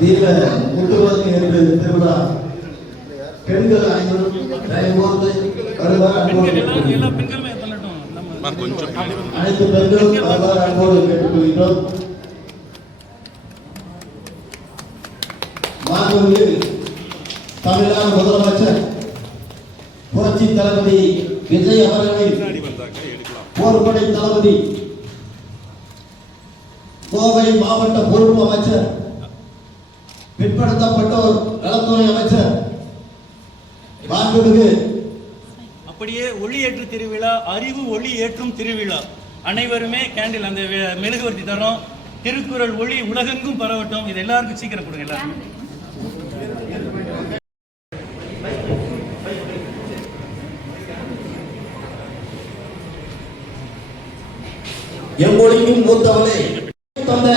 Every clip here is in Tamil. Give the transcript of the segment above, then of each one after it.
தீப முட்டுவது என்று திருவிழா பெண்கள் அனைவரும் அனைத்து பெண்களும் அன்போடு கேட்டுக்கொள்கிறோம். மாண்புமிகு தமிழ்நாடு முதலமைச்சர் புரட்சி தளபதி விஜய் அவர்களின் போர்படை தளபதி கோவை மாவட்ட பொறுப்பு அமைச்சர் பிற்படுத்தப்பட்டோர் நலத்துறை அமைச்சர் மாண்புமிகு அப்படியே ஒளியேற்று திருவிழா அறிவு ஒளி ஏற்றும் திருவிழா அனைவருமே கேண்டில் அந்த மெழுகுவர்த்தி தரோம். திருக்குறள் ஒளி உலகெங்கும் பரவட்டும். இது எல்லாருக்கும் சீக்கிரம் கொடுங்க. எல்லாரும் எம்மொழிக்கும் மூத்தவனே தந்த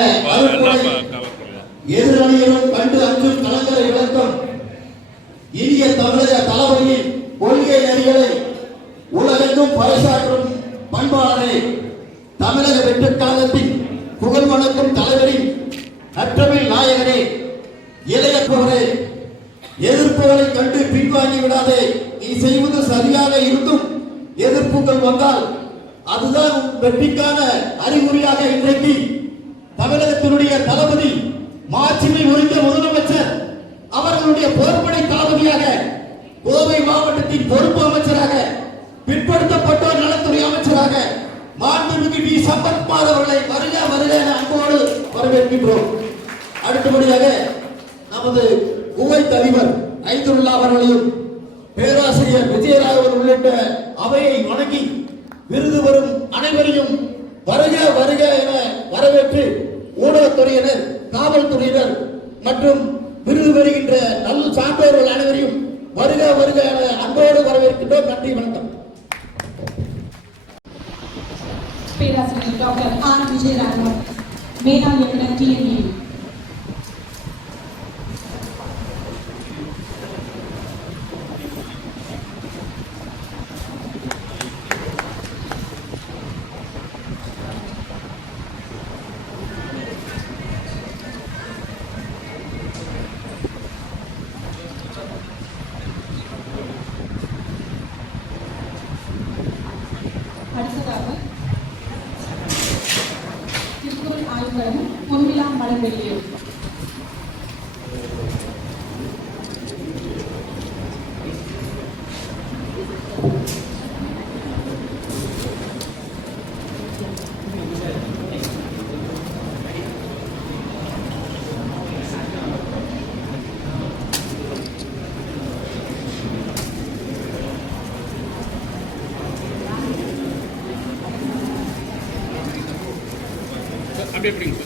எதிரணியிலும் கண்டு அஞ்சும் கலங்கரை விளக்கம் இனிய தமிழக தளபதியின் கொள்கை நெறிகளை உலகெங்கும் பறைசாற்றும் பண்பாளரே, தமிழக வெற்றிக் கழகத்தின் புகழ் வணக்கும் தலைவரின் அற்றமிழ் நாயகனே, இளையப்பவரே, எதிர்ப்புகளை கண்டு பின்வாங்கி விடாதே. நீ செய்வது சரியாக இருந்தும் எதிர்ப்புகள் வந்தால் அதுதான் வெற்றிக்கான அறிகுறியாக இன்றைக்கு தமிழகத்தினுடைய தளபதி மாட்சிமை உரிந்த முதலமைச்சர் அவர்களுடைய போர்படை தளபதியாக கோவை மாவட்டத்தின் பொறுப்பு அமைச்சராக பிற்படுத்தப்பட்டோர் நலத்துறை அமைச்சராக மாண்புமிகு வி சம்பத்குமார் அவர்களை வருக வருக என அன்போடு வரவேற்கின்றோம். அடுத்தபடியாக நமது குவைத் அதிபர் ஐதுல்லா அவர்களையும் பேராசிரியர் விஜயராகவன் உள்ளிட்ட அவையை வணங்கி விருது வரும் அனைவரையும் வருக வருக என வரவேற்று ஊடகத்துறையினர், காவல்துறையினர் மற்றும் விருது பெறுகின்ற நல்ல சான்றோர்கள் அனைவரையும் வருக வருக என அன்போடு வரவேற்கின்றோம். நன்றி, வணக்கம். பேராசிரியர் டாக்டர் ஆர் விஜயராகவன், மேலாள் இயக்குனர் TNU. அடுத்ததாக திருக்குறள் ஆய்வுகளும் பொன்விழா மலர் வெளியீடு. அப்படியே எப்படிங்க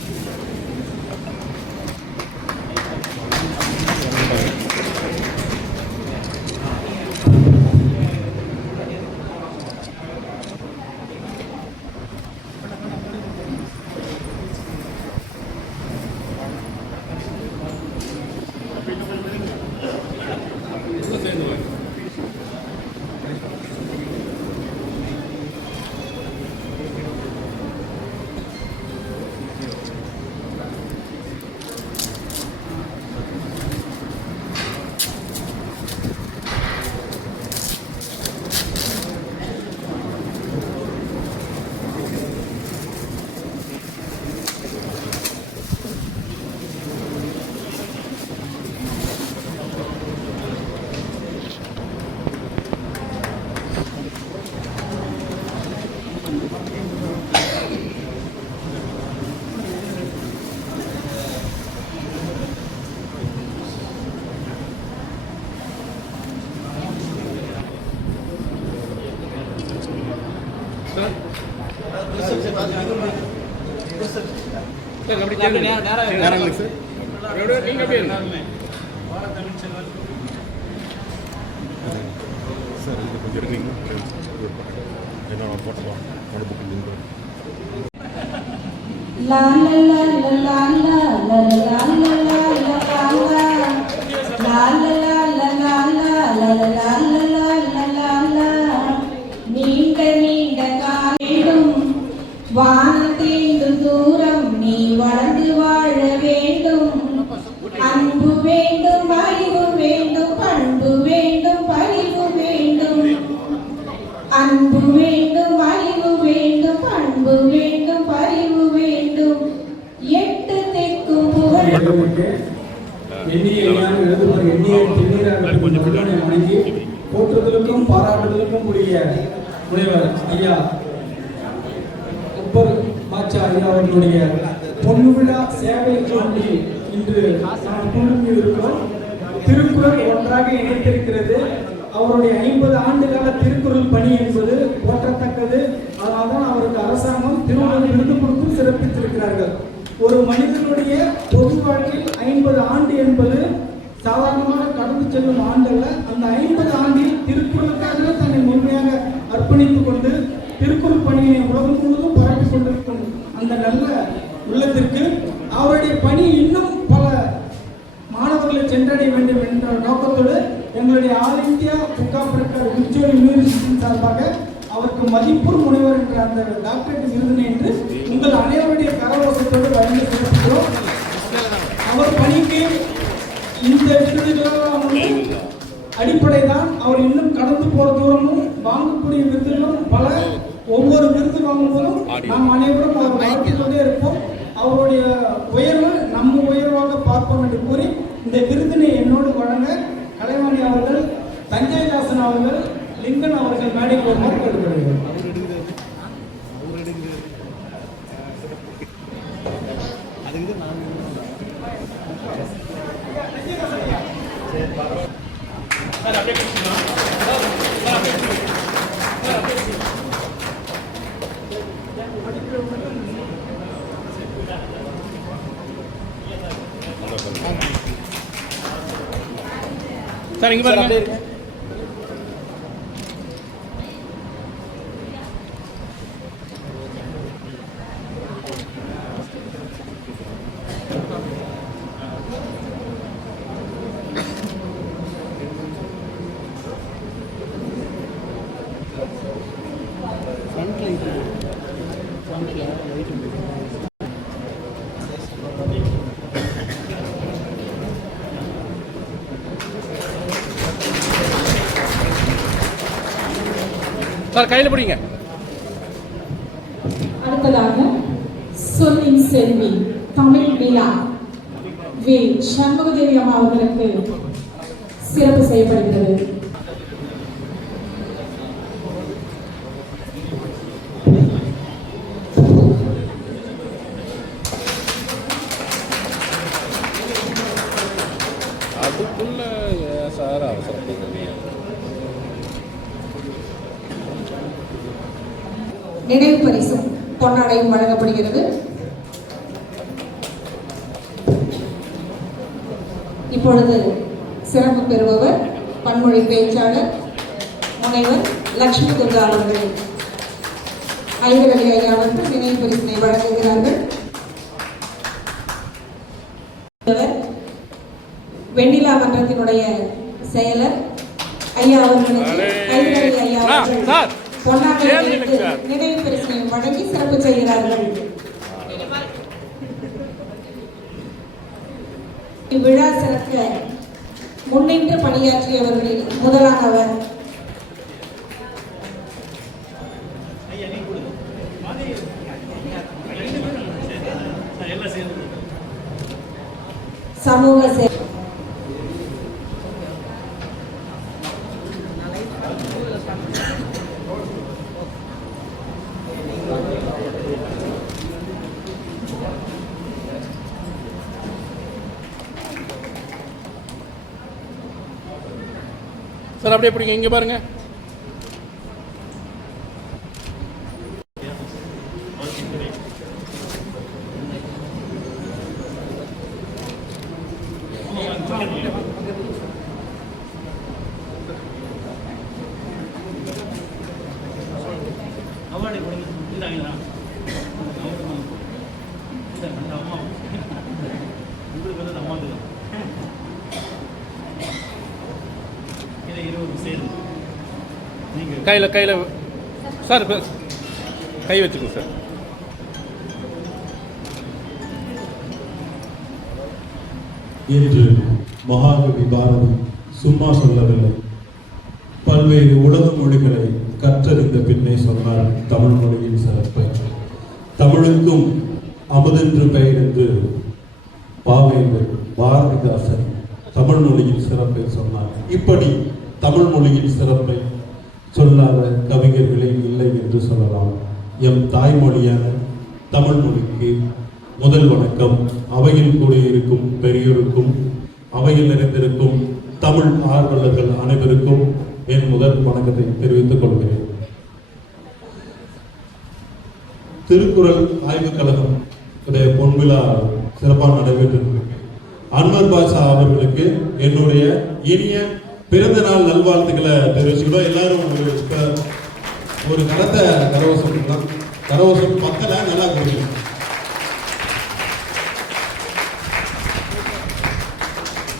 வானத்தேந்து தூரம் நீ வளர்ந்து வாழ வேண்டும். இறைவனுக்கு எண்ணிய எண்ணாக எழுதுவர் எண்ணிய திருநீராக வணங்கி போற்றுதலுக்கும் பாராட்டுதலுக்கும் உரிய முனைவர் ஐயா அப்பர் பாட்சா ஐயா அவர்களுடைய பொன்விழா சேவை சொல்லி இன்று நாம் குழுமி இருக்கிறோம். திருக்குறள் ஒன்றாக இணைத்திருக்கிறது. அவருடைய 50 ஆண்டுகால திருக்குறள் பணி என்பது போற்றத்தக்கது. அதனால்தான் அவருக்கு அரசாங்கம் திருக்குறள் விருது கொடுத்து சிறப்பித்திருக்கிறார்கள். ஒரு மனிதனுடைய பொது வாழ்க்கையில் 50 ஆண்டு என்பது சாதாரணமாக கடந்து செல்லும் ஆண்டல்ல. அந்த 50 ஆண்டில் திருக்குறளுக்காக தன்னை முழுமையாக அர்ப்பணித்துக் கொண்டு திருக்குறள் பணியை உலகம் முழுவதும் பரப்பிக் கொண்டிருக்கும் அந்த நல்ல உள்ளத்திற்கு அவருடைய பணி இன்னும் பல மாணவர்களை சென்றடைய வேண்டும் என்ற நோக்கத்தோடு எங்களுடைய all India book of record virtual யூனிவர்சிட்டியின் சார்பாக அவருக்கு மதிப்பூர் முனைவர் என்ற அந்த டாக்டரேட் விருதினை என்று உங்கள் அனைவருடைய கரவோசத்தோடு வழங்கி சிறப்பிக்கிறோம். அவர் பணிக்கு இந்த விருதுகள் அடிப்படை தான். அவர் இன்னும் கடந்து போற தூரமும் வாங்கக்கூடிய விருதுகளும் பல. ஒவ்வொரு விருது வாங்கும் போதும் நாம் அனைவரும் அவர் வாழ்த்துக் கொண்டே இருப்போம். அவருடைய உயர்வு நம்ம உயர்வாக பார்ப்போம் என்று கூறி இந்த விருதினை என்னோடு வழங்க கலைவாணி அவர்கள், சஞ்சயதாசன் அவர்கள், லிங்கன் அவர்கள் மேடைக்கு வருமாறு கேட்டுக்கொள்கிறேன். சார் இங்க பாருங்க. சார் கையில் பிடிங்க. அடுத்ததாக சொல்லின் செல்வி தமிழ் விழா வி சண்முகதேவி அம்மா அவர்களுக்கு சிறப்பு செய்யப்படுகிறது. அதுக்குள்ள சார் அவசரப்படுங்க. நினைவு பரிசும் பொன்னாடையும் வழங்கப்படுகிறது. இப்பொழுது சிறப்பு பெறுபவர் பன்மொழி பேச்சாளர் முனைவர் லட்சுமி துர்கா அவர்கள் ஐவரலி ஐயா அவர்கள் நினைவு பரிசினை வழங்குகிறார்கள். வெண்ணிலா மன்றத்தினுடைய செயலர் ஐயா அவர்களுக்கு ஐவரலி ஐயா அவர்கள் நினைவு பரிசினை வழங்கி சிறப்பு செய்கிறார்கள். இவ்விழா சிறக்க முன்னின்று பணியாற்றியவர்களில் முதலானவர் சமூக சேவை சார் அப்படியே பிடிங்க. இங்கே பாருங்க. கையில் சார் கை வச்சுக்கோங்க சார். என்று மகாகவி பாரதி சும்மா சொல்லவில்லை. பல்வேறு உலக மொழிகளை கற்றறிந்த பின்னே சொன்னார் தமிழ் மொழியின் சிறப்பை. தமிழுக்கும் அமுதென்று பெயர் என்று பாவேந்தர் பாரதிதாசன் தமிழ் மொழியின் சிறப்பை சொன்னார். இப்படி தமிழ் மொழியின் சிறப்பை சொல்லாத கவிஞர்களே இல்லை என்று சொல்லலாம். எம் தாய்மொழியான தமிழ் மொழிக்கு முதல் வணக்கம். அவையில் கூடியிருக்கும் பெரியோருக்கும் அவையில் நிறைந்திருக்கும் தமிழ் ஆர்வலர்கள் அனைவருக்கும் என் முதல் வணக்கத்தை தெரிவித்துக் கொள்கிறேன். திருக்குறள் ஆய்வுக் கழகம் பொன்விழா சிறப்பாக நடைபெற்றிருக்கு. அன்வர் பாஷா அவர்களுக்கு என்னுடைய இனிய பிறந்த நாள் நல்வாழ்த்துக்களை தெரிவிச்சுக்கிட்டோம். எல்லாரும் ஒரு கலத்தை கரவசம் பக்கல நல்லா கொடுக்கணும்.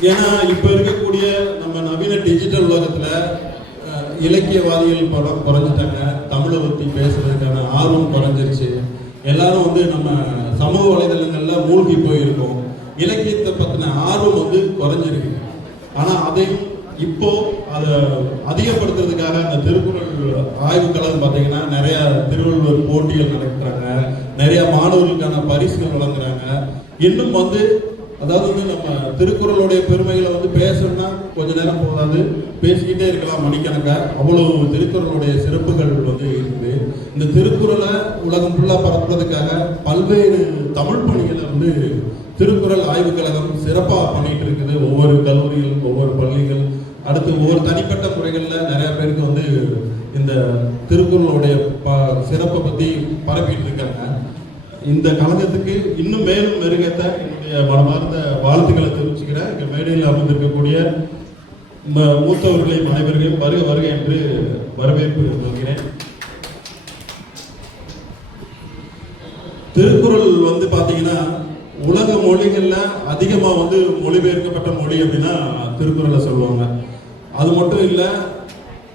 ஏன்னா இப்ப இருக்கக்கூடிய நம்ம நவீன டிஜிட்டல் உலகத்துல இலக்கியவாதிகள் குறைஞ்சிட்டாங்க. தமிழை பற்றி பேசுறதுக்கான ஆர்வம் குறைஞ்சிருச்சு. எல்லாரும் நம்ம சமூக வலைதளங்கள்ல மூழ்கி போயிருக்கோம். இலக்கியத்தை பத்தின ஆர்வம் குறைஞ்சிருக்கு. ஆனா அதையும் இப்போ அதை அதிகப்படுத்துறதுக்காக அந்த திருக்குறள் ஆய்வுக் கழகம் பார்த்தீங்கன்னா நிறைய திருவள்ளுவர் போட்டிகள் நடக்கிறாங்க. நிறைய மாணவர்களுக்கான பரிசுகள் வழங்குறாங்க. இன்னும் அதாவது நம்ம திருக்குறளுடைய பெருமைகளை பேசணும்னா கொஞ்ச நேரம் போதாது, பேசிக்கிட்டே இருக்கலாம் மணிக்கணக்கா. அவ்வளவு திருக்குறளுடைய சிறப்புகள் இருக்குது. இந்த திருக்குறளை உலகம் ஃபுல்லாக பரப்புறதுக்காக பல்வேறு தமிழ் பணிகளை திருக்குறள் ஆய்வுக் கழகம் சிறப்பாக பண்ணிட்டு இருக்குது. ஒவ்வொரு கல்லூரிகள், ஒவ்வொரு பள்ளிகள், அடுத்து ஒவ்வொரு தனிப்பட்ட முறைகளில் நிறைய பேருக்கு இந்த திருக்குறளுடைய சிறப்பை பற்றி பரப்பிட்டு இருக்காங்க. இந்த கழகத்துக்கு இன்னும் மேலும் மெருகேற்ற என்னுடைய மனமார்ந்த வாழ்த்துக்களை தெரிவிச்சுக்கிறேன். இங்கே மேடையில் அமர்ந்திருக்கக்கூடிய மூத்தவர்களையும் அனைவர்களையும் வருக வருக என்று வரவேற்பு சொல்கிறேன். திருக்குறள் பார்த்தீங்கன்னா உலக மொழிகள்ல அதிகமா மொழிபெயர்க்கப்பட்ட மொழி அப்படின்னா திருக்குறளை சொல்லுவாங்க. அது மட்டும் இல்ல,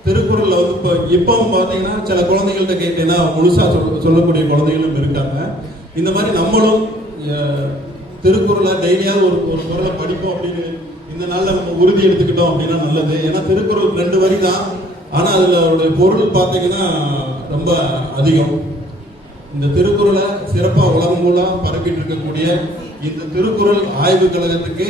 திருக்குறள்ல இப்போ பார்த்தீங்கன்னா சில குழந்தைகள்கிட்ட கேட்டீங்கன்னா முழுசா சொல்லக்கூடிய குழந்தைகளும் இருக்காங்க. இந்த மாதிரி நம்மளும் திருக்குறளை டெய்லியாவது ஒரு குறளை படிப்போம் அப்படின்னு இந்த நாளில் நம்ம உறுதி எடுத்துக்கிட்டோம் அப்படின்னா நல்லது. ஏன்னா திருக்குறள் 2 வரி தான், ஆனால் அதில் பொருள் பார்த்தீங்கன்னா ரொம்ப அதிகம். இந்த திருக்குறளை சிறப்பாக உலகம் மூலம் பரப்பிட்டு இருக்கக்கூடிய இந்த திருக்குறள் ஆய்வுக் கழகத்துக்கு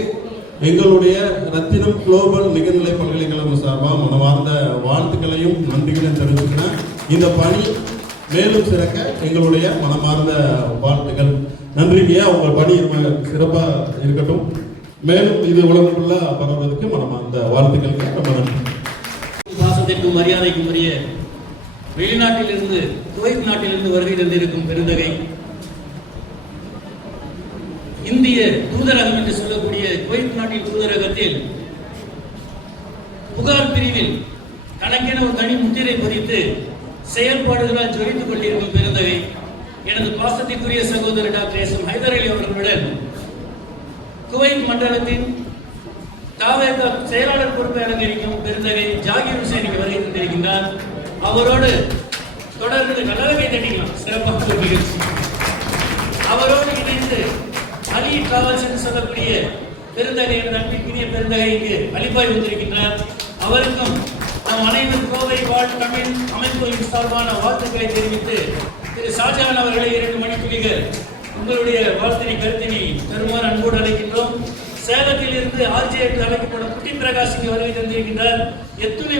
எங்களுடைய ரத்தினம் குளோபல் நிகர்நிலை பல்கலைக்கழகம் சார்பாக மனமார்ந்த வாழ்த்துக்களையும் நன்றிகளையும் தெரிவிச்சுக்கிறேன். இந்த பணி மேலும் சிறக்க எங்களுடைய மனமார்ந்த வாழ்த்துக்கள். நன்றிங்கய்யா, உங்கள் பணி சிறப்பாக இருக்கட்டும். மேலும் இது உலகம் ஃபுல்லாக பரவுவதற்கு மனமார்ந்த வாழ்த்துக்கள். ரொம்ப நன்றி. பாசத்திற்கும் மரியாதைக்கும் உரிய வெளிநாட்டிலிருந்து குவைத் நாட்டிலிருந்து வருகை தந்திருக்கும் பெருந்தகை, இந்திய தூதரகம் என்று சொல்லக்கூடிய குவைத் நாட்டின் தூதரகத்தில் புகார் பிரிவில் தனக்கென ஒரு தனி முத்திரை பதித்து செயல்பாடுகளால் ஜொலித்துக் கொண்டிருக்கும் பெருந்தகை எனது பாசத்திற்குரிய சகோதரர் டாக்டர் எஸ். ஹைதர் அலி அவர்களுடன் குவைத் மண்டலத்தின் தாவேகா செயலாளர் பொறுப்பை அலங்கரிக்கும் பெருந்தகை ஜாகிர் ஹுசைன் வருகை தந்திருக்கின்றார். அவரோடு தொடர்ந்து நல்லவை தட்டிக்கலாம். சிறப்பாக நிகழ்ச்சி. அவரோடு இணைந்து அலி டிராவல்ஸ் என்று சொல்லக்கூடிய பெருந்தகை நன்றிக்குரிய பெருந்தகை இங்கு அலிபாய் வந்திருக்கின்றார். அவருக்கும் நம் அனைவரும் கோவை வாழ் தமிழ் அமைப்புகளின் சார்பான வாழ்த்துக்களை தெரிவித்து திரு ஷாஜகான் அவர்களை 2 மணித்துளிகள் உங்களுடைய வாழ்த்தினை கருத்தினை பெருமாறு அன்போடு அழைக்கின்றோம். சேலத்தில் இருந்து RJ என்று அழைக்கப்படும் குட்டி பிரகாஷ் இங்கு வருகை தந்திருக்கின்றார். எத்தனை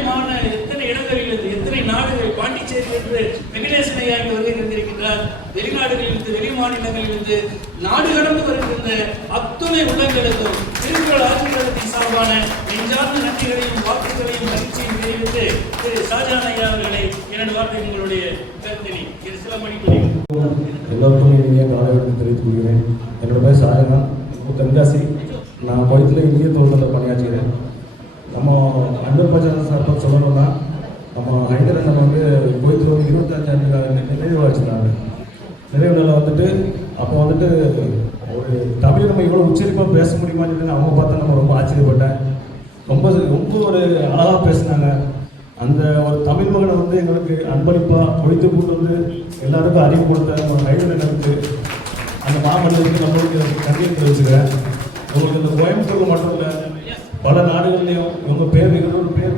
இடங்களிலிருந்து எத்தனை நாடுகள், பாண்டிச்சேரியிலிருந்து வெங்கடேசன் ஐயா இங்கு வருகை தந்திருக்கின்றார். வெளிநாடுகளிலிருந்து வெளி மாநிலங்களிலிருந்து நாடு கடந்து வருகின்ற அத்துணை உள்ளங்களுக்கும் திருக்குறள் ஆட்சியாளத்தின் சார்பான நெஞ்சார்ந்த நன்றிகளையும் வாழ்த்துக்களையும் மகிழ்ச்சியும் தெரிவித்து திரு ஷாஜகான் ஐயா அவர்களை 2 வார்த்தை உங்களுடைய கருத்தினை சில மணித்துளிகள். எல்லோருக்கும் இனிய காலைவணக்கம் தெரிவித்துக் கொள்கிறேன். என்னோட பேர் ஷாஜகான், தென்காசி. நான் குவைத்தில் இந்திய தூதரகத்தில் பணியாற்றுகிறேன். நம்ம அன்வர் பாஷா சார்பாக சொல்லணும்னா, நம்ம ஹைதர் அண்ணன் குவைத்தில் 25 ஆண்டு நிறைவு வச்சுருந்தாங்க. நிறைவு நாளில் அப்போ ஒரு தமிழ் நம்ம இவ்வளோ உச்சரிப்பாக பேச முடியுமான்னு அவங்க பார்த்தா நம்ம ரொம்ப ஆச்சரியப்பட்டேன். ரொம்ப ஒரு அழகாக பேசினாங்க. அந்த ஒரு தமிழ் மகனை எங்களுக்கு அன்பளிப்பாக ஒழித்து கூட்டு எல்லாருக்கும் அறிவு கொடுத்த ஒரு ஹைதர் அண்ணனுக்கு, அந்த மாமல்லருக்கு நம்மளுக்கு நன்றியை தெரிவிச்சுக்கிறேன். உங்களுக்கு இந்த கோயம்புத்தூர் மட்டும் இல்லை, பல நாடுகள்லையும் உங்கள் பேர்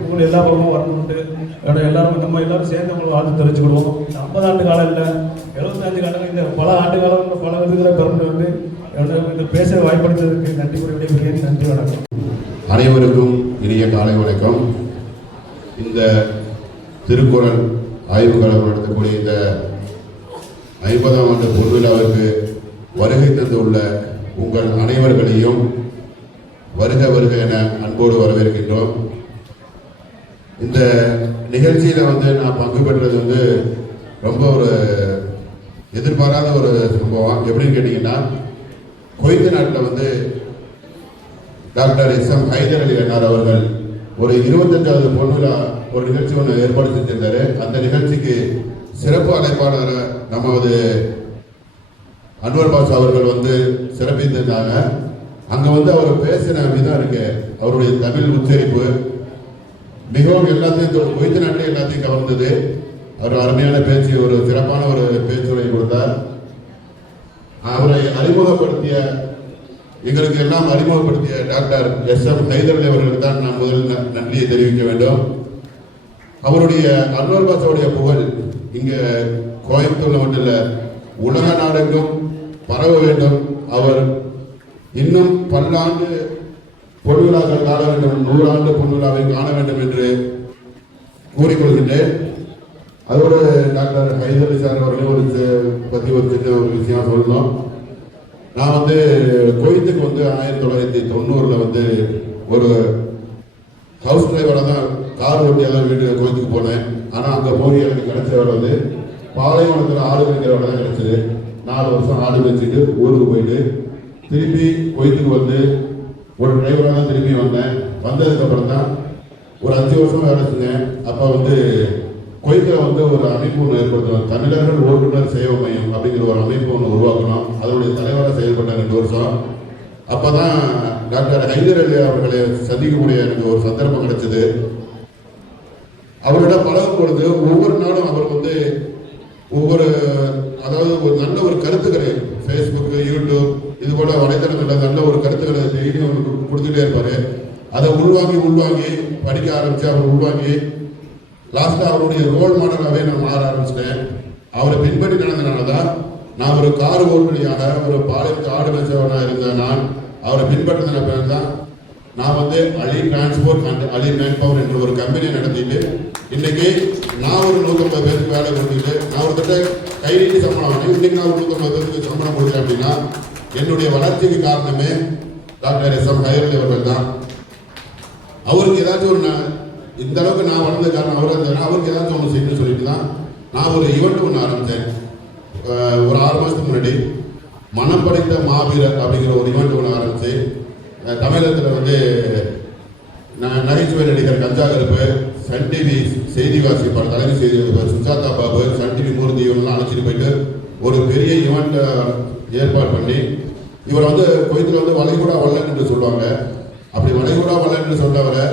புகழ் எல்லா பக்கமும் வரணும்ட்டு எல்லாரும் நம்ம எல்லாரும் சேர்ந்து அவங்களை வாழ்த்து தெரிவிச்சுக்கிடுவோம். 50 ஆண்டு காலம் இல்லை, 75 காலம், இந்த பல ஆண்டு காலம் பல விதத்தில் பிறந்து எனக்கு பேச வாய்ப்படுத்ததற்கு நன்றி கூறி விடைபெறுகிறேன். நன்றி, வணக்கம். அனைவருக்கும் இனிய காலை வணக்கம். இந்த திருக்குறள் ஆய்வு கழகம் நடத்தக்கூடிய இந்த 50ஆம் ஆண்டு பொன்விழாவிற்கு வருகை தந்துள்ள உங்கள் அனைவர்களையும் வருக வருக என அன்போடு வரவேற்கின்றோம். இந்த நிகழ்ச்சியில் நான் பங்கு பெற்றது ரொம்ப ஒரு எதிர்பாராத ஒரு சம்பவம். எப்படின்னு கேட்டிங்கன்னா, குவைத் நாட்டில் டாக்டர் எஸ்.எம். ஹைதர் அலி அன்னார் அவர்கள் ஒரு 25வது பொன்விழா ஒரு நிகழ்ச்சி ஒன்று ஏற்பாடு செஞ்சிருந்தாரு. அந்த நிகழ்ச்சிக்கு சிறப்பு அழைப்பாளர் நமது அன்வர் பாஷா அவர்கள் சிறப்பித்திருந்தாங்க. அங்கே அவர் பேசின விதம் இருக்கு, அவருடைய தமிழ் உச்சரிப்பு மிகவும் எல்லாத்தையும் குவைத் நாட்டிலே எல்லாத்தையும் கவர்ந்தது. அவர் அருமையான பேச்சு, ஒரு சிறப்பான ஒரு பேச்சுரை கொடுத்தார். அவரை அறிமுகப்படுத்திய எங்களுக்கு எல்லாம் அறிமுகப்படுத்திய டாக்டர் எஸ்.எம். ஹைதர் அலி அவர்களுக்கு தான் நான் முதல் நன்றியை தெரிவிக்க வேண்டும். அவருடைய அன்வர் பாஷாவுடைய புகழ் இங்கே கோயம்புத்தூர்ல மட்டும் இல்லை, உலக நாடெங்கும் பரவ வேண்டும். அவர் இன்னும் பல்லாண்டு பொன்விழாக்கள் காண வேண்டும், 100 ஆண்டு பொன்விழாவை காண வேண்டும் என்று கூறிக்கொள்கின்றேன். அதோடு டாக்டர் ஹைதர் அலி சார் அவர்களையும் பற்றி ஒரு சின்ன ஒரு விஷயம் சொல்லணும். நான் குவைத்துக்கு 1990 ஒரு ஹவுஸ் டிரைவராக தான் கார் ஓட்டியாக தான் குவைத்துக்கு போனேன். ஆனால் அங்கே போய் எனக்கு கிடைச்ச வேலை பாலைவனத்தில் ஆடு வைக்கிற வேலை தான் கிடைச்சது. 4 வருஷம் ஆடு வச்சுட்டு ஊருக்கு போயிட்டு திருப்பி குவைத்துக்கு ஒரு டிரைவராக தான் திரும்பி வந்தேன். வந்ததுக்கப்புறம் தான் ஒரு 5 வருஷம் வேலை செஞ்சேன். அப்போ குவைத்தில் ஒரு அமைப்பு ஒன்று ஏற்படுத்தணும், தமிழர்கள் ஓட்டுநர் சேவை மையம் அப்படிங்கிற ஒரு அமைப்பு ஒன்று உருவாக்கணும். அதனுடைய தலைவராக செயல்பட்ட 2 வருஷம். அப்போ தான் டாக்டர் ஹைதர் அலி அவர்களை சந்திக்கக்கூடிய எனக்கு ஒரு சந்தர்ப்பம் கிடைச்சது. அவரிடம் பழகும் பொழுது ஒவ்வொரு நாளும் அவர் ஒவ்வொரு ஒரு நல்ல ஒரு கருத்துக்களை ஃபேஸ்புக்கு, யூடியூப் இது போல வலைதளங்களில் நல்ல ஒரு கருத்துக்களை டெய்லியும் கொடுத்துட்டே இருப்பார். அதை உள்வாங்கி படிக்க ஆரம்பித்து அவர் உள்வாங்கி லாஸ்ட்டாக அவருடைய ரோல் மாடலாகவே நான் மாற ஆரம்பிச்சிட்டேன். அவரை பின்பற்றி நடந்தனால தான் நான் ஒரு கார் ஓட்டுநராக ஒரு பாளையத்து ஆடு மேய்ச்சவனாக இருந்த நான் அவரை பின்பற்றின பிறகு தான் நான் Ali transport and Ali man power என்ற ஒரு கம்பெனியை நடத்திட்டு இன்னைக்கு நான் ஒரு 150 பேருக்கு வேலை கொடுத்துட்டு நான் ஒரு கை நீட்டி சம்பளம் வாங்கினேன். இன்னைக்கு நான் ஒரு 150 பேருக்கு சம்பளம் கொடுத்தேன். அப்படின்னா என்னுடைய வளர்ச்சிக்கு காரணமே டாக்டர் எஸ்.எம். ஹைதர் அலி அவர்கள் தான். அவருக்கு ஏதாச்சும் ஒரு இந்த அளவுக்கு நான் வளர்ந்த காரணம் அவருக்கு ஏதாச்சும் ஒன்று செய்யணும்னு சொல்லிட்டு தான் நான் ஒரு ஈவெண்ட் ஒன்று ஆரம்பித்தேன். ஒரு 6 மாதத்துக்கு முன்னாடி மனம் படைத்த மாவீரர் அப்படிங்கிற ஒரு ஈவெண்ட் ஒன்று ஆரம்பித்து தமிழகத்தில் நகைச்சுவை நடிகர் கஞ்சா கருப்பு, சன் டிவி செய்தி வாசிப்பார், தலைமை செய்தி சுஜாதா பாபு, சன் டிவி மூர்த்தி இவங்கெல்லாம் அழைச்சிட்டு போயிட்டு ஒரு பெரிய ஈவெண்ட் ஏற்பாடு பண்ணி இவர் குவைத்தில் வளைகுடா வல்லன் என்று சொல்லுவாங்க. அப்படி வளைகுடா வல்லன் என்று சொன்னவரை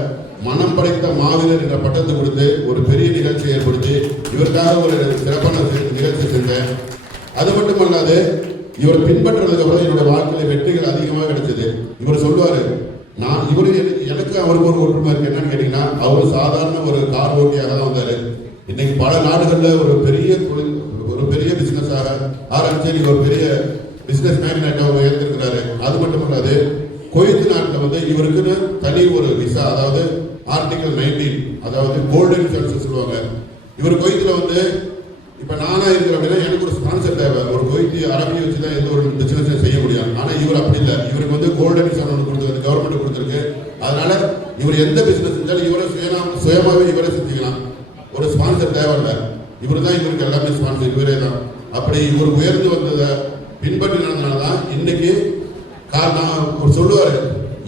மனம் படைத்த மாவீரர் என்ற பட்டத்தை கொடுத்து ஒரு பெரிய நிகழ்ச்சியை ஏற்படுத்தி இவருக்காக ஒரு சிறப்பான நிகழ்ச்சி செஞ்சேன். அது மட்டுமல்லாது இவர் பின்பற்றதுக்கு அப்புறம் என்னோட வாழ்க்கையில வெற்றிகள் அதிகமாக கிடைச்சது. இவர் சொல்லுவாரு, எனக்கு அவருக்கு ஒரு ஒற்றுமை இருக்கு. என்னன்னு கேட்டீங்கன்னா, அவர் சாதாரண ஒரு கார் ஓட்டியாக தான் வந்தாரு. இன்னைக்கு பல நாடுகளில் ஒரு பெரிய தொழில், ஒரு பெரிய பிசினஸாக ஆரம்பிச்சு ஒரு பெரிய பிசினஸ் மேக்னேட்டாக உயர்ந்திருக்கிறாரு. அது மட்டுமல்லாது குவைத் நாட்டில் இவருக்குன்னு தனி ஒரு விசா, அதாவது ஆர்டிகல் 19, அதாவது கோல்டன் விசான்னு சொல்லுவாங்க. இவர் குவைத்தில் இப்போ நானா இருக்கிற அப்படின்னா எனக்கு ஒரு ஸ்பான்சர் தேவை. ஒரு குவைத்தி அரபியை வச்சு தான் எந்த ஒரு பிசினஸ் செய்ய முடியும். ஆனால் இவர் அப்படி இல்லை. இவருக்கு கோல்டன் விசா ஒன்று கொடுத்துருக்கு, கவர்மெண்ட் கொடுத்துருக்கு. அதனால இவர் எந்த பிசினஸ் செஞ்சாலும் இவரை சுயமாகவே இவரை செஞ்சுக்கலாம். ஒரு ஸ்பான்சர் தேவையில்லை. இவர் தான் இவருக்கு எல்லாமே ஸ்பான்சர், இவரே தான். அப்படி இவர் உயர்ந்து வந்ததை பின்பற்றி நடந்தனால தான் இன்னைக்கு நான் ஒரு சொல்லுவாரு,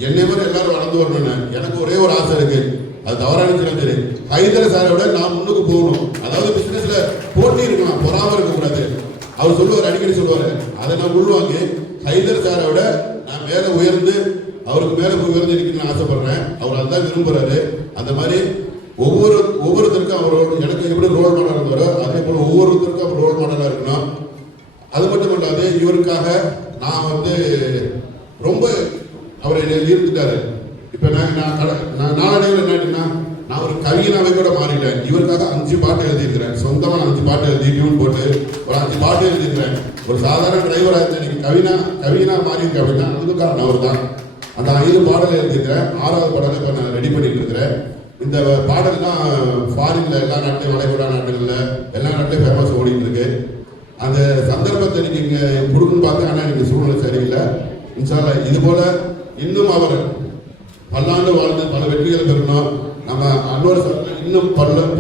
என்னை மாதிரி எல்லாரும் வளர்ந்து வரணும்னு. எனக்கு ஒரே ஒரு ஆசை இருக்கு, அது தவறான சரி, ஹைதர் சாரை விட நான் முன்னுக்கு போகணும். அதாவது பிசினஸ்ல போட்டி இருக்கலாம், பொறாம இருக்கக்கூடாது. அவர் சொல்லுவார், அடிக்கடி சொல்லுவாரு. அதை நான் உள்வாங்கி ஹைதர் சாரை விட நான் மேல உயர்ந்து அவருக்கு மேல உயர்ந்து இருக்கணும்னு ஆசைப்படுறேன். அவர் அதான் விரும்புறாரு. அந்த மாதிரி ஒவ்வொருத்தருக்கும் அவரோட எனக்கு எப்படி ரோல் மாடல் இருந்தாரோ அதே போல ஒவ்வொருத்தருக்கும் அவர் ரோல் மாடலா இருக்கணும். அது மட்டும் இல்லாது இவருக்காக நான் ரொம்ப அவரை ஈர்த்துட்டாரு. இப்ப நான் நாளடைவில் என்னன்னா நான் ஒரு கவிஞனாவே கூட மாறிட்டேன். இவருக்காக 5 பாட்டு எழுதியிருக்கிறேன். சொந்தமா 5 பாட்டு எழுதி டியூன் போட்டு ஒரு 5 பாட்டு எழுதியிருக்கிறேன். ஒரு சாதாரண டிரைவராக இருந்த இன்னைக்கு கவினா மாறி இருக்கு அப்படின்னா அதுக்கு காரணம் அவர் தான். அந்த 5 பாடல் எழுதியிருக்கிறேன். 6வது பாடலை இப்போ நான் ரெடி பண்ணிட்டு இருக்கிறேன். இந்த பாடல்லாம் ஃபாரின்ல எல்லா நாட்டிலையும், வளைகுடா நாடுகளில் எல்லா நாட்டிலையும் ஃபேமஸ் ஓடிட்டு இருக்கு. அந்த சந்தர்ப்பத்தை நீங்க இங்க கொடுக்குன்னு பார்த்து, ஆனால் எனக்கு சூழ்நிலை சரியில்லை. இன்ஷால்லா இது போல இன்னும் அவர் பல்லாண்டு வாழ்ந்து பல வெற்றிகளை பெறணும். நம்ம அன்வர் சார் இன்னும்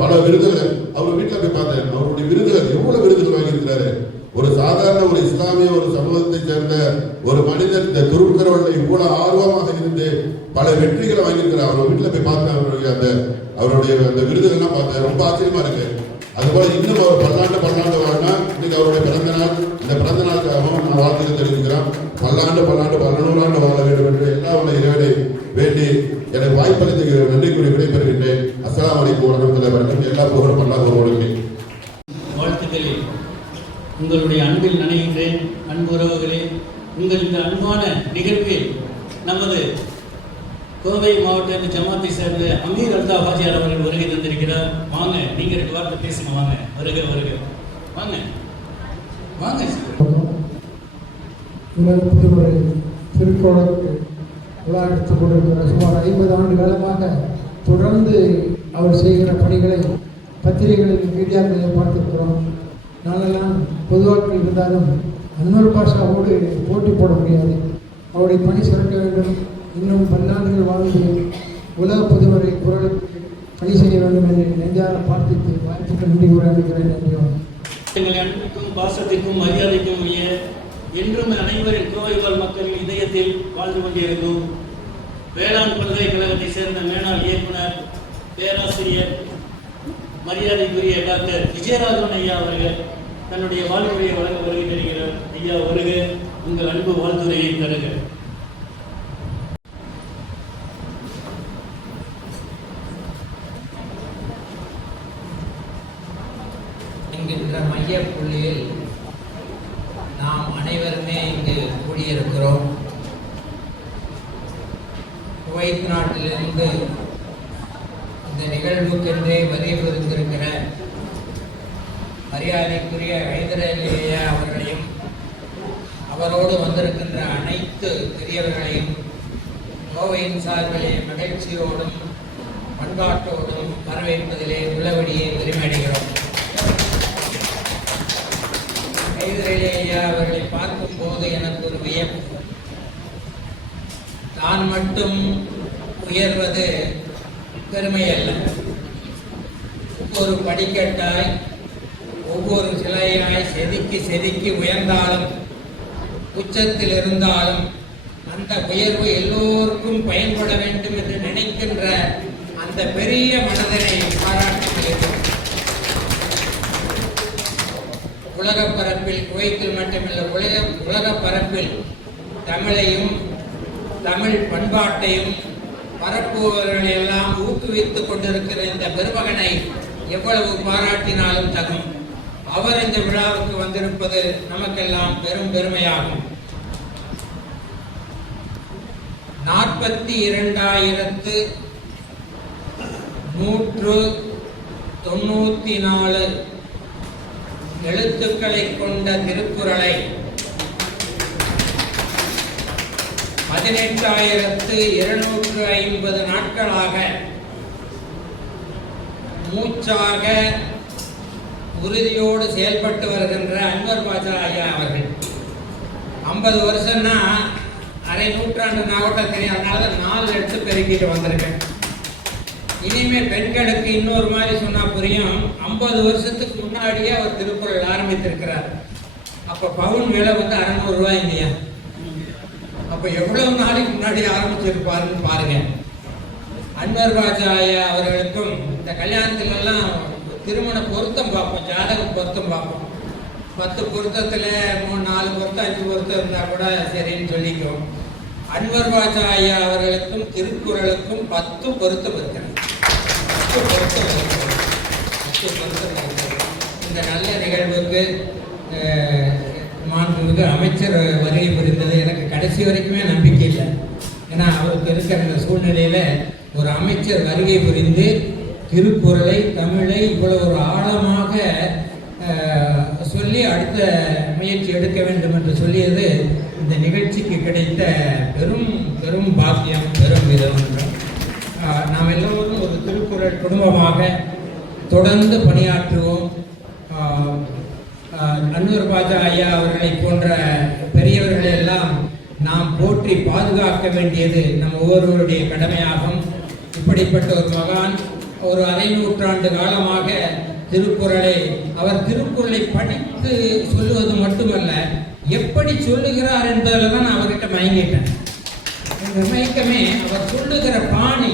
பல விருதுகளை அவர் வீட்டில் போய் பார்த்தேன். அவருடைய விருதுகள் எவ்வளவு விருதுகள் வாங்கியிருக்கிறாரு. ஒரு சாதாரண ஒரு இஸ்லாமிய ஒரு சமூகத்தை சேர்ந்த ஒரு மனிதர் இந்த திருக்குறளில் இவ்வளவு ஆர்வமாக இருந்து பல வெற்றிகளை வாங்கியிருக்கிறார். அவர் வீட்டில் போய் பார்த்தேன். அவருடைய அந்த விருதுகள்லாம் பார்த்தேன். ரொம்ப ஆச்சரியமா இருக்கு. அதுபோல இன்னும் அவர் பல்லாண்டு வாழ்னா இன்னைக்கு அவருடைய பிறந்த நாள். இந்த பிறந்த நாளுக்காகவும் நான் வாழ்த்துக்கள் தெரிவிக்கிறேன். பல்லாண்டு 100 ஆண்டு வாழ வேண்டும் என்று எல்லா இறைவனை வேண்டி எனக்கு வாய்ப்பளித்து நன்றி கூறி விடைபெறுகின்றேன். அஸ்ஸலாமு அலைக்கும் வரஹ்மத்துல்லாஹி வபரகாத்துஹு. எல்லா புகழும் அல்லாஹ் ஒருவனுக்கே. வாழ்த்துக்களில் உங்களுடைய அன்பில் நனைகின்றேன். அன்பு உறவுகளே, உங்கள் இந்த அன்பான நிகழ்வில் நமது கோவை மாவட்ட ஜமாத்தை சேர்ந்த அமீர் அல்தா ஹாஜியார் அவர்கள் வருகை தந்திருக்கிறார். வாங்க, நீங்க 2 வார்த்தை பேசுங்க. வாங்க, வருக வாங்க வாங்க. உலக புதுமுறை திருக்குறளுக்கு விழா எடுத்துக் கொண்டிருக்கிற சுமார் 50 ஆண்டு காலமாக தொடர்ந்து அவர் செய்கிற பணிகளை பத்திரிகைகளில் மீடியாக்களில் பார்த்திருக்கிறோம். நாளெல்லாம் பொதுவாக்கள் இருந்தாலும் அன்வர் பாஷாவோடு போட்டி போட முடியாது. அவருடைய பணி சிறக்க வேண்டும். இன்னும் பல்லாண்டுகள் வாழ்ந்து உலக பொதுமுறை குரலுக்கு பணி செய்ய வேண்டும் என்று நெஞ்சார பார்த்து வாய்ப்புக்கு நன்றி கூற அளிக்கிறேன். எங்கள் அன்புக்கும் பாசத்திற்கும் மரியாதைக்கும் உரிய என்றும் அனைவரின் கோவை வாழ் மக்களின் இதயத்தில் வாழ்ந்து கொண்டிருக்கும் வேளாண் பல்கலைக்கழகத்தை சேர்ந்த மேனாள் இயக்குனர் பேராசிரியர் மரியாதைக்குரிய டாக்டர் விஜயராகவன் ஐயா அவர்கள் தன்னுடைய வாழ்வுரையை வழங்க வருகை தருகிறார். ஐயா வருக, உங்கள் அன்பு வாழ்த்துரையை தருக. என்கின்ற மைய புள்ளியில் நாம் அனைவருமே இங்கு கூடியிருக்கிறோம். குவைத் நாட்டிலிருந்து இந்த நிகழ்வுக்கென்றே வருகை புரிந்திருக்கிற மரியாதைக்குரிய ஹைதர் அலி ஐயா அவர்களையும் அவரோடு வந்திருக்கின்ற அனைத்து பெரியவர்களையும் கோவையின் சார்பிலே மகிழ்ச்சியோடும் பண்பாட்டோடும் வரவேற்பதிலே உள்ளபடியே பெருமையடைகிறோம். ஹைதர் அலி ஐயா அவர்களை பார்க்கும் போது எனக்கு ஒரு வியப்பு. தான் மட்டும் உயர்வது பெருமை அல்ல. ஒவ்வொரு படிக்கட்டாய் ஒவ்வொரு சிலையாய் செதுக்கி உயர்ந்தாலும் உச்சத்தில் இருந்தாலும் அந்த உயர்வு எல்லோருக்கும் பயன்பட வேண்டும் என்று நினைக்கின்ற அந்த பெரிய மனதனை பாராட்டுகிறேன். உலகப் பரப்பில் குவைத்தில் மட்டுமல்ல உலகப் பரப்பில் தமிழையும் தமிழ் பண்பாட்டையும் பரப்புபவர்களை எல்லாம் ஊக்குவித்துக் கொண்டிருக்கிற இந்த பெருமகனை எவ்வளவு பாராட்டினாலும் தகும். அவர் இந்த விழாவுக்கு வந்திருப்பது நமக்கெல்லாம் பெரும் பெருமையாகும். 42,194 எழுத்துக்களை கொண்ட திருக்குறளை 18,250 நாட்களாக மூச்சாக உறுதியோடு செயல்பட்டு வருகின்ற அன்வர் பாஷா ஐயா அவர்கள் 50 வருஷம்னா அரை நூற்றாண்டு நாவட்டம் தெரியும். அதனால 4 எடுத்து பெருக்கிட்டு வந்திருக்கேன். இனிமே பெண்களுக்கு இன்னொரு மாதிரி சொன்னா புரியும். 50 வருஷத்துக்கு முன்னாடியே அவர் திருக்குறள் ஆரம்பித்திருக்கிறார். அப்ப பவுன் விலை வந்து 600 ரூபாய் இல்லையா? அப்ப எவ்வளவு நாளைக்கு முன்னாடி ஆரம்பிச்சிருப்பாருன்னு பாருங்க. அன்வர் பாஷா ஐயா அவர்களுக்கும் இந்த கல்யாணத்துல எல்லாம் திருமண பொருத்தம் பார்ப்போம், ஜாதகம் பொருத்தம் பார்ப்போம். 10 பொருத்தத்துல 3-4 பொருத்தம் 5 பொருத்தம் இருந்தா கூட சரின்னு சொல்லிக்கும். அன்வர் பாஷா ஐயா அவர்களுக்கும் திருக்குறளுக்கும் 10 பொருத்தம் இருக்கிறது. 10 பொருத்தம் இருக்கிறது. இந்த நல்ல நிகழ்வுக்கு மாண்புமிகு அமைச்சர் வருகை புரிந்தது எனக்கு கடைசி வரைக்குமே நம்பிக்கை இல்லை. ஏன்னா அவருக்கு இருக்கிற இந்த சூழ்நிலையில ஒரு அமைச்சர் வருகை புரிந்து திருக்குறளை தமிழை இவ்வளவு ஒரு ஆழமாக சொல்லி அடுத்த முயற்சி எடுக்க வேண்டும் என்று சொல்லியது இந்த நிகழ்ச்சிக்கு கிடைத்த பெரும் பெரும் பாக்கியம், பெரும் விதம். நாம் எல்லோரும் ஒரு திருக்குறள் குடும்பமாக தொடர்ந்து பணியாற்றுவோம். அன்வர் பாஜா ஐயா அவர்களை போன்ற பெரியவர்களை எல்லாம் நாம் போற்றி பாதுகாக்க வேண்டியது நம் ஒவ்வொருவருடைய கடமையாகும். இப்படிப்பட்ட ஒரு மகான் ஒரு அரை நூற்றாண்டு காலமாக திருக்குறளை அவர் திருக்குறளை படித்து சொல்லுவது மட்டுமல்ல, எப்படி சொல்லுகிறார் என்பதில் தான் நான் அவர்கிட்ட மயங்கிட்டேன். இந்த மயக்கமே அவர் சொல்லுகிற பாணி,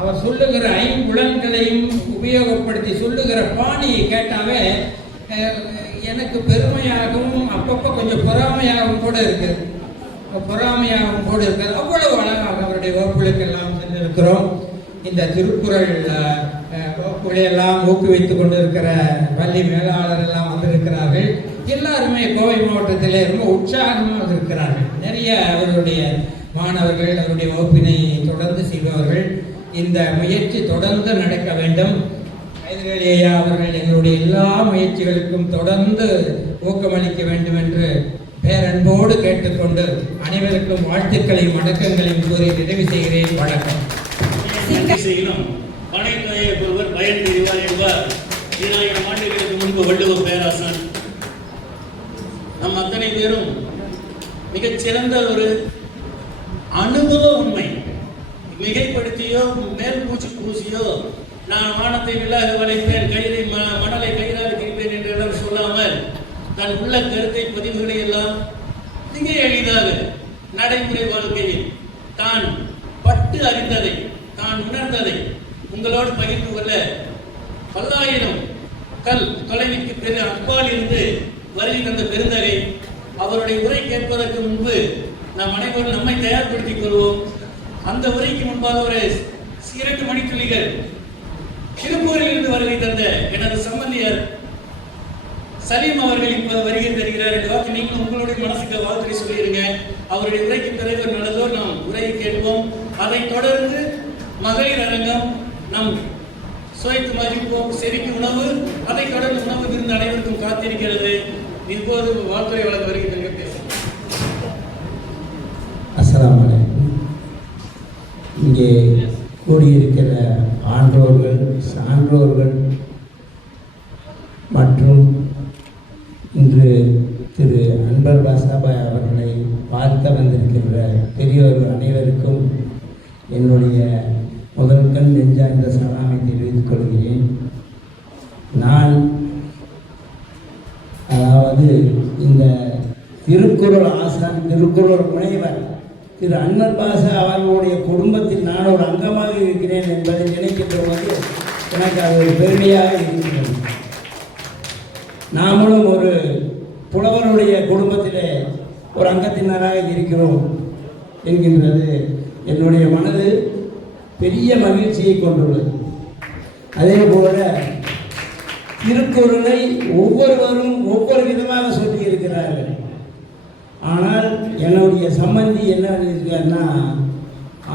அவர் சொல்லுகிற ஐம்புலன்களையும் உபயோகப்படுத்தி சொல்லுகிற பாணியை கேட்டாவே எனக்கு பெருமையாகவும் அப்பப்போ கொஞ்சம் பொறாமையாகவும் கூட இருக்குது. அவ்வளவு அழகாக அவருடைய வகுப்புகளுக்கெல்லாம் சென்றிருக்கிறோம். இந்த திருக்குறள் வகுப்புகளையெல்லாம் ஊக்குவித்துக் கொண்டிருக்கிற பள்ளி மேலாளர் எல்லாம் வந்திருக்கிறார்கள். எல்லாருமே கோவை மாவட்டத்திலே ரொம்ப உற்சாகமாக இருக்கிறார்கள். நிறைய அவருடைய மாணவர்கள் அவருடைய வகுப்பினை தொடர்ந்து செய்பவர்கள். இந்த முயற்சி தொடர்ந்து நடக்க வேண்டும். ஹைதர் ஐயா அவர்கள் எங்களுடைய எல்லா முயற்சிகளுக்கும் தொடர்ந்து ஊக்கமளிக்க வேண்டும் என்று பேரன்போடு கேட்டுக்கொண்டு அனைவருக்கும் வாழ்த்துக்களையும் வணக்கங்களையும் கூறி நிறைவு செய்கிறேன். வணக்கம். ஒருவர் பயன் தெரிவார் என்பார். 2000 ஆண்டுகளுக்கு முன்பு வள்ளுவர் பேராசான். நம் அத்தனை பேரும் மிகச்சிறந்த ஒரு அனுபவ உண்மை, மிகைப்படுத்தியோ மேல் பூச்சி பூசியோ நான் வானத்தை வில்லாக வளைப்பேன், கயிறை மணலை கயிறாக திரிப்பேன் என்றெல்லாம் சொல்லாமல் தன் உள்ள கருத்தை பதிவுகளை எல்லாம் மிக எளிதாக நடைமுறை வாழ்க்கையில் தான் பட்டு அறிந்ததை தான் உணர்ந்ததை உங்களோடு பகிர்ந்து கொள்ள பல்லாயிரம் கல் தொலைவிற்கு அப்பால் இருந்து வருகை தந்த பெருந்தகை அவருடைய உரை கேட்பதற்கு முன்பு நாம் அனைவரும் நம்மை தயார்படுத்திக் கொள்வோம். அந்த உரைக்கு முன்பாக ஒரு 2 மணித்துளிகள் திருப்பூரில் இருந்து வருகை தந்த எனது சம்பந்தியர் சலீம் அவர்கள் இப்போது வருகை தருகிறார். இந்த வாக்கு நீங்களும் உங்களுடைய மனசுக்கு வாழ்த்துறை சொல்லிடுங்க. அவருடைய உரைக்கு பிறகு நல்லதோர் நாம் உரையை கேட்போம். அதைத் தொடர்ந்து மகளிர் அரங்கம், நம் சுவைத்து மதிப்போம், செவிக்கு உணவு, அதைத் தொடர்ந்து உணவு விருந்து அனைவருக்கும் காத்திருக்கிறது. இப்போது வாழ்த்துறை வழங்க வருகின்ற பேசும். அஸ்ஸலாமு அலைக்கும். இங்கே கூடியிருக்கிற ஆன்றோர்கள், சான்றோர்கள் மற்றும் இன்று திரு அன்வர் பாஷாபாய் அவர்களை பார்க்க வந்திருக்கின்ற பெரியவர்கள் அனைவருக்கும் என்னுடைய முதற்கண் நெஞ்சார்ந்த சலாமை தெரிவித்துக் கொள்கிறேன். நான் அதாவது இந்த திருக்குறள் ஆசான், திருக்குறள் முனைவர் திரு அன்வர் பாஷா அவர்களுடைய குடும்பத்தில் நான் ஒரு அங்கமாக இருக்கிறேன் என்பதை நினைக்கின்ற போது எனக்கு அது ஒரு பெருமையாக இருக்கிறது. நாமளும் ஒரு புலவருடைய குடும்பத்திலே ஒரு அங்கத்தினராக இருக்கிறோம் என்கின்றது என்னுடைய மனது பெரிய மகிழ்ச்சியை கொண்டுள்ளது. அதே போல திருக்குறளை ஒவ்வொருவரும் ஒவ்வொரு விதமாக சொல்லி இருக்கிறார்கள். ஆனால் என்னுடைய சம்பந்தி என்ன பண்ணியிருக்காருன்னா,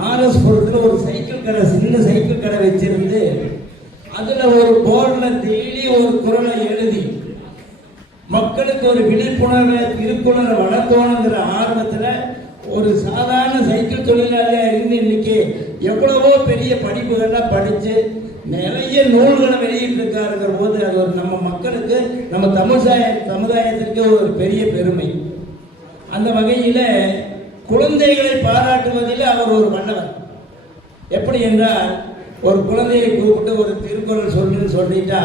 ஆர்எஸ் புரத்தில் ஒரு சைக்கிள் கடை, சின்ன சைக்கிள் கடை வச்சிருந்து அதில் ஒரு போர்டில் டெய்லி ஒரு குறளை எழுதி மக்களுக்கு ஒரு விழிப்புணர்வை திருக்குறளை வளர்த்தோணுங்கிற ஆர்வத்தில் ஒரு சாதாரண சைக்கிள் தொழிலாளியாக இருந்து இன்னைக்கு எவ்வளவோ பெரிய படிப்புகள்லாம் படித்து நிறைய நூல்களை வெளியிட்டிருக்காருங்கிற போது அது ஒரு நம்ம மக்களுக்கு, நம்ம சமுதாயத்திற்கு ஒரு பெரிய பெருமை. அந்த வகையில் குழந்தைகளை பாராட்டுவதில் அவர் ஒரு வல்லவர். எப்படி என்றால், ஒரு குழந்தையை கூப்பிட்டு ஒரு திருக்குறள் சொல்லுன்னு சொல்லிட்டா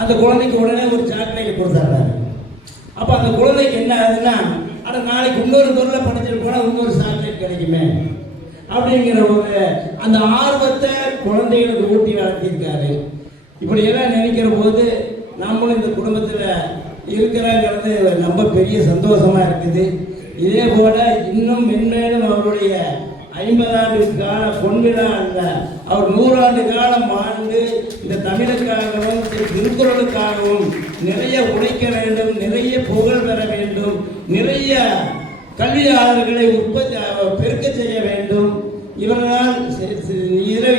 அந்த குழந்தைக்கு உடனே ஒரு சாக்லேட் கொடுத்துட்றாரு. அப்போ அந்த குழந்தைக்கு என்ன ஆகுதுன்னா, ஆனால் நாளைக்கு இன்னொரு பொருளை படிச்சுட்டு போனால் இன்னொரு சாக்லேட் கிடைக்குமே அப்படிங்கிற ஒரு அந்த ஆர்வத்தை குழந்தைகளுக்கு ஊட்டி வளர்த்திருக்காரு. இப்படியெல்லாம் நினைக்கிற போது நம்மளும் இந்த குடும்பத்தில் இருக்கிறாங்கிறது ரொம்ப பெரிய சந்தோஷமாக இருக்குது. இதே போல இன்னும் மென்மேலும் அவருடைய 50 ஆண்டு கால பொன்விழா அல்ல, அவர் 100 ஆண்டு காலம் வாழ்ந்து இந்த தமிழுக்காகவும் திருக்குறளுக்காகவும் நிறைய உழைக்க வேண்டும், நிறைய புகழ் பெற வேண்டும், நிறைய கல்வியாளர்களை பெருக்க செய்ய வேண்டும். இவரால்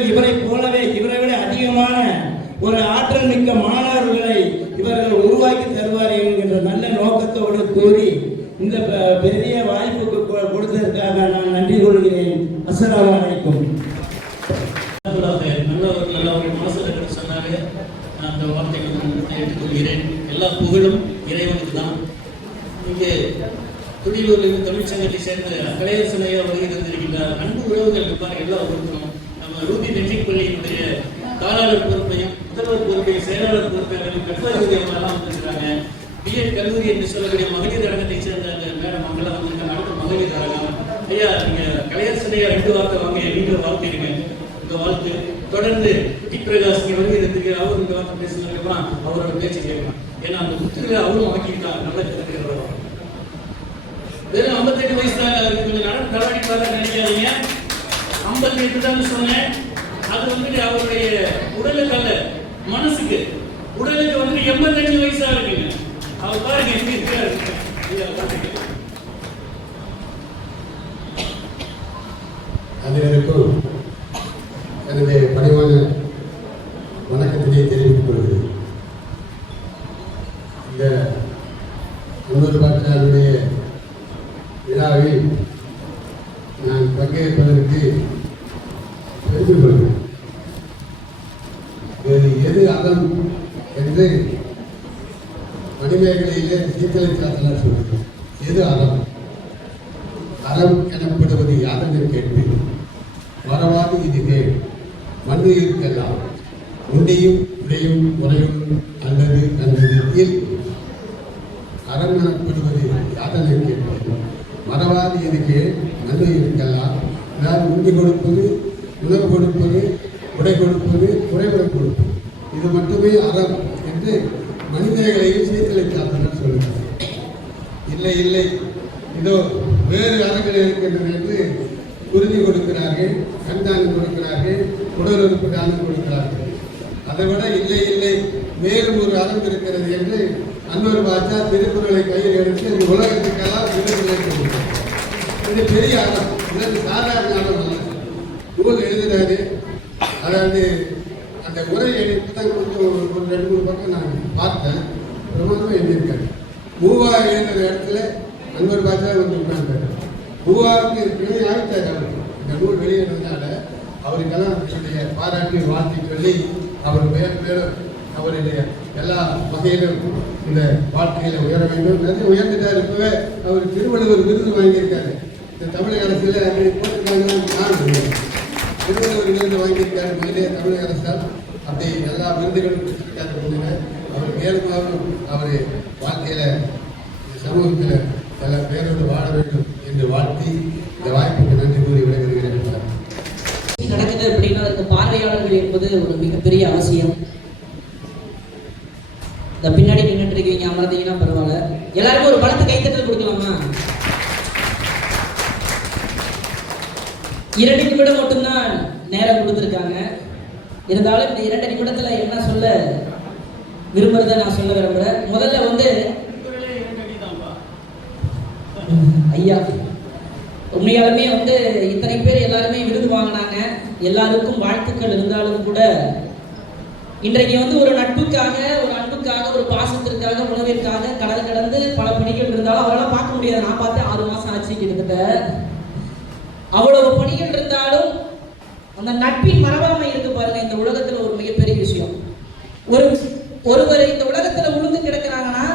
இவரை போலவே இவரை விட அதிகமான ஒரு ஆற்றல் மிக்க மாணவர்களை இவர்கள் உருவாக்கி தருவார் என்கின்ற நல்ல நோக்கத்தோடு கூறி இந்த பெரிய வாய்ப்புக்கு கொடுத்ததற்காக நான் நன்றி கொள்கிறேன். அஸ்ஸலாமு அலைக்கும். நல்லவர்கள் அவர்கள் மனசில் சொன்னாங்க. நான் அந்த வார்த்தைகளை ஏற்றுக்கொள்கிறேன். எல்லா புகழும் இறைவனுக்கு தான். இங்கே துடிலூரில் தமிழ்ச்சங்கத்தை சேர்ந்த கலையரசனையா வருகை தந்திருக்கின்றார். அன்பு உறவுகள் இருப்பார் எல்லா ஊருக்கும். நம்ம ரூபி மெட்ரிக் பள்ளியினுடைய தாளாளர் பொறுப்பையும் முதல்வர் பொறுப்பையும் செயலாளர் பொறுப்பையும் கற்பூதியெல்லாம் வந்திருக்கிறாங்க. பிஎட் கல்லூரி என்று சொல்லக்கூடிய மகளிர் அரங்கத்தை சேர்ந்த அந்த மேடம் அவங்களாம் வந்திருக்காங்க. அடுத்த மகளிர் அரங்கம். ஐயா நீங்க கலையரசனையா 2 வார்த்தை வாங்க, நீங்கள் வாழ்த்திருங்க. உங்க வாழ்த்து தொடர்ந்து டி பிரகாஷ் வருகை தந்திருக்கிறார். அவர் இந்த வார்த்தை பேசுறதுக்கப்புறம் அவரோட பேச்சு கேட்கலாம். ஏன்னா அந்த புத்திரிகை அவரும் வாங்கியிருக்காங்க. நல்ல கருத்துக்கள் வெறும் 58 வயசு தான் அவருக்கு. கொஞ்சம் நடவடிக்கை பார்க்க நினைக்காதீங்க. 58 தான் சொன்னேன். அது வந்துட்டு அவருடைய உடலுக்கு அல்ல, மனசுக்கு. உடலுக்கு வந்து 85 வயசா இருக்குங்க. அவர் பாருங்க எப்படி இருக்கிறாரு. அனைவருக்கும் எனது பணிவான வணக்கத்தினை தெரிவித்துக் கொள்கிறேன். இந்த அன்வர் பாட்சாருடைய விழாவில் நான் பங்கேற்பதற்கு பெருமை கொள்கிறேன். வேறு எது அறம் என்று மணிமேகலையிலே சீத்தலை சாத்தனார் சொல்கிறேன். எது அறம்? அறம் எனப்படுவது யாதென்று கேட்பேன். வரவாது இதுவே மண்ணு இருக்கலாம் உண்டையும் உடையும் முறையும் அல்லது நன்றில் அறம் எனப்படுவது யாதென்று கேட்பேன். மறவாது இதுக்கே மண்ணு இருக்கலாம். அதாவது உண்டி கொடுப்பது, உணவு கொடுப்பது, உடை கொடுப்பது, குறைவுரை கொடுப்பது, இது மட்டுமே அறம் என்று மனிதர்களையும் சீர்திருத்தலை சாத்தனர் சொல்லுகிறார். இல்லை இல்லை, இதோ வேறு அறங்கள் இருக்கின்றன என்று உறுதி கொடுக்கிறார்கள், கண்தானம் கொடுக்கிறார்கள், உடல் உறுப்பு தானம் கொடுக்கிறார்கள். அதை விட இல்லை இல்லை வேறு ஒரு அறம் இருக்கிறது என்று அன்வர் பாட்சா திருக்குறளை கையில் எடுத்து இந்த உலகத்துக்கெல்லாம் விடுதலை கொடுக்கிறார். இது பெரிய அறம், இதற்கு சாதாரண அறம் அல்ல. நூல் எழுதினாரு. அதாவது அந்த உரை எழுதி தான் கொஞ்சம் ஒரு 2-3 பக்கம் நான் பார்த்தேன். பிரமாதமாக எழுதியிருக்காரு. மூவா எழுதுற இடத்துல அன்வர் பாட்சா வந்து உட்கார்ந்தார். மூவாவுக்கு பிழை ஆயிட்டார். அவர் இந்த நூல் வெளியிடுறதுனால அவருக்கெல்லாம் என்னுடைய பாராட்டி வாழ்த்தி சொல்லி அவர் மேலும் அவருடைய எல்லா வகையிலும் இந்த வாழ்க்கையில உயர வேண்டும். நிறைய உயர்ந்துட்டார். இப்பவே அவர் திருவள்ளுவர் விருது வாங்கியிருக்காரு. இந்த தமிழக அரசில் அப்படி போட்டிருக்காங்க. திருவள்ளுவர் விருது வாங்கியிருக்காரு. மேலே தமிழக அரசால் அப்படி எல்லா விருதுகளும் பெற்றிருக்காரு. அவர் மேலும் அவர் வாழ்க்கையில சமூகத்தில் பல பேரோடு வாழ வேண்டும் என்று வாழ்த்தி இந்த வாய்ப்புக்கு நன்றி கூறி விடைபெறுகிறேன். நடக்குது அப்படின்னா அதுக்கு பார்வையாளர்கள் என்பது ஒரு மிகப்பெரிய அவசியம். இந்த பின்னாடி நின்றுட்டு இருக்கீங்க, அமர்ந்தீங்கன்னா பரவாயில்ல. எல்லாருக்கும் ஒரு பலத்தை கைத்தட்டல் கொடுக்கலாமா? 2 நிமிடம் மட்டும்தான் நேரம் கொடுத்துருக்காங்க. இருந்தாலும் இந்த 2 நிமிடத்துல என்ன சொல்ல விரும்புறத நான் சொல்ல விரும்புறேன். முதல்ல வந்து ஐயா உண்மையாலுமே வந்து இத்தனை பேர் எல்லாருமே விருது வாங்கினாங்க. எல்லாருக்கும் வாழ்த்துக்கள் இருந்தாலும் கூட இன்றைக்கு வந்து ஒரு நட்புக்காக, ஒரு அன்புக்காக, ஒரு பாசத்திற்காக, உணவிற்காக கடல் கடந்து பல பணிகள் இருந்தாலும் அவரெல்லாம் பார்க்க முடியாது. நான் பார்த்தேன் 6 மாசம் ஆச்சு கிட்டத்தட்ட. அவ்வளவு பணிகள் இருந்தாலும் அந்த நட்பின் மரபாமை இருக்கு பாருங்க. இந்த உலகத்துல ஒரு மிகப்பெரிய விஷயம். ஒருவர் இந்த உலகத்துல உளுந்து கிடக்கிறாங்கன்னா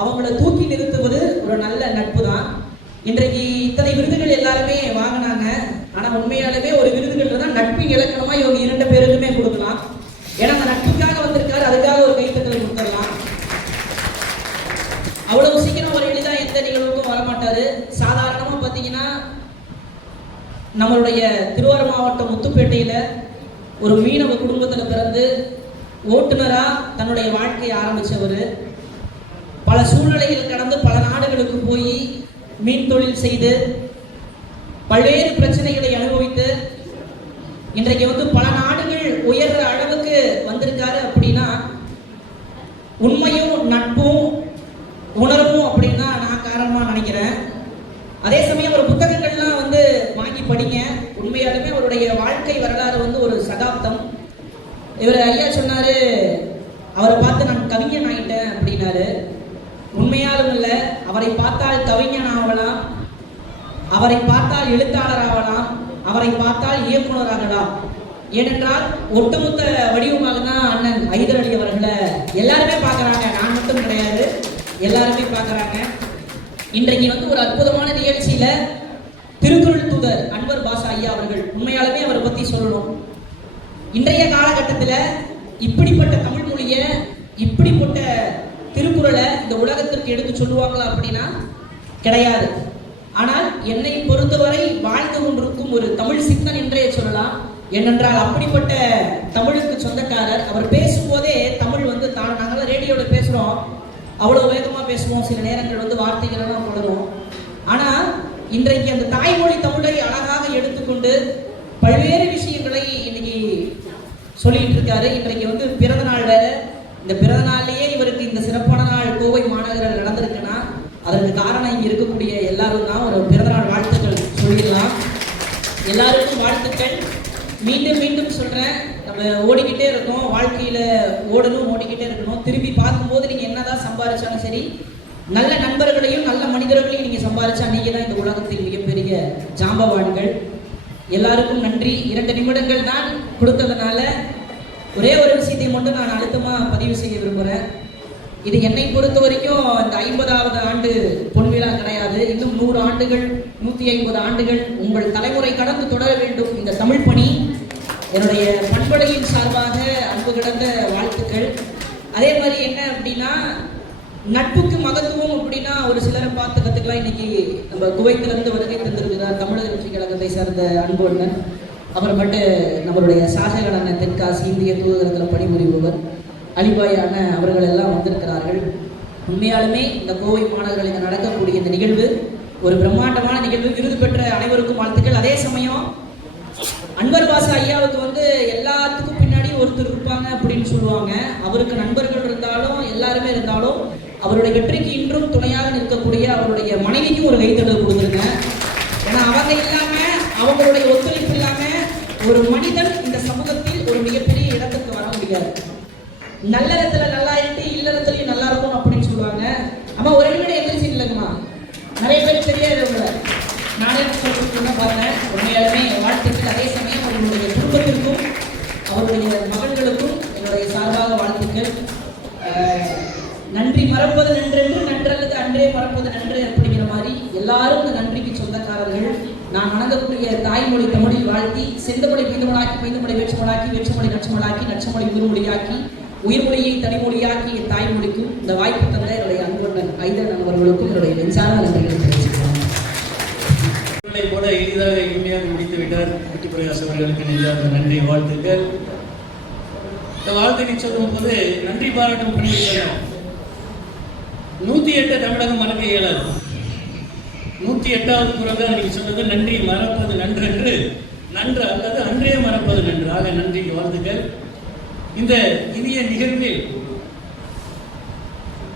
அவங்கள தூக்கி நிறுத்துவது ஒரு நல்ல நட்பு தான். இன்றைக்கு இத்தனை விருதுகள் எல்லாருமே வாங்கினாங்க. ஆனா உண்மையாலுமே ஒரு விருதுகள் இருந்தால் நட்பின் இலக்கணமா இவங்க 2 பேருக்குமே கொடுக்கலாம். ஏன்னா அந்த நட்புக்காக வந்திருக்காரு, அதுக்காக ஒரு கைத்தட்டல் கொடுத்துடலாம். அவ்வளவு சீக்கிரம் ஒரு எளிதா எந்த நிகழ்வுக்கும் வரமாட்டாரு. சாதாரணமா பாத்தீங்கன்னா நம்மளுடைய திருவாரூர் மாவட்டம் முத்துப்பேட்டையில ஒரு மீனவ குடும்பத்துல பிறந்து ஓட்டுநரா தன்னுடைய வாழ்க்கையை ஆரம்பிச்சவர். பல சூழ்நிலைகள் கடந்து பல நாடுகளுக்கு போய் மீன் தொழில் செய்து பல்வேறு பிரச்சனைகளை அனுபவித்து இன்றைக்கு வந்து பல நாடுகள் உயர்ற அளவுக்கு வந்திருக்காரு. அப்படின்னா உண்மையும் நட்பும் உணர்வும் அப்படின்னா நான் காரணமா நினைக்கிறேன். அதே சமயம் ஒரு புத்தகங்கள்லாம் வந்து வாங்கி படிங்க. உண்மையாலுமே அவருடைய வாழ்க்கை வரலாறு வந்து ஒரு சகாப்தம். இவர் ஐயா சொன்னாரு அவரை பார்த்தால் எழுத்தாளர் ஆகலாம், அவரை பார்த்தால் இயக்குனர் ஆகலாம். ஏனென்றால் ஒட்டுமொத்த வடிவமாக தான் அண்ணன் ஹைதர் அலி அவர்களை எல்லாருமே பார்க்குறாங்க. நான் மட்டும் கிடையாது, எல்லாருமே பார்க்குறாங்க. இன்றைக்கு வந்து ஒரு அற்புதமான நிகழ்ச்சியில திருக்குறள் தூதர் அன்வர் பாஷா ஐயா அவர்கள், உண்மையாலுமே அவரை பற்றி சொல்லணும். இன்றைய காலகட்டத்தில் இப்படிப்பட்ட தமிழ் மொழியை, இப்படிப்பட்ட திருக்குறளை இந்த உலகத்திற்கு எடுத்து சொல்லுவாங்களா அப்படின்னா கிடையாது. ஆனால் என்னை பொறுத்தவரை வாழ்ந்து கொண்டிருக்கும் ஒரு தமிழ் சித்தன் என்றே சொல்லலாம். ஏனென்றால் அப்படிப்பட்ட தமிழுக்கு சொந்தக்காரர். அவர் பேசும்போதே தமிழ் வந்து நாங்களாம் ரேடியோவில் பேசுகிறோம், அவ்வளோ வேகமாக பேசுவோம், சில நேரங்கள் வந்து வார்த்தைகள் எல்லாம் போடுவோம். ஆனால் இன்றைக்கு அந்த தாய்மொழி தமிழை அழகாக எடுத்துக்கொண்டு பல்வேறு விஷயங்களை இன்னைக்கு சொல்லிட்டு இருக்காரு. இன்றைக்கு வந்து பிறந்த நாள் வேற. இந்த பிறந்த நாள்லயே இவருக்கு இந்த சிறப்பான நாள் கோவை மாநகரில் நடந்திருக்குன்னா அதற்கு காரணம் இங்க இருக்கக்கூடிய எல்லாரும் தான். ஒரு பிறந்தநாள் வாழ்த்துக்கள் சொல்லிடலாம். எல்லாருக்கும் வாழ்த்துக்கள். மீண்டும் மீண்டும் சொல்றேன், நம்ம ஓடிக்கிட்டே இருக்கோம், வாழ்க்கையில ஓடணும், ஓடிக்கிட்டே இருக்கணும். திரும்பி பார்க்கும்போது நீங்க என்னதான் சம்பாதிச்சாலும் சரி, நல்ல நண்பர்களையும் நல்ல மனிதர்களையும் நீங்க சம்பாதிச்சா நீங்க தான் இந்த உலகத்தில் மிகப்பெரிய ஜாம்பவான்கள். எல்லாருக்கும் நன்றி. 2 நிமிடங்கள் தான் கொடுத்ததுனால ஒரே ஒரு விஷயத்தை மட்டும் நான் அழுத்தமா பதிவு செய்ய விரும்புகிறேன். இது என்னை பொறுத்த வரைக்கும் இந்த 50வது ஆண்டு பொன்விழா கிடையாது. இன்னும் 100 ஆண்டுகள், 150 ஆண்டுகள் உங்கள் தலைமுறை கடந்து தொடர வேண்டும் இந்த தமிழ் பணி. என்னுடைய பண்பலையின் சார்பாக அன்பு கிடந்த வாழ்த்துக்கள். அதே மாதிரி என்ன அப்படின்னா, நட்புக்கு மகத்துவம் அப்படின்னா ஒரு சிலரை பார்த்து கற்றுக்கலாம். இன்னைக்கு நம்ம குவைத்திலிருந்து வருகை தந்திருக்கிறார் தமிழக வெற்றி கழகத்தை சார்ந்த அன்பு அண்ணன். அப்புறமேட்டு நம்மளுடைய ஷாஜகான் அண்ணன் தென்காசி இந்திய தூதரகத்தில் பணிபுரிபவர் அலிபாய் அண்ணன் அவர்கள் எல்லாம் வந்திருக்கிறார்கள். உண்மையாலுமே இந்த கோவை மாநகரில் நடக்கக்கூடிய இந்த நிகழ்வு ஒரு பிரம்மாண்டமான நிகழ்வு. விருது பெற்ற அனைவருக்கும் வாழ்த்துக்கள். அதே சமயம் அன்வர் பாஷா ஐயாவுக்கு வந்து எல்லாத்துக்கும் பின்னாடி ஒருத்தர் இருப்பாங்க அப்படின்னு சொல்லுவாங்க. அவருக்கு நண்பர்கள் இருந்தாலும் எல்லாருமே இருந்தாலும் அவருடைய வெற்றிக்கு இன்றும் துணையாக நிற்கக்கூடிய அவருடைய மனைவிக்கும் ஒரு கைத்தட்டல் கொடுத்துருங்க. ஏன்னா அவங்க இல்லாம, அவங்களுடைய ஒத்துழைப்பு இல்லாம ஒரு மனிதன் இந்த சமூகத்தில் ஒரு மிகப்பெரிய இடத்துக்கு வர முடியாது. நல்ல இடத்துல நல்லா இருக்கு, இல்லறத்துலயும் நல்லா இருக்கும் அப்படின்னு சொல்லுவாங்க. அம்மா ஒரு நிமிடம் எந்திரிச்சு இல்லைங்கம்மா, நிறைய பேர் தெரியாது உங்களை. நானே சொல்லிட்டு பார்த்தேன். உண்மையாலுமே வாழ்த்துக்கள். அதே சமயம் அவர்களுடைய குடும்பத்திற்கும் அவருடைய மகன்களுக்கும் என்னுடைய சார்பாக வாழ்த்துக்கள். நன்றி மறப்பது நன்றென்று, நன்றல்லது அன்றே மறப்பது நன்று அப்படிங்கிற மாதிரி எல்லாரும் இந்த நன்றிக்கு சொந்தக்காரர்கள். நான் வணங்கக்கூடிய தாய்மொழி தமிழில் வாழ்த்தி, செந்தமொழி பைந்தமொழாக்கி, பைந்தமொழி வேற்றுமொழாக்கி, வேற்றுமொழி நச்சமொழாக்கி, நச்சமொழி உயிர்மொழியாக்கி, உயிர்மொழியை தனிமொழியாக்கி என் தாய்மொழிக்கும் இந்த வாய்ப்பு தந்த என்னுடைய அன்புடன் ஹைதர் அவர்களுக்கும் என்னுடைய நெஞ்சார்ந்த நன்றிகளை தெரிவிச்சுக்கிறேன். கூட எளிதாக எளிமையாக முடித்து விட்டார் வெற்றி பிரகாஷ் அவர்களுக்கு நெஞ்சார்ந்த நன்றி, வாழ்த்துக்கள். இந்த வாழ்த்துக்களை சொல்லும் போது நன்றி பாராட்டும் பணியை சொல்லணும். 108 தமிழகம் மறக்க இயலாது. 108வது குறள் நீங்க சொன்னது நன்றி மறப்பது நன்றென்று, நன்று அல்லது அன்றே மறப்பது நன்று. ஆக நன்றி, வாழ்த்துக்கள். இந்த இனிய நிகழ்வில்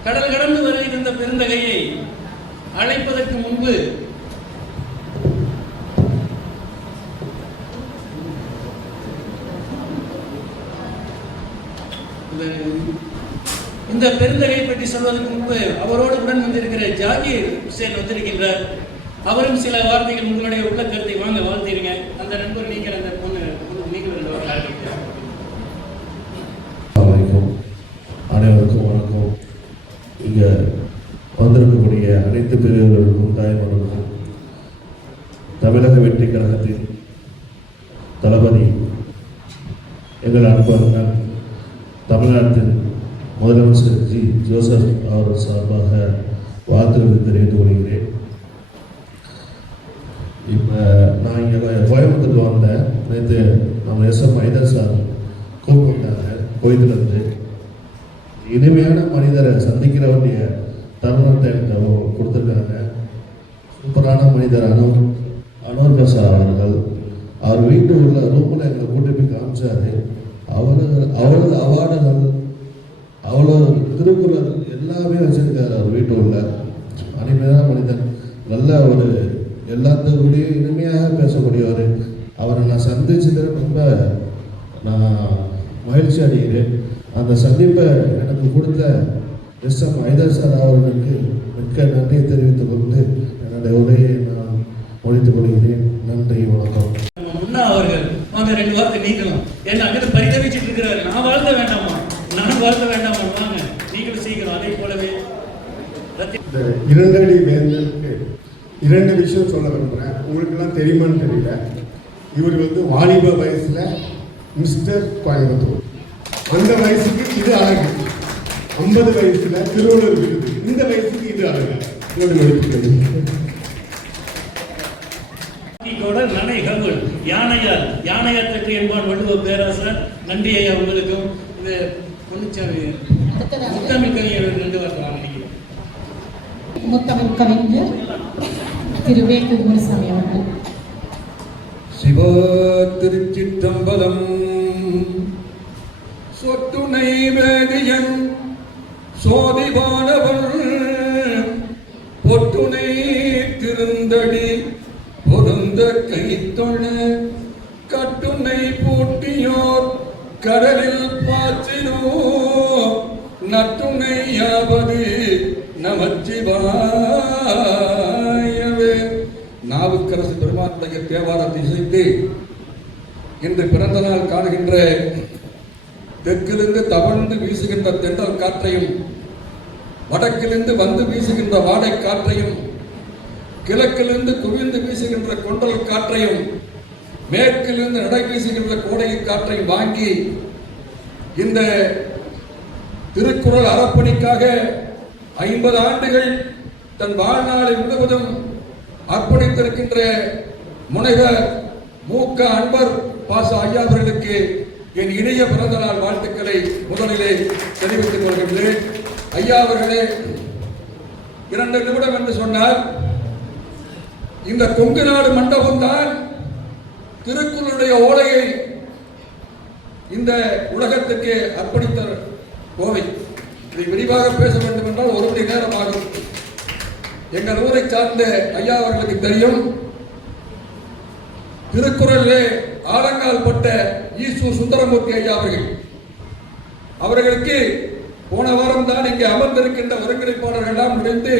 கடல் கடந்து வர இருந்த பெருந்தகையை அழைப்பதற்கு முன்பு இந்த பெருந்தகையை பற்றி சொல்வதற்கு முன்பு அவரோடு உடன் வந்திருக்கிற ஜாகீர் ஹுசேன் வந்திருக்கின்றார். அவரும் சில வார்த்தைகள் உங்களுடைய உள்ள கருத்தை வாங்க வாழ்த்திருங்க. அந்த நண்பர் நீங்கள், அந்த பொண்ணு நீங்கள் அனைவருக்கும் வணக்கம். இங்கே வந்திருக்கக்கூடிய அனைத்து பிரிவுகளுக்கும் தாய்மார்களுக்கும் தமிழக வெற்றி கழகத்தின் தளபதி எங்கள் அன்பர்கள் தமிழ்நாட்டின் முதலமைச்சர் ஜி ஜோசப் அவர்கள் சார்பாக வாழ்த்துக்களை தெரிவித்துக் கொள்கிறேன். இப்போ நான் இங்கே கோயம்புத்தூருக்கு வந்தேன். நேற்று நம்ம எஸ்எம் ஹைதர் சார் கூப்பிட்டாங்க கோயத்திலிருந்து. இனிமையான மனிதரை சந்திக்கிற வேண்டிய தருணத்தை எனக்கு கொடுத்துருக்காங்க. சூப்பரான மனிதர் அன்வர் பாஷா அவர்கள். அவர் வீட்டு உள்ள ரூமில் எங்களை கூட்டி போய் காமிச்சாரு. அவரது அவார்டுகள், அவ்வளோ திருக்குறள் எல்லாமே வச்சிருக்காரு அவர் வீட்டு உள்ள. அனிமையான மனிதன், நல்ல ஒரு எல்லாத்துக்கூடயும் இனிமையாக பேசக்கூடியவர். அவரை நான் சந்திச்சது ரொம்ப நான் மகிழ்ச்சி அடைகிறேன். அந்த சந்திப்பை எனக்கு கொடுத்த எஸ்எம் ஹைதர் சார் அவர்களுக்கு மிக்க நன்றியை தெரிவித்துக் கொண்டு என்னுடைய உரையை நான் வாங்க 2 வாரத்தை நீங்களும். ஏன்னா அங்கிருந்து பரிதவிச்சுட்டு இருக்கிறாரு. நான் வாழ்த்த வேண்டாமா, நான் வாழ்த்த வேண்டாமா, வாங்க நீங்களும் சீக்கிரம். அதே போலவே இரண்டடி வேந்தனுக்கு 2 விஷயம் சொல்ல விரும்புகிறேன். உங்களுக்கெல்லாம் தெரியுமான்னு தெரியல. இவர் வாலிப வயசுல மிஸ்டர் கோயம்புத்தூர், அந்த வயசுக்கு இது அழகு. 50 வயசுல திருவள்ளுவர் விருது, இந்த வயசுக்கு இது அழகு. நனைகள் யானையால் யானையார் தட்டு என்பான் வள்ளுவர் பேராசர். நன்றி ஐயா உங்களுக்கும். இது முத்தமிழ் கவிஞர் 2 வாரம் நினைக்கிறேன். முத்தமிழ் கவிஞர் திரு வே. குமாரசாமி அவர்கள். சிவா திருச்சிற்றம்பலம். சொட்டுனை வேதியன் சோதிவானவன் பொட்டுனை திருந்தடி பொருந்த கைத்தொழ கட்டுனை பூட்டியோர் கடலில் பாய்ச்சினோ நட்டுணையாவது நமச்சிவாயவே. நாவுக்கரசு பெருமானுடைய தேவாரத்தை இசைத்து இன்று பிறந்த நாள் காணுகின்ற தெற்கிலிருந்து தவழ்ந்து வீசுகின்ற தென்றல் காற்றையும், வடக்கிலிருந்து வந்து வீசுகின்ற வாடை காற்றையும், கிழக்கிலிருந்து குவிந்து வீசுகின்ற கொண்டல் காற்றையும், மேற்கிலிருந்து நடை வீசுகின்ற கோடை காற்றையும் வாங்கி இந்த திருக்குறள் அறப்பணிக்காக 50 ஆண்டுகள் தன் வாழ்நாளை முழுவதும் அர்ப்பணித்திருக்கின்ற முனைவர் மூக்க அன்பர் பாச ஐயா அவர்களுக்கு என் இணைய பிறந்த நாள் வாழ்த்துக்களை முதலிலே தெரிவித்துக் கொள்கின்றேன். ஐயா அவர்களே, 2 நிமிடம் என்று சொன்னால், இந்த கொங்கு நாடு மண்டபம் தான் திருக்குறளுடைய ஓலையை இந்த உலகத்துக்கு அர்ப்பணித்த கோவை. இதை விரிவாக பேச வேண்டும் என்றால் 1 மணி நேரம் ஆகும். எங்கள் ஊரை சார்ந்த ஐயா அவர்களுக்கு தெரியும். திருக்குறளிலே ஆலங்கால் பட்ட ஈசு சுந்தரமூர்த்தி ஐயா அவர்களுக்கு போன வாரம் தான் இங்கே அமர்ந்திருக்கின்ற ஒருங்கிணைப்பாளர்கள் எல்லாம் நுழைந்து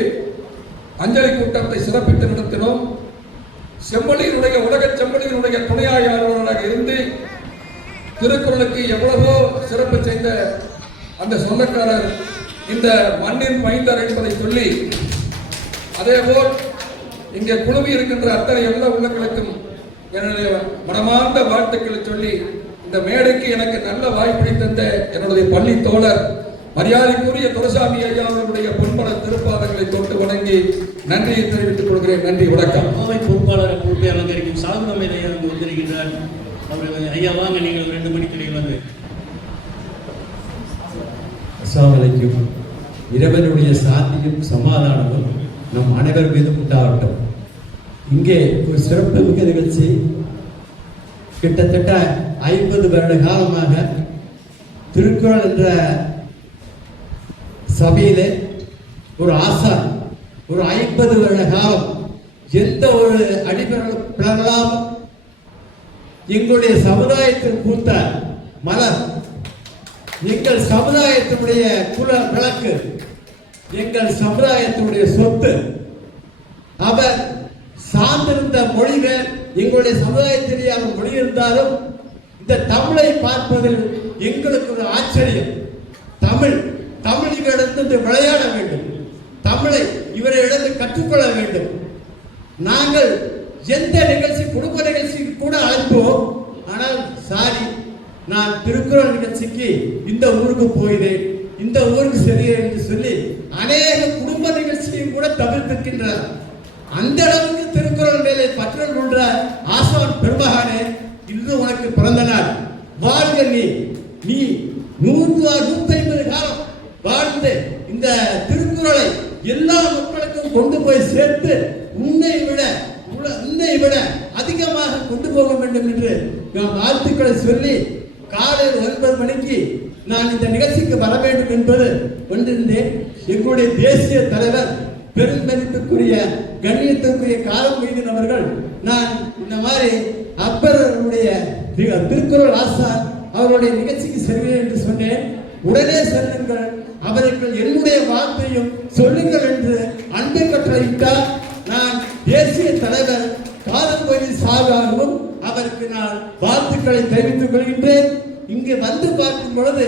அஞ்சலி கூட்டத்தை சிறப்பித்து நடத்தினோம். செம்மொழியினுடைய உலக செம்மொழியினுடைய துணையாளராக இருந்து திருக்குறளுக்கு எவ்வளவோ சிறப்பு செய்த அந்த சொந்தக்காரர் இந்த மண்ணின் மைந்தர் என்பதை சொல்லி, அதேபோல் இங்கே குழுமி இருக்கின்ற அத்தனை எல்லா உள்ளங்களுக்கும் என்னுடைய மனமார்ந்த வாழ்த்துக்களை சொல்லி, இந்த மேடைக்கு எனக்கு நல்ல வாய்ப்பை தந்த என்னுடைய பள்ளி தோழர் மரியாதைக்குரிய துரைசாமி ஐயா அவர்களுடைய பொன்பட திருப்பாதங்களை தொட்டு வணங்கி நன்றியை தெரிவித்துக் கொள்கிறேன். நன்றி, வணக்கம். கோவை பொறுப்பாளர் பொறுப்பை அலங்கரிக்கும் சாகுநமை ஐயா வந்திருக்கின்றார். ஐயா வாங்க, நீங்கள் 2 மணிக்கு வந்து. அஸ்ஸலாமு அலைக்கும். இறைவனுடைய சாந்தியும் சமாதானமும் நம் அனைவர் மீதும் உண்டாகட்டும். இங்கே ஒரு சிறப்பு மிக்க நிகழ்ச்சி. கிட்டத்தட்ட 50 வருட காலமாக திருக்குறள் என்ற சபையிலே ஒரு ஆசான் ஒரு 50 வருட காலம் எந்த ஒரு அடிப்படையிலாம் எங்களுடைய சமுதாயத்தில் பூத்த மலர், எங்கள் சமுதாயத்தினுடைய குல விளக்கு, எங்கள் சமுதாயத்தினுடைய சொத்து. அவர் சார்ந்திருந்த மொழிகள் எங்களுடைய சமுதாயத்திலேயே மொழி இருந்தாலும் இந்த தமிழை பார்ப்பதில் எங்களுக்கு ஒரு ஆச்சரியம். தமிழ் இவரிடந்து விளையாட வேண்டும், தமிழை இவரிடந்து கற்றுக்கொள்ள வேண்டும். நாங்கள் எந்த நிகழ்ச்சி, குடும்ப நிகழ்ச்சிக்கு கூட அழைப்போம். ஆனால் சாரி, நான் திருக்குறள் நிகழ்ச்சிக்கு இந்த ஊருக்கு போயினேன், இந்த ஊருக்கு சரியே என்று சொல்லி அநேக குடும்ப நிகழ்ச்சியும் கூட தவிர்த்திருக்கின்றனர். அந்த அளவுக்கு திருக்குறள் மேலே பற்றல் கொண்ட ஆசான் பெருமகானே, இன்று உனக்கு பிறந்த நாள். வாழ்க நீ 150 காலம் வாழ்ந்து இந்த திருக்குறளை எல்லா மக்களுக்கும் கொண்டு போய் சேர்த்து உன்னை விட அதிகமாக கொண்டு போக வேண்டும் என்று நான் வாழ்த்துக்களை சொல்லி, காலையில் 9 மணிக்கு நான் இந்த நிகழ்ச்சிக்கு வர வேண்டும் என்பது கொண்டிருந்தேன். எங்களுடைய தேசிய தலைவர் பெருமதிப்புக்குரிய கண்ணியத்திற்குரிய காலம் மீது அவர்கள், நான் இந்த மாதிரி அப்பருடைய திருக்குறள் ஆசான் அவருடைய நிகழ்ச்சிக்கு செல்வேன் என்று சொன்னேன். உடனே செல்லுங்கள், அவருக்கு என்னுடைய வார்த்தையும் சொல்லுங்கள் என்று அன்பை கட்டளையிட்டார். நான் தேசிய தலைவர் காதல் கோயில் சார்பாகவும் அவருக்கு காரணத்தினால் வாழ்த்துக்களை தெரிவித்துக் கொள்கின்றேன். இங்கு வந்து பார்க்கும் பொழுது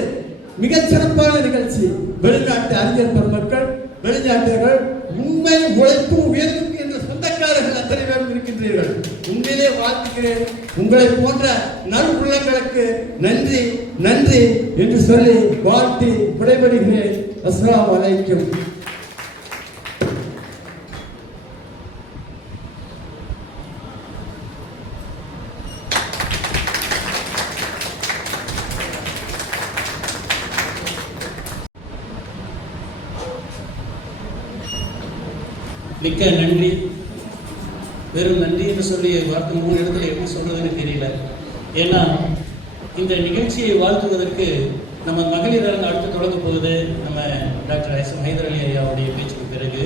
மிகச்சிறப்பான நிகழ்ச்சி. வெளிநாட்டு அறிஞர் பெருமக்கள், வெளிநாட்டர்கள், உண்மை உழைப்பும் உயர்வும் என்ற சொந்தக்காரர்கள் அத்தனை பேரும் இருக்கின்றீர்கள். உண்மையிலே வாழ்த்துகிறேன். உங்களை போன்ற நல்புள்ளங்களுக்கு நன்றி நன்றி என்று சொல்லி வாழ்த்தி விடைபெறுகிறேன். அஸ்ஸலாமு அலைக்கும். மிக்க நன்றி. வெறும் நன்றி என்று சொல்லி வார்த்தை 3 இடத்துல எப்படி சொல்றதுன்னு தெரியல. ஏன்னா இந்த நிகழ்ச்சியை வாழ்த்துவதற்கு நம்ம மகளிர் அரங்கு அடுத்து தொடங்க போகுது. நம்ம டாக்டர் எஸ் ஹைதர் அலி ஐயாவுடைய பேச்சுக்கு பிறகு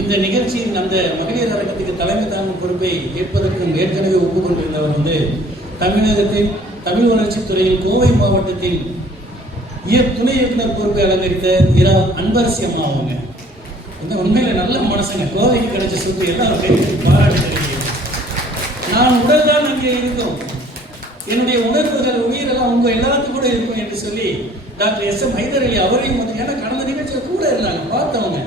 இந்த நிகழ்ச்சியின் அந்த மகளிர் அரங்கத்துக்கு தலைமை தாங்கும் பொறுப்பை ஏற்பதற்கும் ஏற்கனவே ஒப்புக்கொண்டிருந்தவர் வந்து தமிழகத்தின் தமிழ் வளர்ச்சித்துறையின் கோவை மாவட்டத்தின் துணை இயக்குனர் பொறுப்பை அலங்கரித்த இரா அன்பரசி அம்மா அவங்க. இந்த உண்மையில நல்ல மனசுங்க. கோவைக்கு கிடைச்ச சொத்து எல்லாம் பாராட்டு. நான் உடல் தான் அங்கே இருந்தோம், என்னுடைய உணர்வுகள் உயிரெல்லாம் உங்க எல்லாத்துக்கும் கூட இருக்கும் என்று சொல்லி டாக்டர் எஸ் எம் ஹைதர் அலி அவரையும் வந்து, ஏன்னா கடந்த நிகழ்ச்சியில் கூட இருந்தாங்க, பார்த்தவங்க.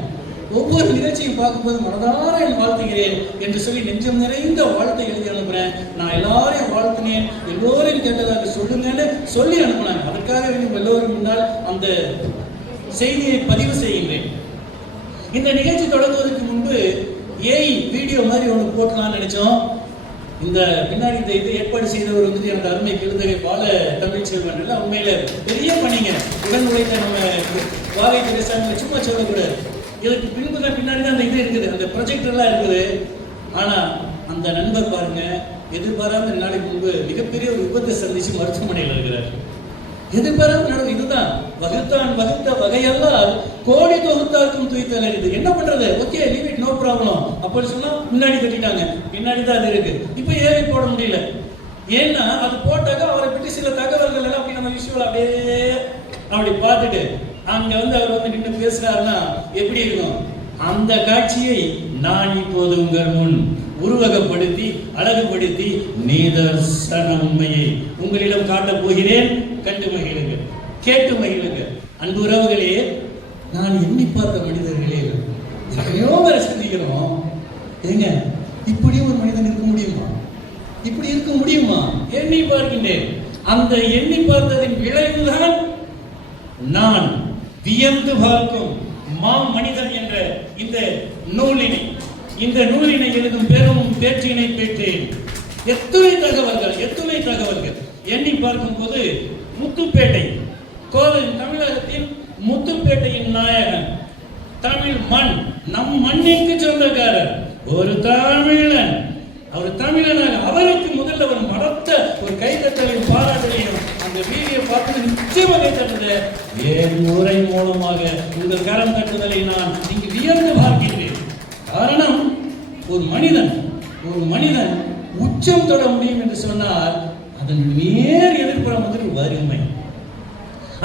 ஒவ்வொரு நிகழ்ச்சியும் பார்க்கும்போது மனதார என் வாழ்த்துகிறேன் என்று சொல்லி நெஞ்சம் நிறைந்த வாழ்த்தை எழுதி அனுப்புறேன். நான் எல்லாரையும் வாழ்த்தினேன், எல்லோரையும் கேட்டதாக சொல்லுங்கன்னு சொல்லி அனுப்புனாங்க. அதற்காக எல்லோரும் முன்னால் அந்த செய்தியை பதிவு செய்கின்றேன். இந்த நிகழ்ச்சி தொடங்குவதற்கு முன்பு ஏஐ வீடியோ மாதிரி ஒன்று போட்டலாம்னு நினைச்சோம். இந்த பின்னாடி இந்த இது ஏற்பாடு செய்தவர் வந்து எனக்கு அருமை பெருந்தகை பால தமிழ்ச்செல்வன். எல்லாம் உண்மையில பெரிய பணிங்க. உடன் உழைத்த நம்ம வாகை திரைசாமி சும்மா சொல்லக்கூடாது. இதுக்கு பின்பு தான் பின்னாடி தான் அந்த இது இருக்குது, அந்த ப்ரொஜெக்டர் எல்லாம் இருக்குது. ஆனா அந்த நண்பர் பாருங்க, எதிர்பாராம 2 நாளைக்கு முன்பு மிகப்பெரிய ஒரு விபத்தை சந்திச்சு மருத்துவமனையில் இருக்கிறார். எதிர்பாராம நடக்கும். இதுதான் வகுத்தான் வகுத்த வகையெல்லாம் கோடி தொகுத்தாருக்கும் துய்த்தல் அறிது. என்ன பண்றது? Okay, leave it, no problem அப்படி சொன்னா முன்னாடி கட்டிட்டாங்க, பின்னாடி தான் அது இருக்கு. இப்ப ஏறி போட முடியல. ஏன்னா அது போட்டாக்க அவரை பற்றி சில தகவல்கள் எல்லாம் அப்படி நம்ம விஷுவல் அப்படியே அப்படி பார்த்துட்டு அங்க வந்து அவர் வந்து நின்று பேசுறாருன்னா எப்படி இருக்கும்? அந்த காட்சியை நான் இப்போது உங்கள் முன் உருவகப்படுத்தி அழகுபடுத்தி நிதர்சன உண்மையை உங்களிடம் காட்டப் போகிறேன். கண்டு மகிழுங்கள், கேட்டு மகிழுங்கள். அன்பு உறவுகளே, நான் எண்ணி பார்த்த மனிதர்களே எத்தனையோ பேரை சந்திக்கிறோம். ஏங்க, இப்படியும் ஒரு மனிதன் இருக்க முடியுமா? இப்படி இருக்க முடியுமா? எண்ணி பார்க்கின்றேன். அந்த எண்ணி பார்த்ததின் விளைவுதான் நான் வியந்து பார்க்கும் மனிதன் என்ற இந்த நூலினை எழுதும் பெரும் பேற்றினை பெற்றேன். எத்துணை தகவல்கள் எண்ணி பார்க்கும் போது முத்துப்பேட்டை கோவை, தமிழகத்தின் முத்துப்பேட்டையின் நாயகன், தமிழ் மண், நம் மண்ணிற்கு சொந்தக்காரர் ஒரு தமிழன். அவர் தமிழனாக அவருக்கு முதல்ல ஒரு மடத்த ஒரு கைத்தட்டலையும் பாராட்டலையும் அந்த வீடியோ பார்த்து நிச்சயமாக கைத்தட்டது என் உரை மூலமாக உங்கள் கரம் தட்டுதலை நான் இங்கு வியந்து பார்க்கின்றேன். காரணம், ஒரு மனிதன் உச்சம் தொட முடியும் என்று சொன்னால் அதன் நேர் எதிர்ப்புறம் வந்து வறுமை.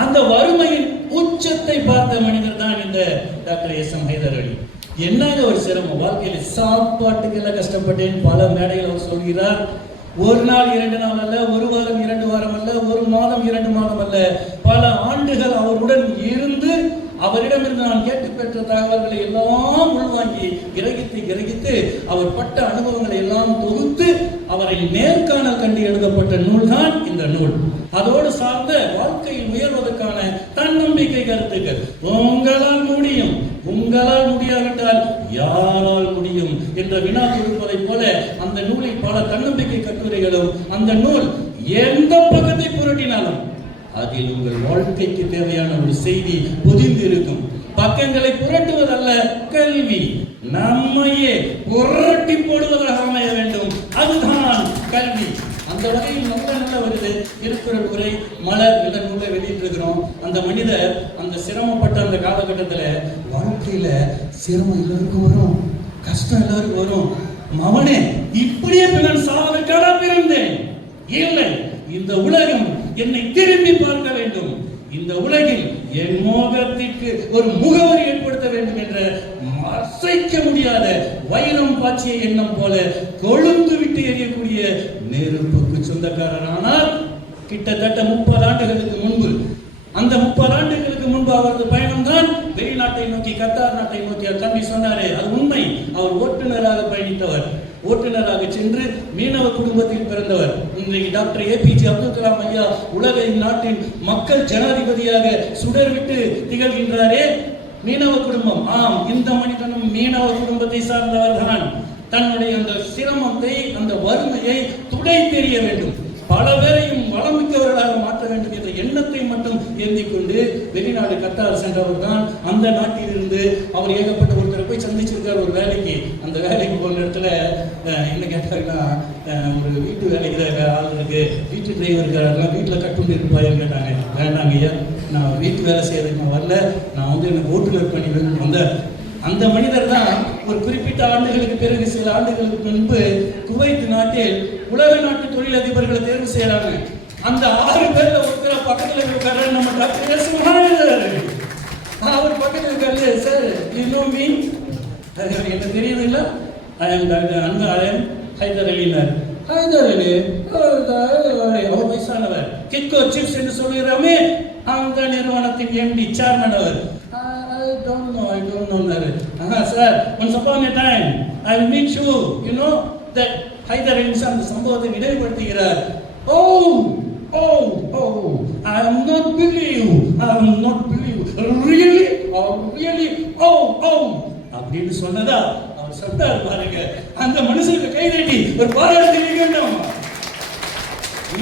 அந்த வறுமையின் உச்சத்தை பார்த்த மனிதர் தான் இந்த டாக்டர் எஸ் எம் ஹைதர் அலி. என்னங்க ஒரு சிரமம் வாழ்க்கையில, சாப்பாட்டுக்கு எல்லாம் கஷ்டப்பட்டேன் பல மேடைகள் அவர் சொல்கிறார். 1 நாள் 2 நாள் அல்ல, 1 வாரம் 2 வாரம் அல்ல, 1 மாதம் 2 மாதம் அல்ல, பல ஆண்டுகள் அவருடன் இருந்து அவரிடமிருந்து நான் கேட்டு பெற்ற தகவல்களை எல்லாம் உள்வாங்கி கிரகித்து அவர் பட்ட அனுபவங்களை எல்லாம் தொகுத்து அவரை நேர்காணல் கண்டு எழுதப்பட்ட நூல் தான் இந்த நூல். அதோடு சார்ந்த வாழ்க்கையில் உயர்வதற்கான தன்னம்பிக்கை கருத்துக்கள். உங்களால் முடியாவிட்டால் யாரால் முடியும் என்ற வினா கொடுப்பதை போல அந்த நூலில் பல தன்னம்பிக்கை கட்டுரைகளும், அந்த நூல் எந்த பக்கத்தை புரட்டினாலும் அதில் உங்கள் வாழ்க்கைக்கு தேவையான ஒரு செய்தி பொதிந்து இருக்கும். பக்கங்களை புரட்டுவதல்ல கல்வி, நம்மையே புரட்டி போடுவதாக அமைய வேண்டும். அதுதான் கல்வி. அந்த வகையில் நல்ல வருது திருக்குறள் உரை மலர் என்ற நூலை வெளியிட்டிருக்கிறோம். அந்த மனிதர் அந்த சிரமப்பட்ட அந்த காலகட்டத்தில் வாழ்க்கையில சிரமம் எல்லாருக்கும் வரும், கஷ்டம் எல்லாருக்கும் வரும். மவனே, இப்படியே நான் சாவதற்காக பிறந்தேன் இல்லை, இந்த உலகம் என்னை திரும்பி பார்க்க வேண்டும், இந்த உலகில் என் மோகத்திற்கு ஒரு முகவரி ஏற்படுத்த வேண்டும் என்ற அசைக்க முடியாத வைரம் பாய்ச்சிய எண்ணம் போல கொழுந்து விட்டு எரியக்கூடிய நெருப்புக்கு சொந்தக்காரரானார். கிட்டத்தட்ட 30 ஆண்டுகளுக்கு முன்பு, அந்த 30 ஆண்டுகளுக்கு முன்பு அவரது பயணம் தான் வெளிநாட்டை நோக்கி, கத்தார் நாட்டை நோக்கி. தம்பி சொன்னாரே, அது உண்மை. அவர் ஓட்டுநராக பயணித்தவர், ஓட்டுநராக சென்று மீனவ குடும்பத்தில் பிறந்தவர். இன்றைக்கு டாக்டர் APJ அப்துல் கலாம் ஐயா உலக நாட்டின் மக்கள் ஜனாதிபதியாக சுடர்விட்டு திகழ்கின்றாரே, மீனவ குடும்பம். ஆம், இந்த மனிதனும் மீனவ குடும்பத்தை சார்ந்தவர் தான். தன்னுடைய அந்த சிரமத்தை, அந்த வறுமையை துடை தெரிய வேண்டும், பல பேரையும் வளமிக்கவர்களாக மாற்ற வேண்டும் என்ற எண்ணத்தை மட்டும் ஏந்தி கொண்டு வெளிநாடு கத்தார் சென்றவர் தான். அந்த நாட்டிலிருந்து அவர் ஏகப்பட்ட ஒருத்தரை போய் சந்திச்சிருக்கார் ஒரு வேலைக்கு. அந்த வேலைக்கு போன இடத்துல என்ன கேட்டாருன்னா, ஒரு வீட்டு வேலைக்கு ஆள் இருக்கு, வீட்டு டிரைவர் இருக்காருலாம், வீட்டில் கட்டுண்டு இருப்பாருன்னு கேட்டாங்க. வேண்டாங்க ஐயா, நான் வீட்டு வேலை செய்யறதுக்கு நான் வரல, நான் வந்து எனக்கு ஓட்டுநர் பணி வேணும்னு வந்தேன். அந்த மனிதர் தான் ஒரு குறிப்பிட்ட ஆண்டுகளுக்கு பிறகு, சில ஆண்டுகளுக்கு முன்பு குவைத் நாட்டில் உலக நாட்டு தொழிலதிபர்களை தேர்வு செய்யறாங்க. அந்த 6 பேர்ல ஒருத்தர் பக்கத்துல இருக்காரு, நம்ம டாக்டர் சுமார். அவர் பக்கத்துல இருக்காரு, சார் யூ நோ மீ, என்ன தெரியுது இல்ல, ஐ எம் ஹைதர் அலினார். ஹைதர் அலி அவர் வயசானவர், கிட்கோ சிப்ஸ் என்று சொல்லுகிறோமே, அந்த நிறுவனத்தின் MD சேர்மன் அவர். I don't know. Sir, once upon a time, I will meet you. You know that Haidar Insan the சம்பவத்தை நினைவுபடுத்துகிறார். I am not believe. Really? அப்படின்னு சொன்னதா அவர் சொன்னார் பாருங்க. அந்த மனுஷனுக்கு கைதட்டி ஒரு பாராட்டு வேண்டும்.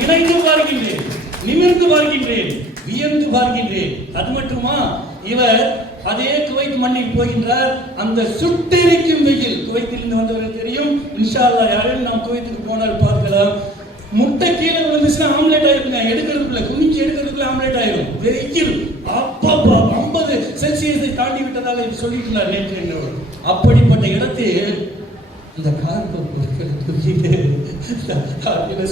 இணைந்து பார்க்கின்றேன், நிமிர்ந்து பார்க்கின்றேன், வியந்து பார்க்கின்றேன். அது மட்டுமா, இவர் அதே குவைத் மண்ணில் போகின்றார். அந்த சுட்டெரிக்கும் வெயில், குவைத்திலிருந்து வந்தவர்கள் தெரியும். இன்ஷா அல்லாஹ் யாரும் நாம் குவைத்துக்கு போனால் பார்க்கலாம். முட்டை கீழே விழுந்துச்சுன்னா ஆம்லேட் ஆயிருங்க, எடுக்கிறதுக்குள்ள குனிஞ்சு எடுக்கிறதுக்குள்ள ஆம்லேட் ஆயிரும். வெயில் அப்பப்பா 50 செல்சியஸை தாண்டி விட்டதாக சொல்லிட்டு இருந்தார் நேற்று என்றவர். அப்படிப்பட்ட இடத்தில் இந்த கார்பொரேட்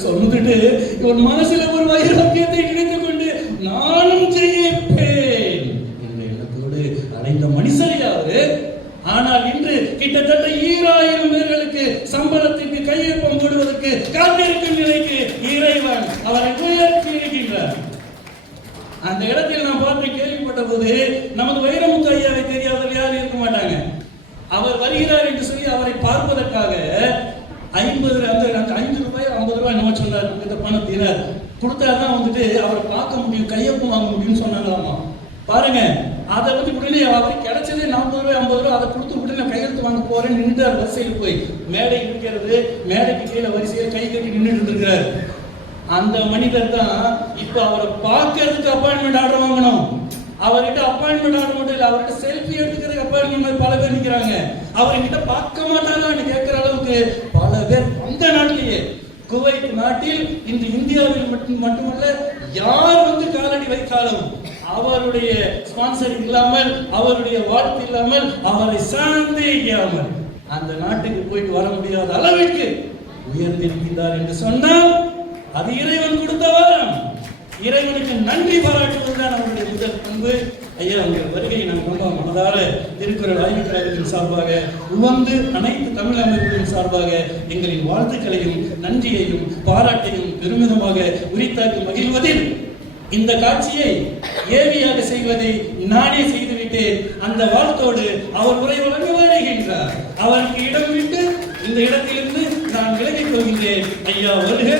சொந்துட்டு இவன் மனசுல ஒரு வைராக்கியத்தை நினைத்துக் கொண்டு நானும் ஜெயிப்பேன் என்ற எண்ணத்தோடு அடைந்த மனுஷர் யாரு? ஆனால் இன்று கிட்டத்தட்ட 2000 பேர்களுக்கு சம்பளத்திற்கு கையொப்பம் போடுவதற்கு காத்திருக்கும் நிலைக்கு இறைவன் அவரை உயர்த்தி இருக்கின்றார். அந்த இடத்தில் நான் பார்த்து கேள்விப்பட்ட போது நமது வைரமுத்து ஐயாவை தெரியாதவர் யாரும் இருக்க மாட்டாங்க. அவர் வருகிறார் என்று சொல்லி அவரை பார்ப்பதற்காக 5 ரூபாய் 50 ரூபாய் நம்ம சொன்னார். இந்த பணத்தினர் கொடுத்தாதான் வந்துட்டு அவரை பார்க்க முடியும், கையொப்பம் வாங்க முடியும்னு சொன்னாங்களாமா. பாருங்க, அதை வந்து உடனே அவருக்கு கிடைச்சதே 40 ரூபாய் 50 ரூபாய், அதை கொடுத்து உடனே கையெழுத்து வாங்க போறேன்னு நின்று வரிசையில் போய் மேடை இருக்கிறது, மேடைக்கு கீழே வரிசையில் கை கட்டி நின்றுட்டு இருக்கிறார். அந்த மனிதர் தான் இப்ப அவரை பார்க்கறதுக்கு அப்பாயின்மெண்ட் ஆர்டர் வாங்கணும். அவர்கிட்ட அப்பாயின்மெண்ட் ஆர்டர் மட்டும் இல்லை, அவர்கிட்ட செல்ஃபி எடுத்துக்கிறதுக்கு அப்பாயின்மெண்ட் பல பேர் நிற்கிறாங்க. அவர்கிட்ட பார்க்க மாட்டாங்கன்னு கேட்கிற அளவுக்கு பல பேர் அந்த நாட்டிலேயே, குவைத் நாட்டில் இன்று இந்தியாவில் மட்டுமல்ல யார் வந்து காலடி வைத்தாலும் அவருடைய ஸ்பான்சர் இல்லாமல், அவருடைய வாழ்த்து இல்லாமல், அவரை சந்தேகிக்காமல் அந்த நாட்டுக்கு போயிட்டு வர முடியாத அளவிற்கு உயர்ந்திருக்கிறார் என்று சொன்னால் அது இறைவன் கொடுத்த வரம். இறைவனுக்கு நன்றி பாராட்டுவதுதான் அவருடைய முதல் பண்பு. ஐயா, உங்கள் வருகையை நான் ரொம்ப மனதார திருக்குறள் ஆய்வு கழகத்தின் சார்பாக உவந்து அனைத்து தமிழ் அமைப்புகளின் சார்பாக எங்களின் வாழ்த்துக்களையும் நன்றியையும் பாராட்டையும் பெருமிதமாக உரித்தாக்கி மகிழ்வதில் இந்த காட்சியை ஏவியாக செய்வதை நானே செய்துவிட்டேன். அந்த வாழ்த்தோடு அவர் உரை வழங்கி வருகின்றார். அவருக்கு இடம் விட்டு இந்த இடத்திலிருந்து நான் விலகிக் கொள்கின்றேன். ஐயா வருக,